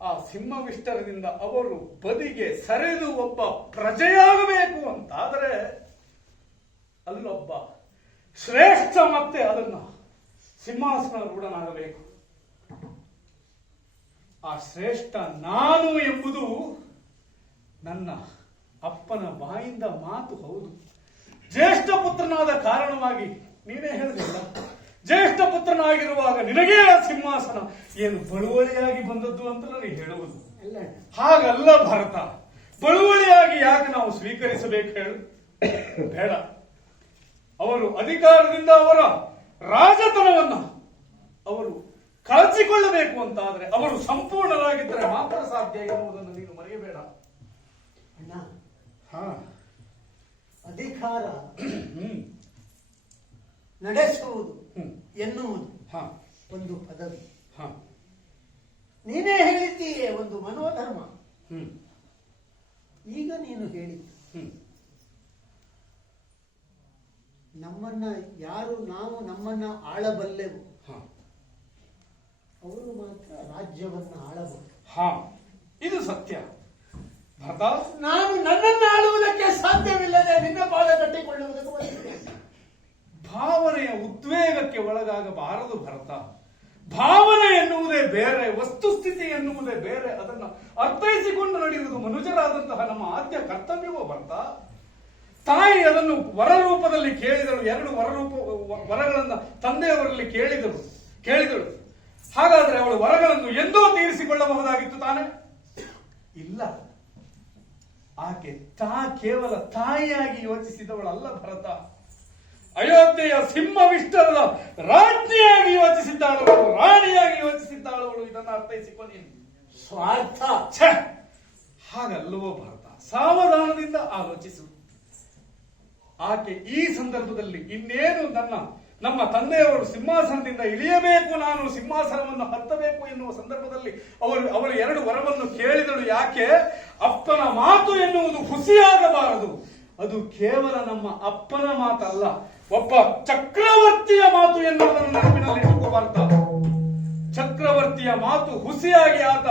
ಆ ಸಿಂಹವಿಷ್ಟರದಿಂದ ಅವರು ಬದಿಗೆ ಸರಿದು ಒಬ್ಬ ಪ್ರಜೆಯಾಗಬೇಕು ಅಂತಾದರೆ ಅಲ್ಲೊಬ್ಬ ಶ್ರೇಷ್ಠ ಮತ್ತೆ ಅದನ್ನ ಸಿಂಹಾಸನ ರೂಢನಾಗಬೇಕು. ಆ ಶ್ರೇಷ್ಠ ನಾನು ಎಂಬುದು ನನ್ನ ಅಪ್ಪನ ಬಾಯಿಂದ ಮಾತು ಹೌದು. ಜ್ಯೇಷ್ಠ ಪುತ್ರನಾದ ಕಾರಣವಾಗಿ ನೀನೇ ಹೇಳಿದಿಲ್ಲ, ಜ್ಯೇಷ್ಠ ಪುತ್ರನಾಗಿರುವಾಗ ನಿನಗೇ ಆ ಸಿಂಹಾಸನ ಏನು ಬಳುವಳಿಯಾಗಿ ಬಂದದ್ದು ಅಂತ ನನಗೆ ಹೇಳುವುದು. ಹಾಗಲ್ಲ ಭರತ. ಬಳುವಳಿಯಾಗಿ ಯಾಕೆ ನಾವು ಸ್ವೀಕರಿಸಬೇಕು ಹೇಳು? ಬೇಡ. ಅವರು ಅಧಿಕಾರದಿಂದ ಅವರ ರಾಜತನವನ್ನ ಅವರು ಕಳಚಿಕೊಳ್ಳಬೇಕು ಅಂತಾದ್ರೆ ಅವರು ಸಂಪೂರ್ಣರಾಗಿದ್ದರೆ ಮಾತ್ರ ಸಾಧ್ಯ ಎನ್ನುವುದನ್ನು ನೀನು ಮರೆಯಬೇಡ. ಅಣ್ಣ, ಅಧಿಕಾರ ನಡೆಸುವುದು ಎನ್ನುವುದು ಒಂದು ಪದವಿ. ನೀನೇ ಹೇಳಿದ್ದೀಯೇ ಒಂದು ಮನೋಧರ್ಮ. ಈಗ ನೀನು ಹೇಳಿದ್ದು ನಮ್ಮನ್ನ ಯಾರು ನಾವು ನಮ್ಮನ್ನ ಆಳಬಲ್ಲೆವು, ಅವರು ಮಾತ್ರ ರಾಜ್ಯವನ್ನ ಆಳಬಹುದು. ಇದು ಸತ್ಯ ಭರತ. ನಾನು ನನ್ನನ್ನು ಆಳುವುದಕ್ಕೆ ಸಾಧ್ಯವಿಲ್ಲದೆ ನಿನ್ನ ಪಾದ ಕಟ್ಟಿಕೊಳ್ಳುವುದಕ್ಕೆ ಬಂದಿದ್ದೇನೆ. ಭಾವನೆಯ ಉದ್ವೇಗಕ್ಕೆ ಒಳಗಾಗಬಾರದು ಭರತ. ಭಾವನೆ ಎನ್ನುವುದೇ ಬೇರೆ, ವಸ್ತುಸ್ಥಿತಿ ಎನ್ನುವುದೇ ಬೇರೆ. ಅದನ್ನು ಅರ್ಥೈಸಿಕೊಂಡು ನಡೆಯುವುದು ಮನುಜರಾದಂತಹ ನಮ್ಮ ಆದ್ಯ ಕರ್ತವ್ಯವೋ ಭರತ. ತಾಯಿ ಅದನ್ನು ವರ ರೂಪದಲ್ಲಿ ಕೇಳಿದಳು. 2 ವರಗಳನ್ನ ತಂದೆಯವರಲ್ಲಿ ಕೇಳಿದಳು. ಹಾಗಾದ್ರೆ ಅವಳು ವರಗಳನ್ನು ಎಂದೋ ತೀರಿಸಿಕೊಳ್ಳಬಹುದಾಗಿತ್ತು ತಾನೆ? ಇಲ್ಲ. ಆಕೆ ಕೇವಲ ತಾಯಿಯಾಗಿ ಯೋಚಿಸಿದವಳಲ್ಲ ಭರತ. ಅಯೋಧ್ಯೆಯ ಸಿಂಹವಿಷ್ಟರದ ರಾಜ್ಞಿಯಾಗಿ ಯೋಚಿಸಿದ್ದಾಳವಳು, ರಾಣಿಯಾಗಿ ಯೋಚಿಸಿದ್ದಾಳವಳು. ಇದನ್ನು ಅರ್ಥೈಸಿಕೊ ನೀನು. ಸ್ವಾರ್ಥ ಹಾಗಲ್ಲವೋ ಭರತ. ಸಾವಧಾನದಿಂದ ಆಲೋಚಿಸು. ಆಕೆ ಈ ಸಂದರ್ಭದಲ್ಲಿ ಇನ್ನೇನು ನಮ್ಮ ತಂದೆಯವರು ಸಿಂಹಾಸನದಿಂದ ಇಳಿಯಬೇಕು, ನಾನು ಸಿಂಹಾಸನವನ್ನು ಹತ್ತಬೇಕು ಎನ್ನುವ ಸಂದರ್ಭದಲ್ಲಿ ಅವಳು 2 ವರವನ್ನು ಕೇಳಿದಳು. ಯಾಕೆ? ಅಪ್ಪನ ಮಾತು ಎನ್ನುವುದು ಹುಸಿಯಾಗಬಾರದು. ಅದು ಕೇವಲ ನಮ್ಮ ಅಪ್ಪನ ಮಾತಲ್ಲ, ಒಬ್ಬ ಚಕ್ರವರ್ತಿಯ ಮಾತು ಎನ್ನುವುದನ್ನು ನೆನಪಿನಲ್ಲಿಟ್ಟುಕೋಬಾರ್ದ. ಚಕ್ರವರ್ತಿಯ ಮಾತು ಹುಸಿಯಾಗಿ ಆತ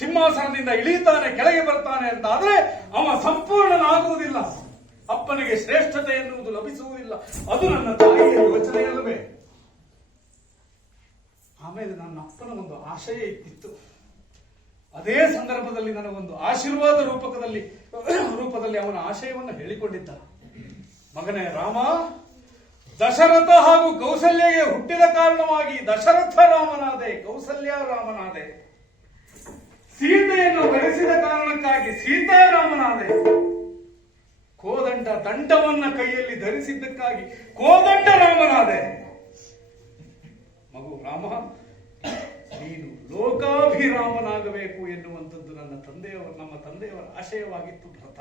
ಸಿಂಹಾಸನದಿಂದ ಇಳಿತಾನೆ, ಕೆಳಗೆ ಬರ್ತಾನೆ ಅಂತ ಆದ್ರೆ ಅವ ಸಂಪೂರ್ಣನಾಗುವುದಿಲ್ಲ. ಅಪ್ಪನಿಗೆ ಶ್ರೇಷ್ಠತೆ ಎನ್ನುವುದು ಲಭಿಸುವುದಿಲ್ಲ. ಅದು ನನ್ನ ತಾಯಿಯ ಯೋಚನೆಯಲ್ಲವೇ. ಆಮೇಲೆ ನನ್ನ ಅಪ್ಪನ ಒಂದು ಆಶಯ ಇತ್ತು. ಅದೇ ಸಂದರ್ಭದಲ್ಲಿ ನನಗೊಂದು ಆಶೀರ್ವಾದ ರೂಪದಲ್ಲಿ ಅವನ ಆಶಯವನ್ನು ಹೇಳಿಕೊಂಡಿದ್ದ. ಮಗನೇ ರಾಮ, ದಶರಥ ಹಾಗೂ ಕೌಸಲ್ಯಗೆ ಹುಟ್ಟಿದ ಕಾರಣವಾಗಿ ದಶರಥ ರಾಮನಾದೆ, ಕೌಸಲ್ಯ ರಾಮನಾದೆ. ಸೀತೆಯನ್ನು ಬರೆಸಿದ ಕಾರಣಕ್ಕಾಗಿ ಸೀತಾರಾಮನಾದೆ. ಕೋದಂಡ ದಂಡವನ್ನ ಕೈಯಲ್ಲಿ ಧರಿಸಿದ್ದಕ್ಕಾಗಿ ಕೋದಂಡ ರಾಮನಾದೆ. ಮಗು ರಾಮ, ನೀನು ಲೋಕಾಭಿರಾಮನಾಗಬೇಕು ಎನ್ನುವಂಥದ್ದು ನಮ್ಮ ತಂದೆಯವರ ಆಶಯವಾಗಿತ್ತು ಭರತ.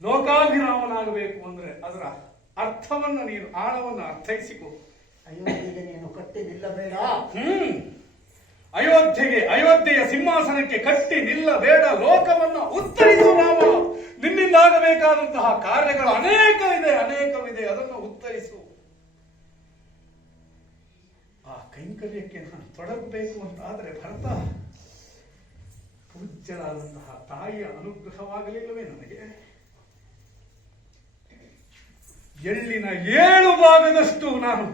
ಲೋಕಾಭಿರಾಮನಾಗಬೇಕು ಅಂದ್ರೆ ಅದರ ಅರ್ಥವನ್ನ ನೀನು ಆಳವನ್ನು ಅರ್ಥೈಸಿಕೊ. ಅಯೋಧ್ಯೆಗೆ ನೀನು ಕಟ್ಟಿ ನಿಲ್ಲಬೇಡ. ಅಯೋಧ್ಯೆಯ ಸಿಂಹಾಸನಕ್ಕೆ ಕಟ್ಟಿ ನಿಲ್ಲಬೇಡ. ಲೋಕವನ್ನು ಉತ್ತರಿಸು ರಾಮ. ನಿನ್ನಿಂದಾಗಬೇಕಾದಂತಹ ಕಾರ್ಯಗಳು ಅನೇಕವಿದೆ. ಅದನ್ನು ಉತ್ತರಿಸು. ಆ ಕೈಂಕರ್ಯಕ್ಕೆ ನಾನು ತೊಡಗಬೇಕು ಅಂತಾದರೆ ಭರತ, ಪೂಜ್ಯರಾದಂತಹ ತಾಯಿಯ ಅನುಗ್ರಹವಾಗಲಿಲ್ಲವೇ ನನಗೆ? ಎಳ್ಳಿನ 7 ಭಾಗದಷ್ಟು ನಾನು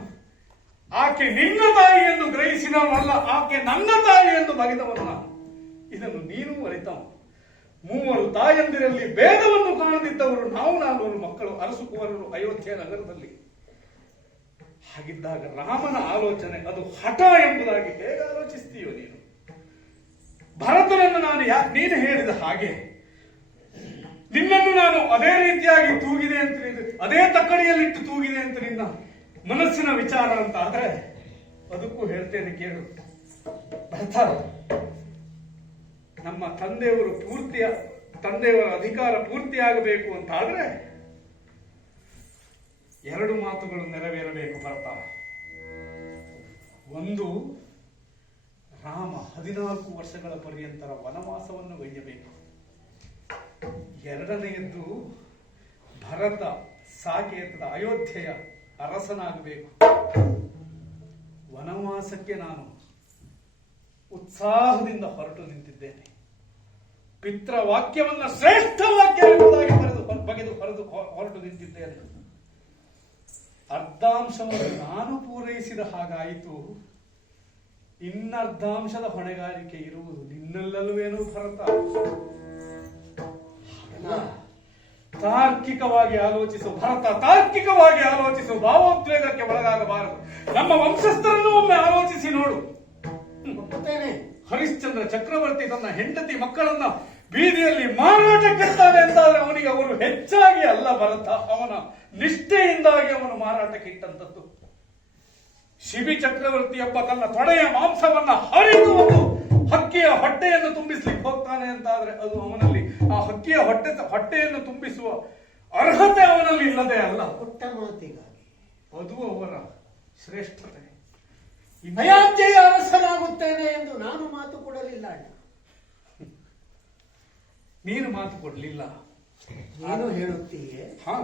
ಆಕೆ ನಿನ್ನ ತಾಯಿ ಎಂದು ಗ್ರಹಿಸಿದವನಲ್ಲ, ಆಕೆ ನನ್ನ ತಾಯಿ ಎಂದು ಬಗೆದವನು ನಾನು. ಇದನ್ನು ನೀನು ಅರಿತವ. 3 ತಾಯಂದಿರಲ್ಲಿ ಭೇದವನ್ನು ಕಾಣದಿದ್ದವರು ನಾವು 4 ಮಕ್ಕಳು, ಅರಸು ಕುವರರು ಅಯೋಧ್ಯೆ ನಗರದಲ್ಲಿ. ಹಾಗಿದ್ದಾಗ ರಾಮನ ಆಲೋಚನೆ ಅದು ಹಠ ಎಂಬುದಾಗಿ ಹೇಗೆ ಆಲೋಚಿಸ್ತೀಯೋ ನೀನು? ಭರತನನ್ನು ನಾನು ನೀನು ಹೇಳಿದ ಹಾಗೆ ನಿನ್ನನ್ನು ನಾನು ಅದೇ ರೀತಿಯಾಗಿ ತೂಗಿದೆ ಅಂತ, ಅದೇ ತಕ್ಕಡಿಯಲ್ಲಿಟ್ಟು ತೂಗಿದೆ ಅಂತ ನಿನ್ನ ಮನಸ್ಸಿನ ವಿಚಾರ ಅಂತ ಆದ್ರೆ ಅದಕ್ಕೂ ಹೇಳ್ತೇನೆ ಕೇಳು ಭರತ. ನಮ್ಮ ತಂದೆಯವರ ಅಧಿಕಾರ ಪೂರ್ತಿಯಾಗಬೇಕು ಅಂತ ಆದ್ರೆ 2 ಮಾತುಗಳು ನೆರವೇರಬೇಕು ಭರತ. ಒಂದು, ರಾಮ 14 ವರ್ಷಗಳ ಪರ್ಯಂತರ ವನವಾಸವನ್ನು ಗೈಯಬೇಕು. 2ನೇಯದ್ದು, ಭರತ ಸಾಕೇತದ ಅಯೋಧ್ಯೆಯ ಅರಸನಾಗಬೇಕು. ವನವಾಸಕ್ಕೆ ನಾನು ಉತ್ಸಾಹದಿಂದ ಹೊರಟು ನಿಂತಿದ್ದೇನೆ. ಪಿತೃವಾಕ್ಯವನ್ನ ಶ್ರೇಷ್ಠ ವಾಕ್ಯ ಎಂಬುದಾಗಿ ಹೊರಟು ನಿಂತಿದ್ದೇನೆ. ಅರ್ಧಾಂಶವನ್ನು ನಾನು ಪೂರೈಸಿದ ಹಾಗಾಯಿತು. ಇನ್ನರ್ಧಾಂಶದ ಹೊಣೆಗಾರಿಕೆ ಇರುವುದು ನಿನ್ನಲ್ಲಲ್ವೇನೋ ಭರತ? ತಾರ್ಕಿಕವಾಗಿ ಆಲೋಚಿಸು ಭರತ, ತಾರ್ಕಿಕವಾಗಿ ಆಲೋಚಿಸು. ಭಾವೋದ್ವೇಗಕ್ಕೆ ಒಳಗಾಗಬಾರದು. ನಮ್ಮ ವಂಶಸ್ಥರನ್ನು ಒಮ್ಮೆ ಆಲೋಚಿಸಿ ನೋಡು. ಹರಿಶ್ಚಂದ್ರ ಚಕ್ರವರ್ತಿ ತನ್ನ ಹೆಂಡತಿ ಮಕ್ಕಳನ್ನ ಬೀದಿಯಲ್ಲಿ ಮಾರಾಟಕ್ಕಿಡ್ತಾನೆ ಅಂತಾದ್ರೆ ಅವನಿಗೆ ಅವರು ಹೆಚ್ಚಾಗಿ ಅಲ್ಲ ಭರತ, ಅವನ ನಿಷ್ಠೆಯಿಂದಾಗಿ ಅವನು ಮಾರಾಟಕ್ಕಿಟ್ಟಂತದ್ದು. ಶಿಬಿ ಚಕ್ರವರ್ತಿಯೊಬ್ಬ ತನ್ನ ತೊಡೆಯ ಮಾಂಸವನ್ನ ಹರಿದು ಒಂದು ಹಕ್ಕಿಯ ಹೊಟ್ಟೆಯನ್ನು ತುಂಬಿಸ್ಲಿಕ್ಕೆ ಹೋಗ್ತಾನೆ ಅಂತಾದ್ರೆ ಅದು ಅವನಲ್ಲಿ ಆ ಹಕ್ಕಿಯ ಹೊಟ್ಟೆಯನ್ನು ತುಂಬಿಸುವ ಅರ್ಹತೆ ಅವನಲ್ಲಿ ಇಲ್ಲದೆ ಅಲ್ಲ. ಪುಟ್ಟ ಮಾತಿಗಾಗಿ ಅದು ಅವರ ಶ್ರೇಷ್ಠತೆ. ಅಯೋಧ್ಯೆಯ ಅರಸನಾಗುತ್ತೇನೆ ಎಂದು ನಾನು ಮಾತು ಕೊಡಲಿಲ್ಲ ಅಣ್ಣ. ನೀನು ಮಾತು ಕೊಡಲಿಲ್ಲ. ನೀನು ಹೇಳುತ್ತೀಯೇ ಹಾ,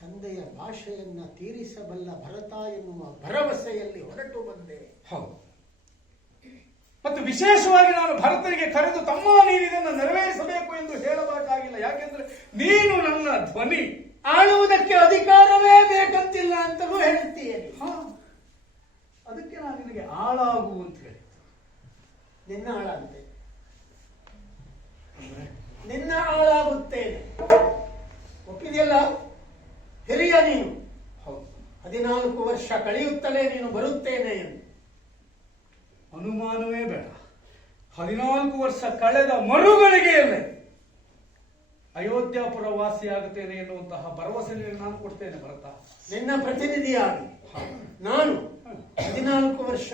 ತಂದೆಯ ಭಾಷೆಯನ್ನ ತೀರಿಸಬಲ್ಲ ಭರತ ಎನ್ನುವ ಭರವಸೆಯಲ್ಲಿ ಹೊರಟು ಬಂದೆ. ಹೌದು. ಮತ್ತು ವಿಶೇಷವಾಗಿ ನಾನು ಭರತನಿಗೆ ಕರೆದು ತಮ್ಮ ನೀನು ಇದನ್ನು ನೆರವೇರಿಸಬೇಕು ಎಂದು ಹೇಳಬೇಕಾಗಿಲ್ಲ. ಯಾಕೆಂದ್ರೆ ನೀನು ನನ್ನ ಧ್ವನಿ. ಆಳುವುದಕ್ಕೆ ಅಧಿಕಾರವೇ ಬೇಕಂತಿಲ್ಲ ಅಂತಲೂ ಹೇಳುತ್ತೀಯ. ಅದಕ್ಕೆ ನಾನು ನಿನಗೆ ಆಳಾಗು ಅಂತ ಹೇಳಿ. ನಿನ್ನ ಆಳಂತೆ ನಿನ್ನ ಆಳಾಗುತ್ತೇನೆ. ಒಪ್ಪಿದೆಯಲ್ಲ? ಹಿರಿಯ ನೀನು. 14 ವರ್ಷ ಕಳೆಯುತ್ತಲೇ ನೀನು ಬರುತ್ತೇನೆ ಎಂದು ಅನುಮಾನವೇ ಬೇಡ. 14 ವರ್ಷ ಕಳೆದ ಮರುಗಳಿಗೆಯಲ್ಲೇ ಅಯೋಧ್ಯಾಪುರ ವಾಸಿಯಾಗುತ್ತೇನೆ ಎನ್ನುವಂತಹ ಭರವಸೆ ನಾನು ಕೊಡ್ತೇನೆ ಭರತ. ನಿನ್ನ ಪ್ರತಿನಿಧಿಯಾಗಿ ನಾನು 14 ವರ್ಷ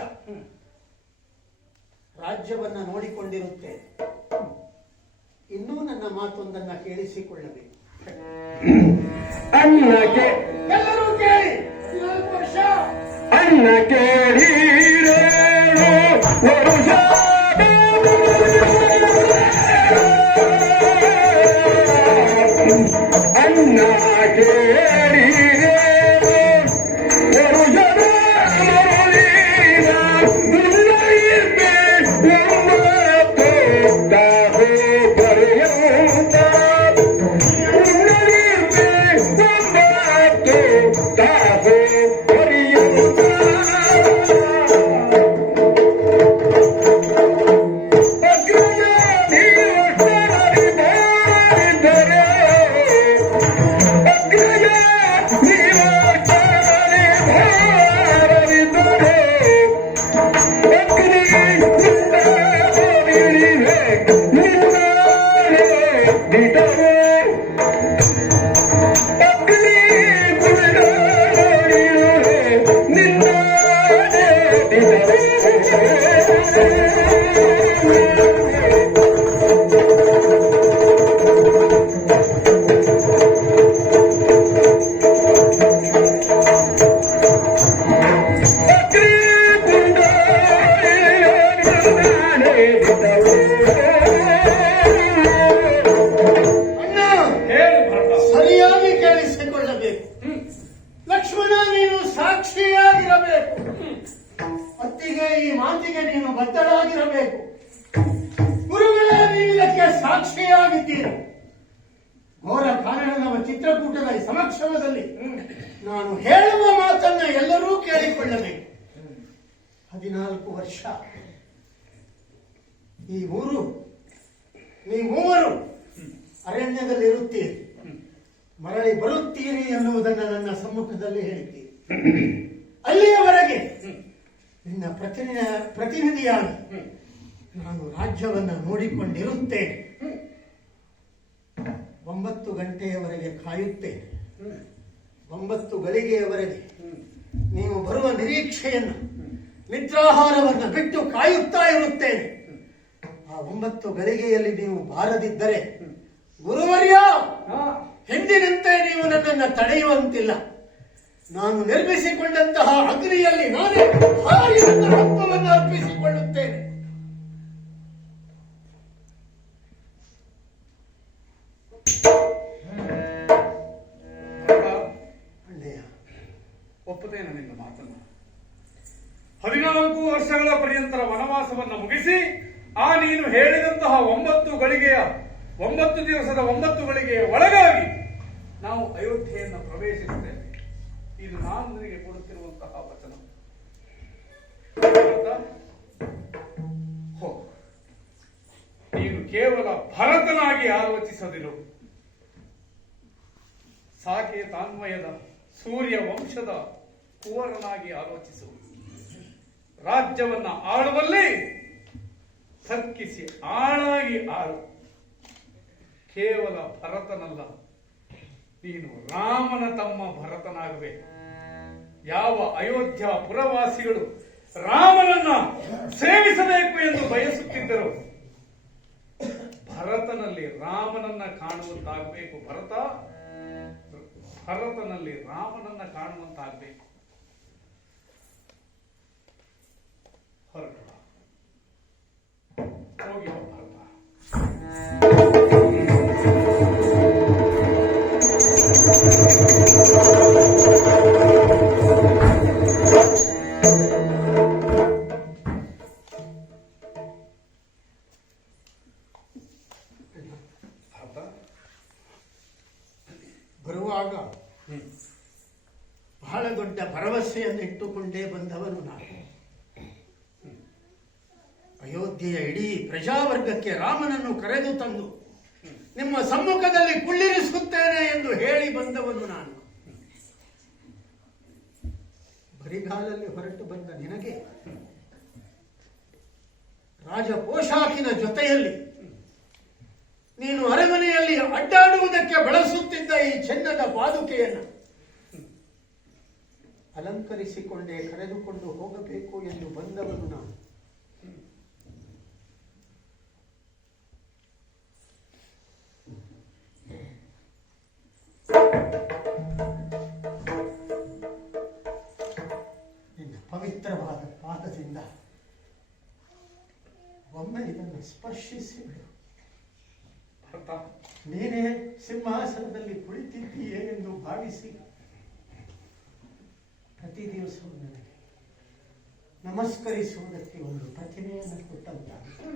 ರಾಜ್ಯವನ್ನ ನೋಡಿಕೊಂಡಿರುತ್ತೇನೆ. ಇನ್ನೂ ನನ್ನ ಮಾತೊಂದನ್ನ ಕೇಳಿಸಿಕೊಳ್ಳಬೇಕು. ಅನ್ನಕ್ಕೆ ಎಲ್ಲರೂ ಕೇಳಿ. 14 ವರ್ಷ ಅನ್ನ ಕೇಳಿರೋ ಅನ್ನ ಕೇಳಿರೋ Taho, ಅಣ್ಣ ಹೇಳು ಭರತ. ಸರಿಯಾಗಿ ಕೇಳಿಸಿಕೊಳ್ಳಬೇಕು. ಲಕ್ಷ್ಮಣ, ನೀನು ಸಾಕ್ಷಿಯಾಗಿರಬೇಕು. ಅತ್ತಿಗೆ ಈ ಮಾತಿಗೆ ನೀನು ಬದ್ಧರಾಗಿರಬೇಕು. ಗುರುಗಳೇ, ನೀವು ಇದಕ್ಕೆ ಸಾಕ್ಷಿಯಾಗಿದ್ದೀರಿ. ಘೋರ ಕಾರಣವ ಚಿತ್ರಕೂಟದ ಈ ಸಮಕ್ಷಮದಲ್ಲಿ ನಾನು ಹೇಳುವ ಮಾತನ್ನ ಎಲ್ಲರೂ ಕೇಳಿಕೊಳ್ಳಬೇಕು. 14 ವರ್ಷ ಈ ಊರು, ಈ ಮೂವರು ಅರಣ್ಯದಲ್ಲಿರುತ್ತೀರಿ, ಮರಳಿ ಬರುತ್ತೀರಿ ಎನ್ನುವುದನ್ನು ನನ್ನ ಸಮ್ಮುಖದಲ್ಲಿ ಹೇಳಿದ್ದೀರಿ. ಅಲ್ಲಿಯವರೆಗೆ ನಿನ್ನ ಪ್ರತಿನಿಧಿಯಾಗಿ ನಾನು ರಾಜ್ಯವನ್ನ ನೋಡಿಕೊಂಡಿರುತ್ತೇನೆ. 9 ಗಂಟೆಯವರೆಗೆ ಕಾಯುತ್ತೇನೆ. 9 ಗಳಿಗೆಯವರೆಗೆ ನೀವು ಬರುವ ನಿರೀಕ್ಷೆಯನ್ನು, ನಿದ್ರಾಹಾರವನ್ನು ಬಿಟ್ಟು ಕಾಯುತ್ತಾ ಇರುತ್ತೇನೆ. ಆ 9 ಗಳಿಗೆಯಲ್ಲಿ ನೀವು ಬಾರದಿದ್ದರೆ ಗುರುವರ್ಯ, ಹಿಂದಿನಂತೆ ನೀವು ನನ್ನನ್ನು ತಡೆಯುವಂತಿಲ್ಲ. ನಾನು ನಿರ್ಮಿಸಿಕೊಂಡಂತಹ ಅಗ್ನಿಯಲ್ಲಿ ನಾನೇ ಹಾರಿ ನನ್ನ ರಕ್ತವನ್ನು ಅರ್ಪಿಸಿಕೊಳ್ಳುತ್ತೇನೆ. ಅಣ್ಣಯ್ಯ, ಒಪ್ಪುತ್ತೇನೆ ನಿನ್ನ ಮಾತನ್ನು. 14 ವರ್ಷಗಳ ಪರ್ಯಂತರ ವನವಾಸವನ್ನು ಮುಗಿಸಿ ಆ ನೀನು ಹೇಳಿದಂತಹ 9 ಗಳಿಗೆಯ 9 ದಿವಸದ 9 ಗಳಿಗೆಯ ಒಳಗಾಗಿ ನಾವು ಅಯೋಧ್ಯೆಯನ್ನು ಪ್ರವೇಶಿಸುತ್ತೇವೆ. ಇದು ನಾನು ನಿನಗೆ ಕೊಡುತ್ತಿರುವಂತಹ ವಚನ. ಹೋಗು, ನೀನು ಕೇವಲ ಭರತನಾಗಿ ಆಲೋಚಿಸದಿರು. ಸಾಕೇತಾನ್ವಯದ ಸೂರ್ಯ ವಂಶದ ಕುವರನಾಗಿ ಆಲೋಚಿಸು. ರಾಜ್ಯವನ್ನ ಆಳುವಲ್ಲಿ ತರ್ಕಿಸಿ ಆಳಾಗಿ ಆಳು. ಕೇವಲ ಭರತನಲ್ಲ, ನೀನು ರಾಮನ ತಮ್ಮ ಭರತನಾಗಬೇಕು. ಯಾವ ಅಯೋಧ್ಯ ಪುರವಾಸಿಗಳು ರಾಮನನ್ನ ಸೇವಿಸಬೇಕು ಎಂದು ಬಯಸುತ್ತಿದ್ದರು, ಭರತನಲ್ಲಿ ರಾಮನನ್ನ ಕಾಣುವಂತಾಗಬೇಕು. ಭರತನಲ್ಲಿ ರಾಮನನ್ನ ಕಾಣುವಂತಾಗಬೇಕು. ಹೊರಟ ಹೋಗಿ ಬಾ ಭರತ. ಬರುವಾಗ ಬಹಳ ದೊಡ್ಡ ಭರವಸೆಯನ್ನಿಟ್ಟುಕೊಂಡೇ ಬಂದವನು ನಾನು. ಅಯೋಧ್ಯೆಯ ಇಡೀ ಪ್ರಜಾವರ್ಗಕ್ಕೆ ರಾಮನನ್ನು ಕರೆದು ತಂದು ನಿಮ್ಮ ಸಮ್ಮುಖದಲ್ಲಿ ಕುಳ್ಳಿರಿಸುತ್ತೇನೆ ಎಂದು ಹೇಳಿ ಬಂದವನು ನಾನು. ಬರಿಗಾಲಲ್ಲಿ ಹೊರಟು ಬಂದ ನಿನಗೆ ರಾಜ ಪೋಷಾಕಿನ ಜೊತೆಯಲ್ಲಿ ನೀನು ಅರಮನೆಯಲ್ಲಿ ಅಡ್ಡಾಡುವುದಕ್ಕೆ ಬಳಸುತ್ತಿದ್ದ ಈ ಚಿನ್ನದ ಪಾದುಕೆಯನ್ನು ಅಲಂಕರಿಸಿಕೊಂಡೇ ಕರೆದುಕೊಂಡು ಹೋಗಬೇಕು ಎಂದು ಬಂದವನು ನಾನು. ನಿನ್ನ ಪವಿತ್ರವಾದ ಪಾದದಿಂದ ಒಮ್ಮೆ ಇದನ್ನು ಸ್ಪರ್ಶಿಸಿ ಬಿಡು. ನೀನೇ ಸಿಂಹಾಸನದಲ್ಲಿ ಕುಳಿತಿದ್ದೀಯೇ ಎಂದು ಭಾವಿಸಿ ಪ್ರತಿ ದಿವಸವೂ ನನಗೆ ನಮಸ್ಕರಿಸುವುದಕ್ಕೆ ಒಂದು ಪ್ರತಿಮೆಯನ್ನು ಕೊಟ್ಟಂತಾಗಿದೆ.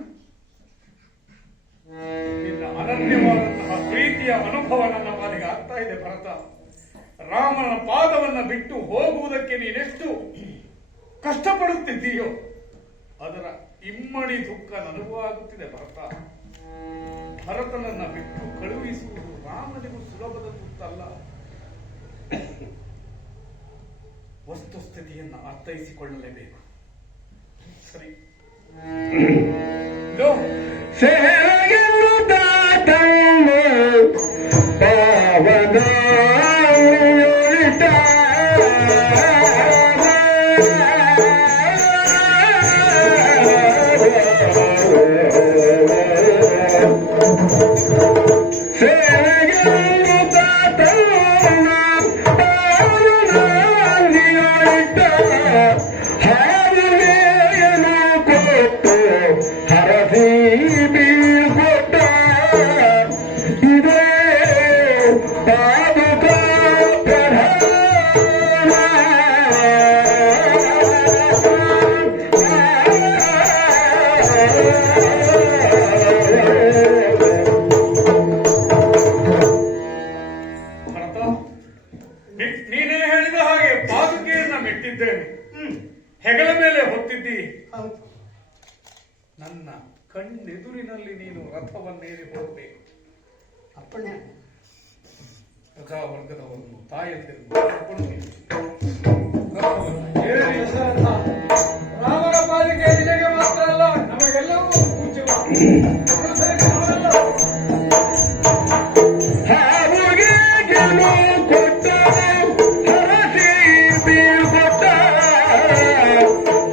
ನಿನ್ನ ಅನನ್ಯವಾದಂತಹ ಪ್ರೀತಿಯ ಅನುಭವ ನನ್ನ ಪಾಲಿಗೆ ಆಗ್ತಾ ಇದೆ ಭರತ. ರಾಮನ ಪಾದವನ್ನ ಬಿಟ್ಟು ಹೋಗುವುದಕ್ಕೆ ನೀನೆಷ್ಟು ಕಷ್ಟಪಡುತ್ತಿದ್ದೀಯೋ ಅದರ ಇಮ್ಮಡಿ ದುಃಖ ನನಗೂ ಆಗುತ್ತಿದೆ ಭರತ. ಭರತನನ್ನ ಬಿಟ್ಟು ಕಳುಹಿಸುವುದು ರಾಮನಿಗೂ ಸುಲಭದ ತುತ್ತಲ್ಲ. ವಸ್ತುಸ್ಥಿತಿಯನ್ನು ಅರ್ಥೈಸಿಕೊಳ್ಳಲೇಬೇಕು. ಸರಿ, ಸೇವೆಯನ್ನು ದಾಟನ್ನು ಪಾವನ ಸೇವೆಯನ್ನು ದಾಟನ್ನು ಪಾವನ ಹಾರುವೆಯನು ಕೊಟ್ಟು ಹರಸಿ ಬೀಳ್ಕೊಟ್ಟ ಇದೇ ಪಾದುಕಾ ಭರತ, ನೀನೇ ಹೇಳಿದ ಹಾಗೆ ಪಾದುಕೆಯನ್ನ ಮೆಟ್ಟಿದ್ದೇನೆ. ಹೆಗಲ ಮೇಲೆ ಹೊತ್ತಿದ್ದಿ. ಹೌದು. ನನ್ನ ಕಣ್ಣೆದುರಿನಲ್ಲಿ ನೀನು ರಥವನ್ನೇರಿ ಹೋಗಬೇಕು. ಅಪ್ಪಣೆ. ಪ್ರಜಾವರ್ಗದವರನ್ನು ತಾಯಂದಿರು ಕರ್ಕೊಂಡು ರಥವನ್ನು ಏರಿ ದಶರಥ, ರಾಮನ ಪಾಲಿಕೆ ನಿನಗೆ ಮಾತ್ರ ಅಲ್ಲ ನಮಗೆಲ್ಲವೂ ಪೂಜ್ಯವಾದ ನಾವೆಲ್ಲ ಹಾವುಗೆ ಗೆಲುವು ಕೊಟ್ಟ ಹರಸಿ ಬೀಳ್ಕೊಟ್ಟ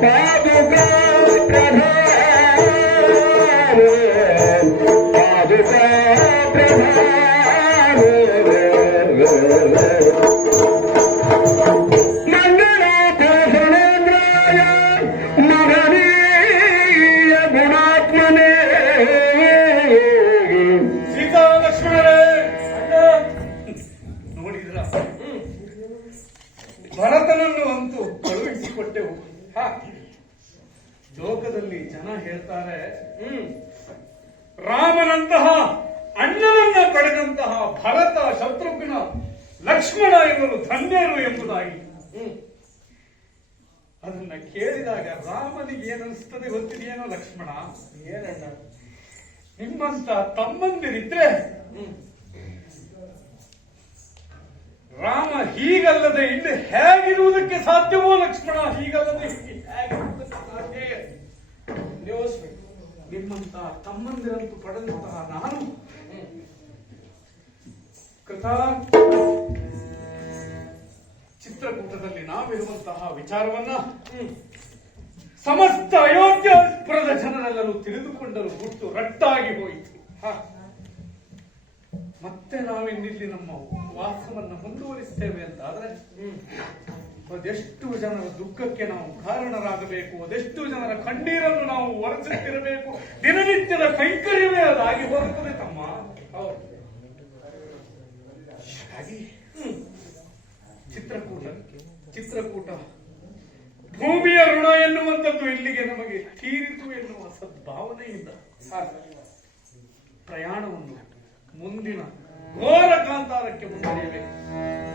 ಪಾದುಕಾ ಪ್ರಧಾನ ಪಾದುಕಾ ಮಂಗಳಾಥ ಶರಣೇಂದ್ರಾಯ ಮಹನೀಯ ಗುಣಾತ್ಮನೇ. ಸೀತಾ ಲಕ್ಷ್ಮಣರೇ, ನೋಡಿದ್ರ ಭರತನನ್ನು ಅಂತೂ ಕಳುಹಿಸಿಕೊಟ್ಟೆವು. ಲೋಕದಲ್ಲಿ ಜನ ಹೇಳ್ತಾರೆ, ರಾಮನಂತಹ ಅಣ್ಣನನ್ನ ಪಡೆದಂತಹ ಭರತ, ಶತ್ರುಘ್ನ, ಲಕ್ಷ್ಮಣ ಇವರು ಧನ್ಯರು ಎಂಬುದಾಗಿ. ಅದನ್ನ ಕೇಳಿದಾಗ ರಾಮನಿಗೆ ಏನನ್ಸ್ತದೆ ಗೊತ್ತಿದೆಯೇನೋ ಲಕ್ಷ್ಮಣ? ಏನಣ್ಣ ನಿಮ್ಮಂತ ತಮ್ಮಂದಿರಿದ್ರೆ ರಾಮ ಹೀಗಲ್ಲದೆ ಇಲ್ಲಿ ಹೇಗಿರುವುದಕ್ಕೆ ಸಾಧ್ಯವೋ ಲಕ್ಷ್ಮಣ? ಹೀಗಲ್ಲದೆ ಹೇಗಿರುವುದಕ್ಕೆ ಸಾಧ್ಯ? ಯೋಚಿಸ್ಬೇಕು. ನಿಮ್ಮಂತ ತಮ್ಮಂದಿರಂತೂ ಪಡೆದಂತಹ ನಾನು ಕೃತ ಚಿತ್ರಕೂಟದಲ್ಲಿ ನಾವಿರುವಂತಹ ವಿಚಾರವನ್ನ ಸಮಸ್ತ ಅಯೋಧ್ಯಪುರದ ಜನರೆಲ್ಲರೂ ತಿಳಿದುಕೊಂಡರು. ಗುಟ್ಟು ರಟ್ಟಾಗಿ ಹೋಯಿತು. ಮತ್ತೆ ನಾವಿನ್ನಿಲ್ಲಿ ನಮ್ಮ ವಾಸವನ್ನ ಮುಂದುವರಿಸ್ತೇವೆ ಅಂತ ಆದ್ರೆ ಅದೆಷ್ಟು ಜನರ ದುಃಖಕ್ಕೆ ನಾವು ಕಾರಣರಾಗಬೇಕು, ಅದೆಷ್ಟು ಜನರ ಕಣ್ಣೀರನ್ನು ನಾವು ಒರೆಸುತ್ತಿರಬೇಕು. ದಿನನಿತ್ಯದ ಕೈಂಕರ್ಯವೇ ಅದಾಗಿ ಹೋಗುತ್ತದೆ ತಮ್ಮ. ಹಾಗಾಗಿ ಚಿತ್ರಕೂಟ ಭೂಮಿಯ ಋಣ ಎನ್ನುವಂಥದ್ದು ಇಲ್ಲಿಗೆ ನಮಗೆ ತೀರಿತು ಎನ್ನುವ ಸದ್ಭಾವನೆಯಿಂದ ಪ್ರಯಾಣವನ್ನು ಮುಂದಿನ ಘೋರ ಕಾಂತಾರಕ್ಕೆ ಮುಂದುವರಿಯಬೇಕು.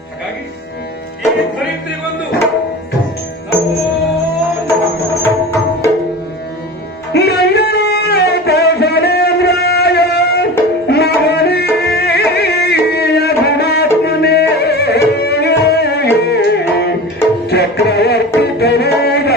ಹಾಗಾಗಿ ಈ ಧರಿತ್ರಿಗೊಂದು ಮಂಗಳಾಥ ಶರಣೇಂದ್ರಾಯ ಮಹನೀಯ ಗುಣಾತ್ಮನೇ. ಚಕ್ರವರ್ತಿ ತನೂಜ